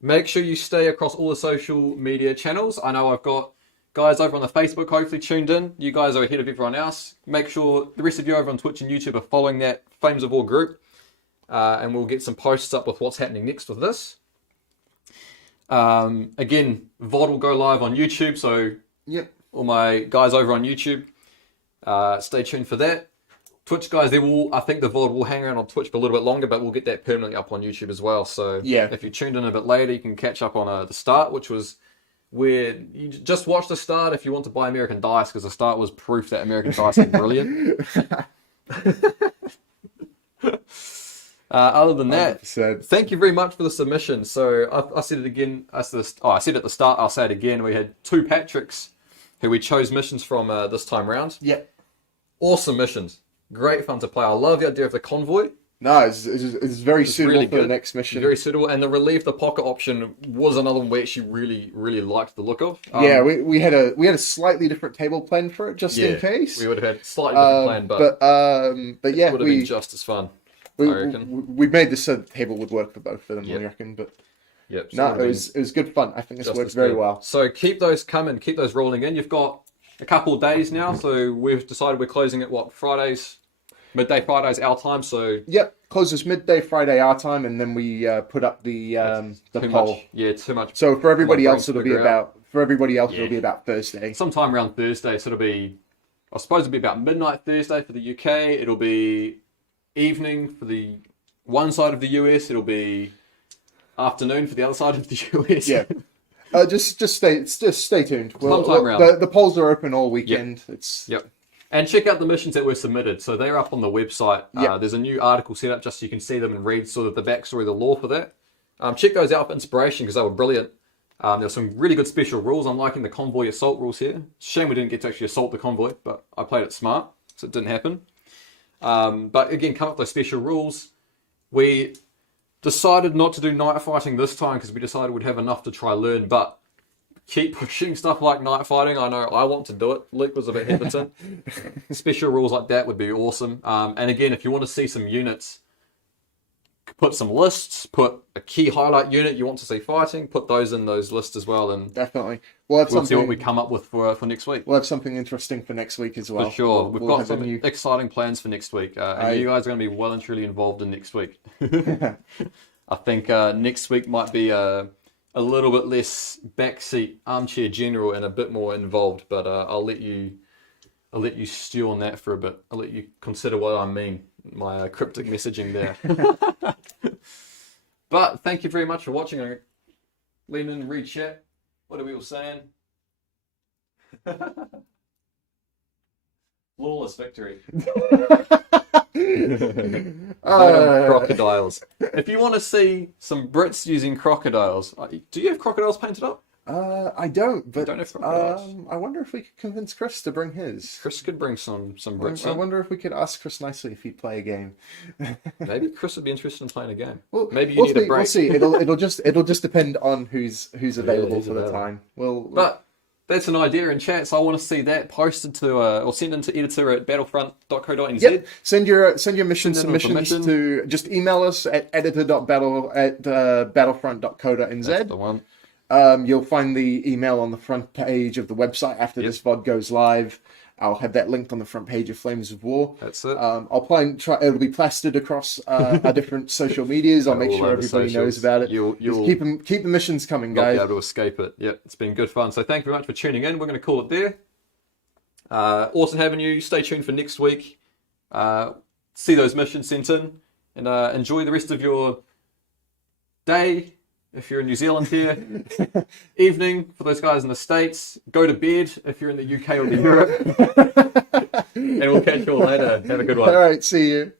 make sure you stay across all the social media channels. I know I've got guys over on the Facebook hopefully tuned in. You guys are ahead of everyone else. Make sure the rest of you over on Twitch and YouTube are following that Flames of War group. And we'll get some posts up with what's happening next with this. Again, VOD will go live on YouTube. So all my guys over on YouTube, stay tuned for that. Twitch guys, I think the VOD will hang around on Twitch for a little bit longer, but we'll get that permanently up on YouTube as well. So if you tuned in a bit later, you can catch up on the start, which was where you just watch the start if you want to buy American Dice, because the start was proof that American Dice is brilliant. Other than that, 100%. Thank you very much for the submission. So I said it again. I said at the start. I'll say it again. We had 2 Patricks who we chose missions from this time round. Awesome missions. Great fun to play. I love the idea of the convoy. No, it's very suitable really for the next mission. Very suitable. And the relieve the pocket option was another one we actually really liked the look of. We had a slightly different table plan for it, just in case. We would have had a slightly different plan, but yeah, it would have been just as fun. I reckon. We made this so the table would work for both of them, I reckon. But so it was good fun. I think this worked very well. So keep those coming, keep those rolling in. You've got a couple of days now, so we've decided we're closing at midday Fridays our time. So closes midday Friday our time, and then we put up the poll. Too much. So for everybody else, it'll be about Thursday. Sometime around Thursday. So I suppose it'll be about midnight Thursday for the UK. It'll be evening for the one side of the US. It'll be afternoon for the other side of the US. Just stay tuned. Sometime around. The polls are open all weekend. And check out the missions that were submitted. So they're up on the website. There's a new article set up just so you can see them and read sort of the backstory, the lore for that. Check those out for inspiration because they were brilliant. There's some really good special rules. I'm liking the convoy assault rules here. Shame we didn't get to actually assault the convoy, but I played it smart, so it didn't happen. But again, come up with those special rules. We decided not to do night fighting this time because we decided we'd have enough to try learn, but keep pushing stuff like night fighting. I know I want to do it. Luke was a bit hesitant. Special rules like that would be awesome. And again, if you want to see some units, put some lists, put a key highlight unit you want to see fighting, put those in those lists as well. And definitely. We'll see what we come up with for next week. We'll have something interesting for next week as well. For sure. We've got some exciting plans for next week. And you guys are going to be well and truly involved in next week. I think next week might be a little bit less backseat armchair general and a bit more involved, but I'll let you stew on that for a bit. I'll let you consider what I mean, my cryptic messaging there. But thank you very much for watching. I'm lean in, read chat. What are we all saying? Flawless victory. Crocodiles. If you want to see some Brits using crocodiles, do you have crocodiles painted up? I don't, but don't have crocodiles. I wonder if we could convince Chris to bring his. Chris could bring some Brits. I wonder if we could ask Chris nicely if he'd play a game. Maybe Chris would be interested in playing a game. Well, maybe you need a break. We'll see. It'll just depend on who's available for the time. But that's an idea in chat, so I want to see that posted to or sent into editor at battlefront.co.nz. Yep. Send your mission submissions to just email us at editor.battlefront.co.nz. That's the one. You'll find the email on the front page of the website after this VOD goes live. I'll have that linked on the front page of Flames of War. That's it. I'll try. It'll be plastered across our different social medias. I'll make sure everybody knows about it. You'll keep the missions coming, not guys. Be able to escape it. Yep, it's been good fun. So thank you very much for tuning in. We're going to call it there. Awesome having you. Stay tuned for next week. See those missions sent in, and enjoy the rest of your day. if you're in New Zealand here. Evening for those guys in the States. Go to bed if you're in the UK or the Europe. And we'll catch you all later. Have a good one. All right, see you.